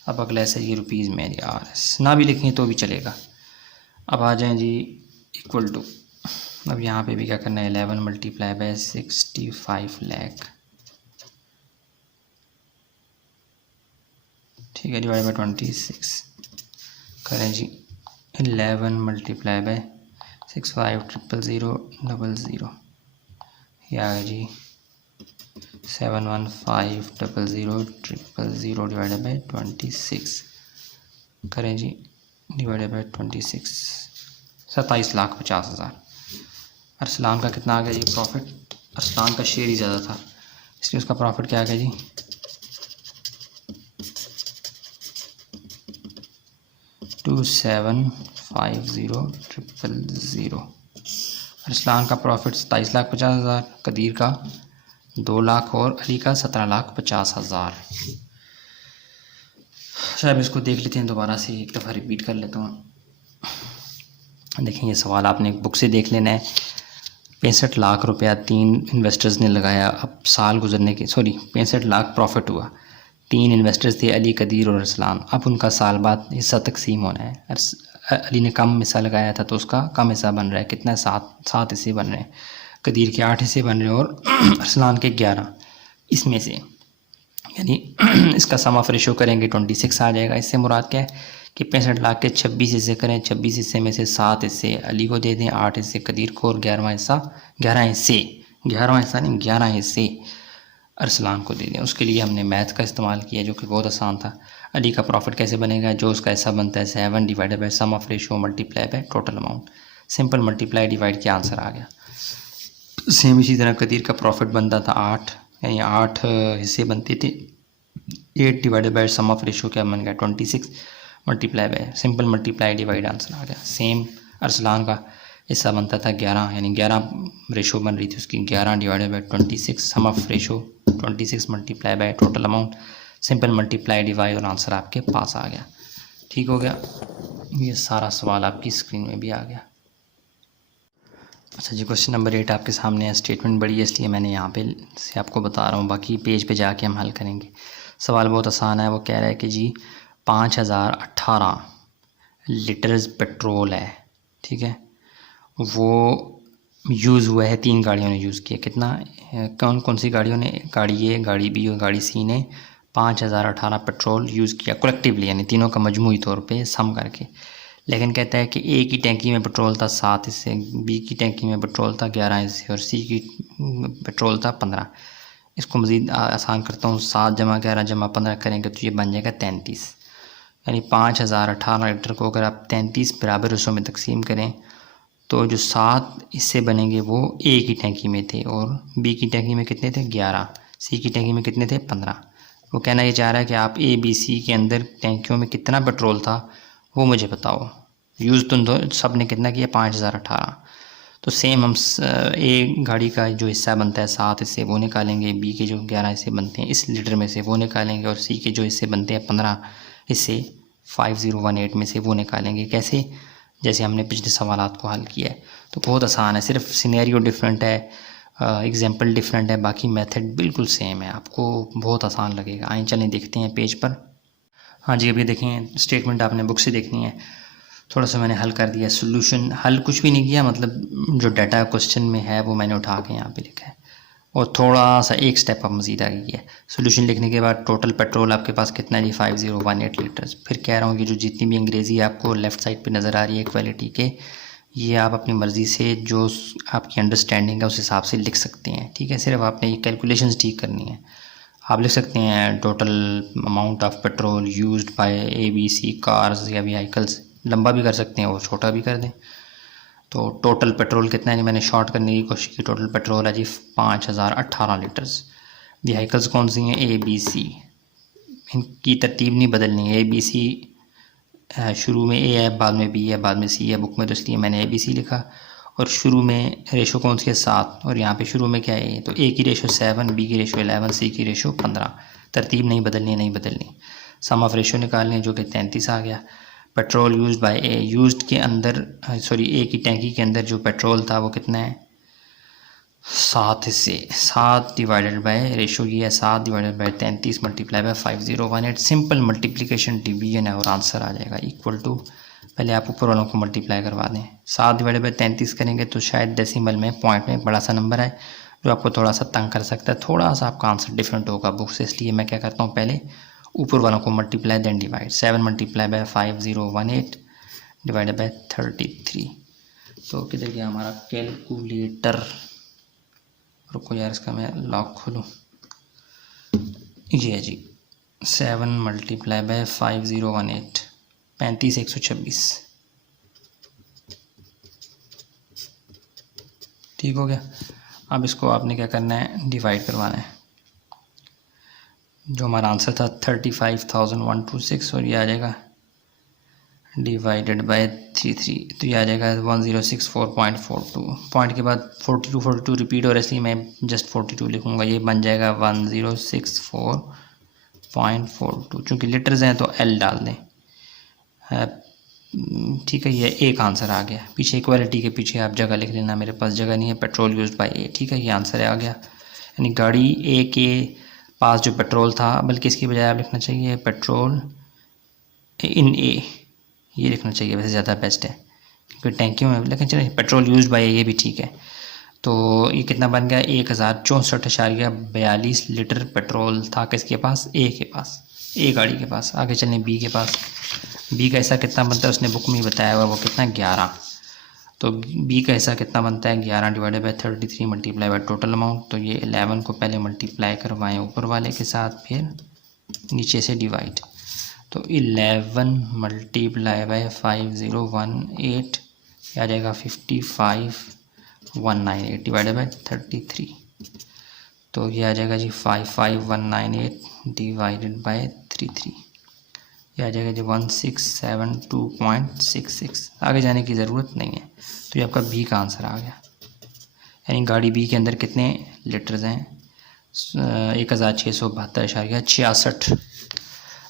अब अगला ऐसा ये रुपीज़ में RS ना भी लिखें तो भी चलेगा। अब आ जाएं जी इक्वल टू, अब यहाँ पे भी क्या करना है, 11 मल्टीप्लाई बाय 65 लाख, ठीक है, डिवाइड बाई 26 करें जी, 11 मल्टीप्लाई बाय 650000, ये आ गया जी 7150000 डिवाइडेड बाई 26 करें जी, डिवाइडेड बाई 26, 27,50,000। अरसलान का कितना आ गया जी प्रॉफिट, अरसलान का शेयर ही ज़्यादा था इसलिए उसका प्रॉफिट क्या आ गया जी 2750,000। अरसलान का प्रॉफिट 27,50,000, कदीर का 2 लाख और अली का 17,50,000। शायद इसको देख लेते हैं दोबारा से, एक दफ़ा रिपीट कर लेता हूँ। देखें ये सवाल आपने एक बुक से देख लेना है। 65 लाख रुपया 3 इन्वेस्टर्स ने लगाया, अब साल गुजरने के 65 लाख प्रॉफिट हुआ, 3 इन्वेस्टर्स थे अली, कदीर और अरसलान। अब उनका साल बाद हिस्सा तकसीम होना है। अली ने कम हिस्सा लगाया था तो उसका कम हिस्सा बन रहा है, कितना 7 हिस्से बन रहे हैं, कदीर के 8 हिस्से बन रहे हैं और अरसलान के 11। इसमें से यानी इसका सम ऑफ रेशो करेंगे 26 आ जाएगा। इससे मुराद क्या है कि 65 लाख के 26 हिस्से करें, 26 हिस्से में से 7 हिस्से अली को दे दें, 8 हिस्से कदीर को और 11वां हिस्सा 11 हिस्से अरसलान को दे दें। उसके लिए हमने मैथ का इस्तेमाल किया जो कि बहुत आसान था। अली का प्रॉफिट कैसे बनेगा, जो उसका हिस्सा बनता है 7 divided by sum of ratio multiply by total amount, simple multiply divide के आंसर आ गया। सेम इसी तरह कदीर का प्रॉफिट बनता था 8, यानी 8 हिस्से बनते थे, 8 divided by sum of ratio क्या बन गया 26 multiply by simple multiply divide answer आ गया। सेम अरसलान का हिस्सा बनता था 11, यानी 11 रेशो बन रही थी उसकी, 11 divided by 26 sum of ratio 26 multiply by total amount, simple multiply divide और आंसर आपके पास आ गया। ठीक हो गया, ये सारा सवाल आपकी स्क्रीन में भी आ गया। अच्छा जी, क्वेश्चन नंबर 8 आपके सामने है। स्टेटमेंट बड़ी है इसलिए मैंने यहाँ पे से आपको बता रहा हूँ, बाकी पेज पे जाके हम हल करेंगे। सवाल बहुत आसान है। वो कह रहा है कि जी 5018 लीटर्स पेट्रोल है, ठीक है, वो यूज़ हुआ है, 3 गाड़ियों ने यूज़ किया। कितना, कौन कौन सी गाड़ियों ने, गाड़ी ए, गाड़ी बी और गाड़ी सी ने 5018 पेट्रोल यूज़ किया कलेक्टिवली, यानी तीनों का मजमूई तौर पे सम करके। लेकिन कहता है कि ए की टैंकी में पेट्रोल था 7 हिस्से, बी की टैंकी में पेट्रोल था 11 हिस्से और सी की पेट्रोल था 15। इसको मज़ीद आसान करता हूँ, 7 जमा 11 जमा 15 करेंगे तो ये बन जाएगा 33। यानी 5018 लीटर को अगर आप 33 बराबर हिस्सों में तकसीम करें तो जो 7 हिस्से बनेंगे वो ए की टैंकी में थे और बी की टैंकी में कितने थे 11, सी की टैंकी में कितने थे 15। वो कहना ये चाह रहा है कि आप ए बी सी के अंदर टैंकियों में कितना पेट्रोल था वो मुझे बताओ। यूज़ तो सब ने कितना किया 5018। तो सेम हम ए गाड़ी का जो हिस्सा बनता है 7 हिस्से वो निकालेंगे, बी के जो 11 हिस्से बनते हैं इस लीटर में से वो निकालेंगे और सी के जो हिस्से बनते हैं 15 हिस्से 5018 में से वो निकालेंगे। कैसे, जैसे हमने पिछले सवालात को हल किया है। तो बहुत आसान है, सिर्फ सिनेरियो डिफरेंट है, एग्जांपल डिफरेंट है, बाकी मेथड बिल्कुल सेम है, आपको बहुत आसान लगेगा। आइए चलें देखते हैं पेज पर। हाँ जी, अभी देखें स्टेटमेंट आपने बुक से देखनी है। थोड़ा सा मैंने हल कर दिया, सोल्यूशन हल कुछ भी नहीं किया, मतलब जो डाटा क्वेश्चन में है वो मैंने उठा के यहाँ पे लिखा है और थोड़ा सा एक स्टेप अब मज़ीद आगे किया है। सोल्यूशन लिखने के बाद टोटल पेट्रोल आपके पास कितना है जी 5018 लीटर्स। फिर कह रहा हूँ कि जो जितनी भी अंग्रेज़ी आपको लेफ़्ट साइड पे नज़र आ रही है क्वालिटी के, ये आप अपनी मर्ज़ी से जो आपकी अंडरस्टैंडिंग है उस हिसाब से लिख सकते हैं, ठीक है। सिर्फ आपने ये कैलकुलेशंस ठीक करनी है। आप लिख सकते हैं total amount of petrol used by ABC cars या व्हीकल्स, लंबा भी कर सकते हैं और छोटा भी कर दें। तो टोटल पेट्रोल कितना है, मैंने शॉर्ट करने की कोशिश की। टोटल पेट्रोल है जी 5018 लीटर्स। व्हीकल्स कौन सी हैं, ABC, इनकी तरतीब नहीं बदलनी है। ABC शुरू में A है, बाद में B है, बाद में C है बुक में, तो इसलिए मैंने ABC लिखा। और शुरू में रेशो कौन सी है, 7, और यहाँ पे शुरू में क्या है, तो A की रेशो 7, B की रेशो 11, C की रेशो 15। तरतीब नहीं बदलनी। सम ऑफ रेशो निकालने जो कि 33 आ गया। Petrol used by A, used के अंदर A की टैंकी के अंदर जो पेट्रोल था वो कितना है, 7 से 7 डिवाइडेड बाय रेशो ये है 7 divided by 33 multiply by 5018। Simple multiplication division है और आंसर आ जाएगा इक्वल टू, पहले आप ऊपर वालों को मल्टीप्लाई करवा दें। 7 डिवाइडेड बाय 33 करेंगे तो शायद डेसिमल में पॉइंट में एक बड़ा सा नंबर है जो आपको थोड़ा सा तंग कर सकता है, थोड़ा सा आपका आंसर डिफरेंट होगा बुक से, इसलिए मैं क्या करता हूँ, पहले ऊपर वालों को multiply then divide. 7 multiply by 5018 divided by 33। तो किधर गया हमारा कैलकुलेटर, रुको यार इसका मैं लॉक खोलूँ। ये है जी 7 मल्टीप्लाई बाय 5018, 35126, ठीक हो गया। अब इसको आपने क्या करना है, डिवाइड करवाना है। जो हमारा आंसर था 35,126 और ये आ जाएगा डिवाइडेड बाय 33, तो ये आ जाएगा 1064.42। पॉइंट के बाद 42 रिपीट हो रहा है इसलिए मैं जस्ट 42 लिखूँगा, ये बन जाएगा 1064.42। चूँकि लीटर्स हैं तो L डाल दें, ठीक है। ये एक आंसर आ गया। पीछे इक्वालिटी के पीछे आप जगह लिख लेना, मेरे पास जगह नहीं है। पेट्रोल यूज्ड बाय A, ठीक है, ये आंसर आ गया। यानी गाड़ी A के पास जो पेट्रोल था, बल्कि इसकी बजाय आप लिखना चाहिए पेट्रोल इन A, ये लिखना चाहिए, वैसे ज़्यादा बेस्ट है क्योंकि टैंकियों में, लेकिन चलिए पेट्रोल यूज्ड बाय ये भी ठीक है। तो ये कितना बन गया, 1064.42 लीटर पेट्रोल था किसके पास, A के पास, A गाड़ी के पास। आगे चलें B के पास। B का ऐसा कितना बनता है उसने बुक में ही बताया हुआ, वो कितना 11। तो B का ऐसा कितना बनता है, 11 divided by 33 multiply by total amount. तो ये 11 को पहले मल्टीप्लाई करवाएं ऊपर वाले के साथ, फिर नीचे से डिवाइड। तो 11 मल्टीप्लाई बाय 5018 आ जाएगा 55,198 डिवाइडेड बाय 33। तो ये आ जाएगा जी 55,198 डिवाइडेड बाय 33, ये आ जाएगा जी 1672.66। आगे जाने की ज़रूरत नहीं है। तो ये आपका B का आंसर आ गया। यानी गाड़ी B के अंदर कितने लीटर्स हैं, 1672.66।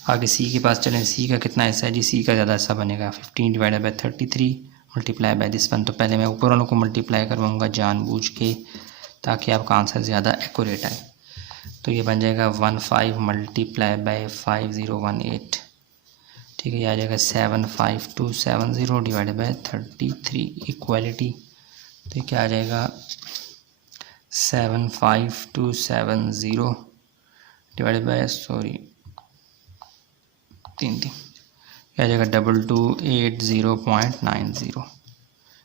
आगे C के पास चलें। C का कितना हिस्सा है जी, C का ज़्यादा हिस्सा बनेगा 15 divided by 33 multiply by this one. तो पहले मैं ऊपर वालों को मल्टीप्लाई करवाऊँगा जानबूझ के, ताकि आपका आंसर ज़्यादा एक्यूरेट आए। तो ये बन जाएगा 15 मल्टीप्लाई बाय 5018, ठीक है, ये आ जाएगा 75270 डिवाइडेड बाय 33 इक्वालिटी। तो ये क्या आ जाएगा 75270 डिवाइडेड बाय 3 आ जाएगा 2280.90,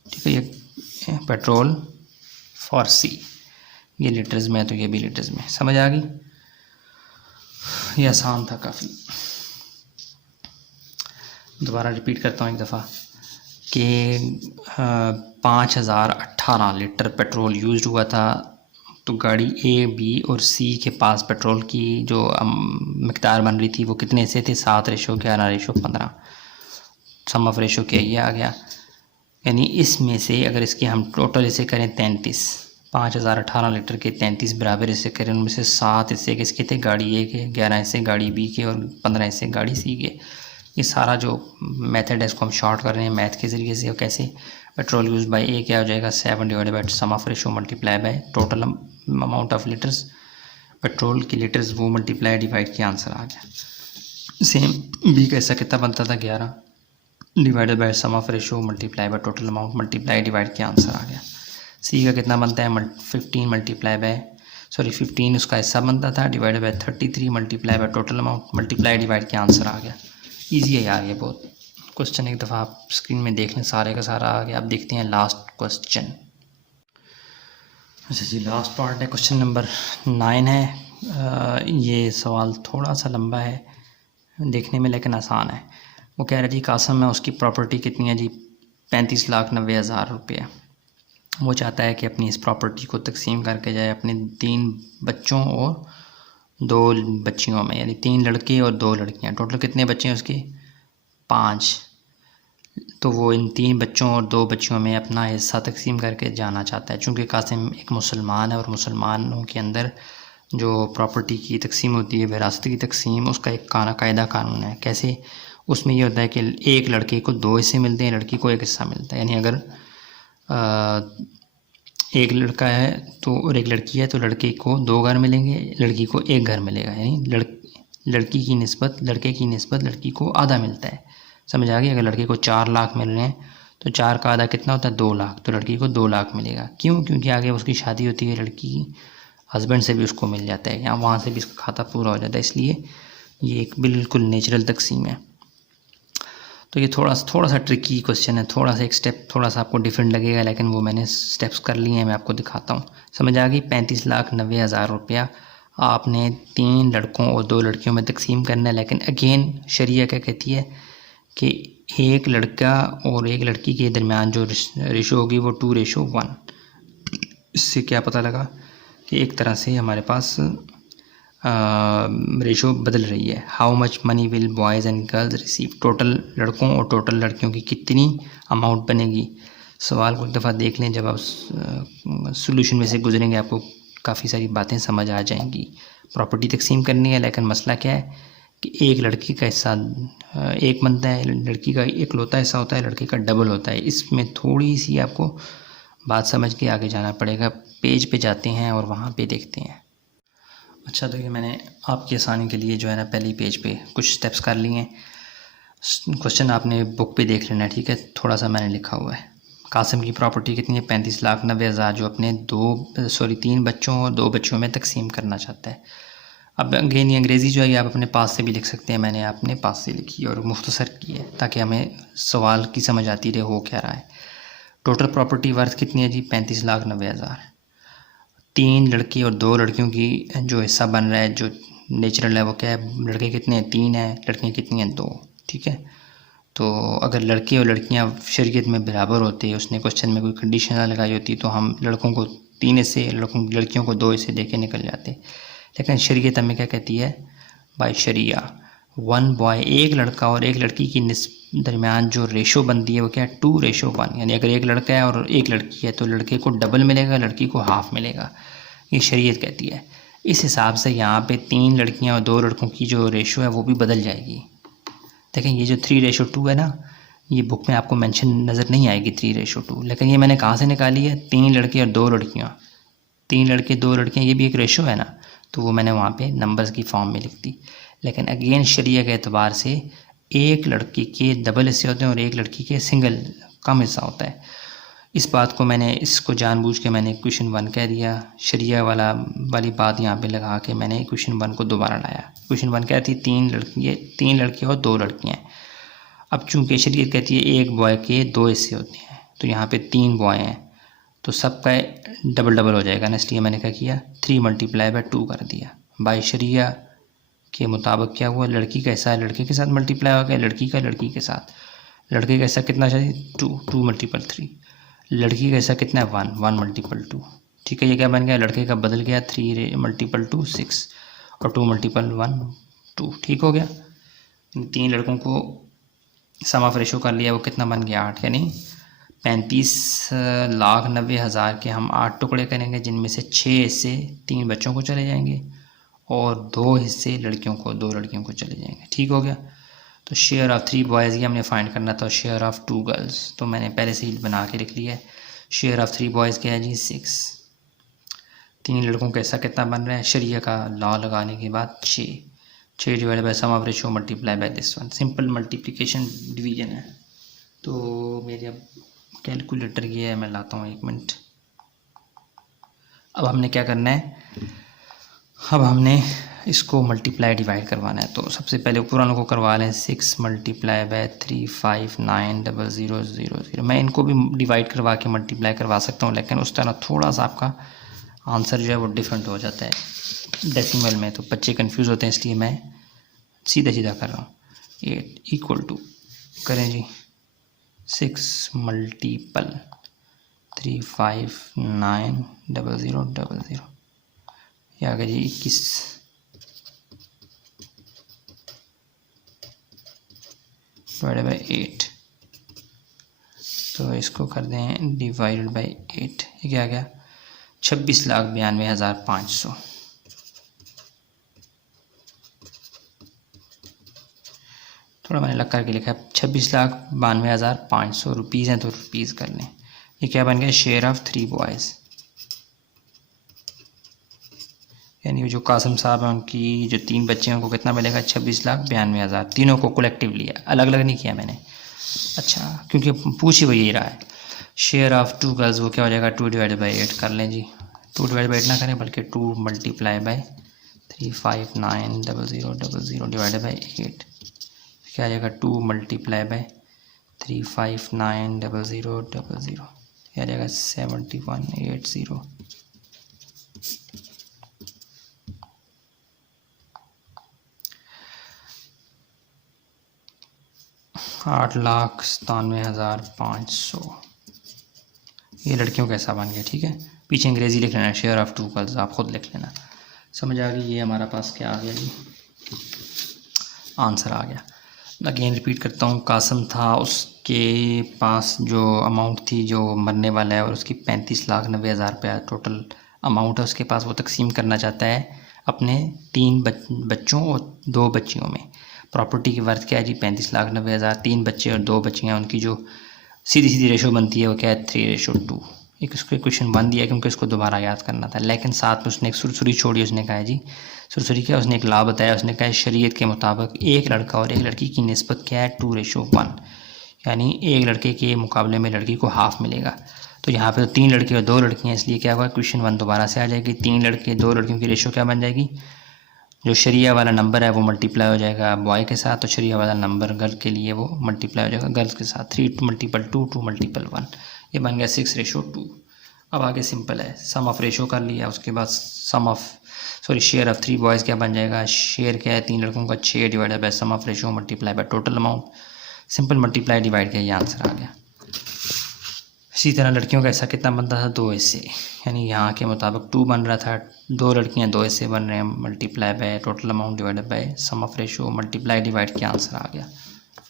ठीक है। ये पेट्रोल फॉर C, ये लीटर्स में है तो ये भी लीटर्स में। समझ आ गई, ये आसान था काफ़ी। दोबारा रिपीट करता हूँ एक दफ़ा कि 5018 लीटर पेट्रोल यूज़ हुआ था। तो गाड़ी A, B और C के पास पेट्रोल की जो मिकदार बन रही थी वो कितने से थे, 7:11:15। सम ऑफ रेशो क्या ये आ गया। यानी इसमें से अगर इसके हम टोटल इसे करें 33, 5018 लीटर के 33 बराबर हिस्से करें, उनमें से 7 हिस्से किसके थे, गाड़ी A के, 11 हिस्से गाड़ी B के और 15 हिस्से गाड़ी C के। ये सारा जो मेथड है इसको हम शॉर्ट कर रहे हैं मैथ के ज़रिए से। और कैसे, पेट्रोल यूज बाय A क्या हो जाएगा 7 divided by sum of ratio multiply by total amount of litres, petrol की लीटर्स वो मल्टीप्लाई डिवाइड के आंसर आ गया। सेम B का ऐसा कितना बनता था 11 divided by sum of ratio multiply by total amount multiply divide के आंसर आ गया। C का कितना बनता है 15 मल्टीप्लाई बाय 15 उसका हिस्सा बनता था divided by 33 multiply by total amount multiply divide के आंसर आ गया। ईजी है यार ये बहुत, क्वेश्चन एक दफ़ा आप स्क्रीन में देख लें, सारे का सारा आ गया। अब देखते हैं लास्ट क्वेश्चन। अच्छा जी, लास्ट पार्ट है, क्वेश्चन नंबर 9 है। ये सवाल थोड़ा सा लंबा है देखने में लेकिन आसान है। वो कह रहा जी कासम में उसकी प्रॉपर्टी कितनी है जी, 35,90,000 रुपये। वो चाहता है कि अपनी इस प्रॉपर्टी को तकसीम करके जाए अपने 3 बच्चों और 2 बच्चियों में, यानी 3 लड़के और 2 लड़कियां। टोटल कितने बच्चे हैं उसके? 5। तो वो इन 3 बच्चों और 2 बच्चियों में अपना हिस्सा तकसीम करके जाना चाहता है। चूँकि कासिम एक मुसलमान है और मुसलमानों के अंदर जो प्रॉपर्टी की तकसीम होती है, विरासत की तकसीम, उसका एक कायदा कानून है। कैसे? उसमें ये होता है कि एक लड़के को 2 हिस्से मिलते हैं, लड़की को 1 हिस्सा मिलता है। यानी अगर एक लड़का है तो और एक लड़की है तो लड़के को 2 घर मिलेंगे, लड़की को 1 घर मिलेगा। यानी लड़की की निस्बत लड़के की निस्बत लड़की को आधा मिलता है। समझ आ गई? अगर लड़के को 4 लाख मिल रहे हैं तो 4 का आधा कितना होता है? 2 लाख। तो लड़की को 2 लाख मिलेगा। क्यों? क्योंकि आगे उसकी शादी होती है, लड़की की हस्बैंड से भी उसको मिल जाता है या वहाँ से भी इसका खाता पूरा हो जाता है। इसलिए ये एक बिल्कुल नेचुरल तकसीम है। तो ये थोड़ा सा ट्रिकी क्वेश्चन है, थोड़ा सा एक स्टेप थोड़ा सा आपको डिफरेंट लगेगा, लेकिन वो मैंने स्टेप्स कर लिए हैं, मैं आपको दिखाता हूँ। समझ आ गई? 35,90,000 रुपया आपने 3 लड़कों और 2 लड़कियों में तकसीम करना है। लेकिन अगेन शरिया क्या कहती है कि एक लड़का और एक लड़की के दरमियान जो रेशो होगी वो 2:1। इससे क्या पता लगा कि एक तरह से हमारे पास रेशो बदल रही है। How much money will boys and girls receive, total लड़कों और टोटल लड़कियों की कितनी अमाउंट बनेगी। सवाल को एक दफ़ा देख लें, जब आप सोल्यूशन में से गुजरेंगे आपको काफ़ी सारी बातें समझ आ जाएंगी। प्रॉपर्टी तकसीम करनी है, लेकिन मसला क्या है कि एक लड़की का हिस्सा एक बनता है, लड़की का इकलौता हिस्सा होता है, लड़के का डबल होता है। इसमें थोड़ी सी आपको बात समझ के आगे जाना पड़ेगा। पेज पे जाते हैं और वहाँ पे देखते हैं। अच्छा, तो ये मैंने आपकी आसानी के लिए जो है ना पहले पेज पे कुछ स्टेप्स कर लिए हैं। क्वेश्चन आपने बुक पे देख लेना है, ठीक है? थोड़ा सा मैंने लिखा हुआ है। कासिम की प्रॉपर्टी कितनी है? 35,90,000, जो अपने 3 बच्चों और 2 बच्चियों में तकसीम करना चाहता है। अब अगेन ये अंग्रेज़ी जो है ये आप अपने पास से भी लिख सकते हैं, मैंने अपने पास से लिखी और मुख्तसर की है ताकि हमें सवाल की समझ आती रहे हो क्या रहा है। टोटल प्रॉपर्टी वर्थ कितनी है जी? 35,90,000। 3 लड़के और 2 लड़कियों की जो हिस्सा बन रहा है, जो नेचुरल है, वो क्या है? लड़के कितने हैं? 3 हैं। लड़कियाँ कितनी हैं? 2। ठीक है? तो अगर लड़के और लड़कियाँ शरीयत में बराबर होते, उसने क्वेश्चन में कोई कंडीशन ना लगाई होती, तो हम लड़कों को 3 हिस्से, लड़कियों को 2 हिस्से दे के निकल जाते। लेकिन शरीयत हमें क्या कहती है? बाय शरिया 1 बॉय, एक लड़का और एक लड़की की दरमियान जो रेशो बनती है वो क्या है? 2:1। यानी अगर एक लड़का है और एक लड़की है तो लड़के को डबल मिलेगा, लड़की को हाफ मिलेगा। ये शरीयत कहती है। इस हिसाब से यहाँ पे 3 लड़कियाँ और 2 लड़कों की जो रेशो है वो भी बदल जाएगी। देखें, ये जो 3:2 है ना, ये बुक में आपको मेंशन नज़र नहीं आएगी 3:2, लेकिन ये मैंने कहाँ से निकाली है? 3 लड़के और 2 लड़कियाँ। 3 लड़के 2 लड़कियाँ, ये भी एक रेशो है ना, तो वो मैंने वहाँ पे नंबर्स की फॉर्म में लिख दी। लेकिन अगेन शरिया के एतबार से एक लड़की के डबल हिस्से होते हैं और एक लड़की के सिंगल कम हिस्सा होता है। इस बात को मैंने इसको जानबूझ के मैंने क्वेश्चन 1 कह दिया। शरिया वाली बात यहाँ पे लगा के मैंने क्वेश्चन 1 को दोबारा लाया। क्वेश्चन 1 क्या थी? 3 लड़के और 2 लड़कियाँ। अब चूँकि शरीयत कहती है एक बॉय के 2 हिस्से होते हैं, तो यहाँ पे 3 बॉय हैं तो सबका डबल डबल हो जाएगा ना, इसलिए मैंने क्या किया? 3 × 2 कर दिया। बाय शरिया के मुताबिक क्या हुआ? लड़की का हिस्सा लड़के के साथ मल्टीप्लाई हो गया, लड़की का लड़की के साथ। लड़के का हिस्सा कितना चाहिए? 2 × 3। लड़की का हिस्सा कितना है? 1 × 2। ठीक है, ये क्या बन गया? लड़के का बदल गया 3 × 2 6 और 2 × 1 2। ठीक हो गया। इन 3 लड़कों को सम ऑफ रेशो कर लिया, वो कितना बन गया? 8। यानी 35,90,000 के हम 8 टुकड़े करेंगे, जिनमें से 6 हिस्से 3 बच्चों को चले जाएंगे और 2 हिस्से लड़कियों को 2 लड़कियों को चले जाएंगे। ठीक हो गया। तो शेयर ऑफ़ 3 बॉयज़ ये हमने फाइंड करना था, शेयर ऑफ़ 2 गर्ल्स तो मैंने पहले से ही बना के लिख लिया है। शेयर ऑफ़ 3 बॉयज़ क्या है जी? 6। 3 लड़कों का ऐसा कितना बन रहा है? शरिया का लॉ लगाने के बाद 6 divide by sum of ratio multiply by this one. Simple multiplication division है। तो मेरे अब कैलकुलेटर ये है, मैं लाता हूँ 1 मिनट। अब हमने क्या करना है? अब हमने इसको मल्टीप्लाई डिवाइड करवाना है। तो सबसे पहले ऊपर वालों को करवा लें 6 मल्टीप्लाई बाय 3590000। मैं इनको भी डिवाइड करवा के मल्टीप्लाई करवा सकता हूँ, लेकिन उस तरह थोड़ा सा आपका आंसर जो है वो डिफरेंट हो जाता है डेसिमल में, तो बच्चे कंफ्यूज होते हैं, इसलिए मैं सीधा सीधा कर रहा हूँ। 8 इक्वल टू करें जी 6 मल्टीपल 3590000, ये आ गया जी 21 डिवाइडेड बाई 8। तो इसको कर दें डिवाइडेड बाई 8, ये क्या आ गया 26,92,500। थोड़ा मैंने लग करके लिखा है 26,92,500 रुपीज़ हैं, तो रुपीज़ कर लें। ये क्या बन गया शेयर ऑफ 3 बॉयज़, यानी जो कासिम साहब हैं उनकी जो 3 बच्चे हैं उनको कितना मिलेगा 26,92,000। तीनों को कलेक्टिव लिया, अलग अलग नहीं किया मैंने। अच्छा, क्योंकि पूछ ही वही रहा है। शेयर ऑफ 2 गर्ल्स वो क्या हो जाएगा 2 डिवाइडेड बाई 8 कर लें जी। 2 डिवाइड बाई 8 ना करें बल्कि 2 मल्टीप्लाई बाई 3590000 डिवाइडेड बाई 8, क्या आ जाएगा 2 मल्टीप्लाई बाई 3590000, क्या आ जाएगा 7180। 8,97,500। ये लड़कियों का हिसाब बन गया, ठीक है। पीछे अंग्रेज़ी लिख लेना, शेयर ऑफ 2 गर्ल्स आप खुद लिख लेना। समझ आ गई। ये हमारा पास क्या आ गया जी, आंसर आ गया। अगेन रिपीट करता हूँ, कासिम था, उसके पास जो अमाउंट थी जो मरने वाला है, और उसकी 35,90,000 रुपया टोटल अमाउंट है उसके पास, वो तकसीम करना चाहता है अपने 3 बच्चों और 2 बच्चियों में। प्रॉपर्टी की वर्थ क्या है जी 35,90,000। 3 बच्चे और 2 बच्चियाँ, उनकी जो सीधी सीधी रेशो बनती है वो क्या है 3:2। एक उसको क्वेश्चन 1 दिया क्योंकि उसको दोबारा याद करना था, लेकिन साथ में उसने एक सुरसुरी छोड़ी। उसने कहा है जी सुरसुरी क्या, उसने एक ला बताया। उसने कहा शरीयत के मुताबिक एक लड़का और एक लड़की की निस्बत क्या है 2:1, यानी एक लड़के के मुकाबले में लड़की को हाफ मिलेगा। तो यहाँ पे तो 3 लड़के और 2 लड़कियाँ, इसलिए क्या होगा क्वेश्चन 1 दोबारा से आ जाएगी। 3 लड़के 2 लड़कियों की रेशो क्या बन जाएगी, जो शरिया वाला नंबर है वो मल्टीप्लाई हो जाएगा बॉय के साथ, तो शरिया वाला नंबर गर्ल के लिए वो मल्टीप्लाई हो जाएगा गर्ल्स के साथ। 3 मल्टीपल 2, 2 मल्टीपल 1, ये बन गया 6:2। अब आगे सिंपल है, सम ऑफ रेशो कर लिया, उसके बाद शेयर ऑफ 3 बॉयज़ क्या बन जाएगा, शेयर क्या है 3 लड़कों का 6 divided by sum of ratio multiply by total amount. Simple multiply divide किया, ये आंसर आ गया। इसी तरह लड़कियों का हिस्सा कितना बनता था 2 हिस्से, यानी यहाँ के मुताबिक 2 बन रहा था, 2 लड़कियाँ 2 हिस्से बन रहे हैं, multiply by total amount divided by sum of ratio multiply divide किया, आंसर आ गया।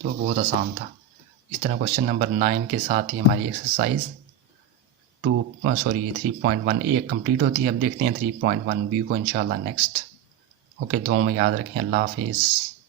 तो बहुत आसान था। इस तरह क्वेश्चन नंबर 9 के साथ ही हमारी एक्सरसाइज 3.1 A कंप्लीट होती है। अब देखते हैं 3.1 B को इंशाल्लाह नेक्स्ट। ओके, दुआ में याद रखें। अल्लाह हाफिज़।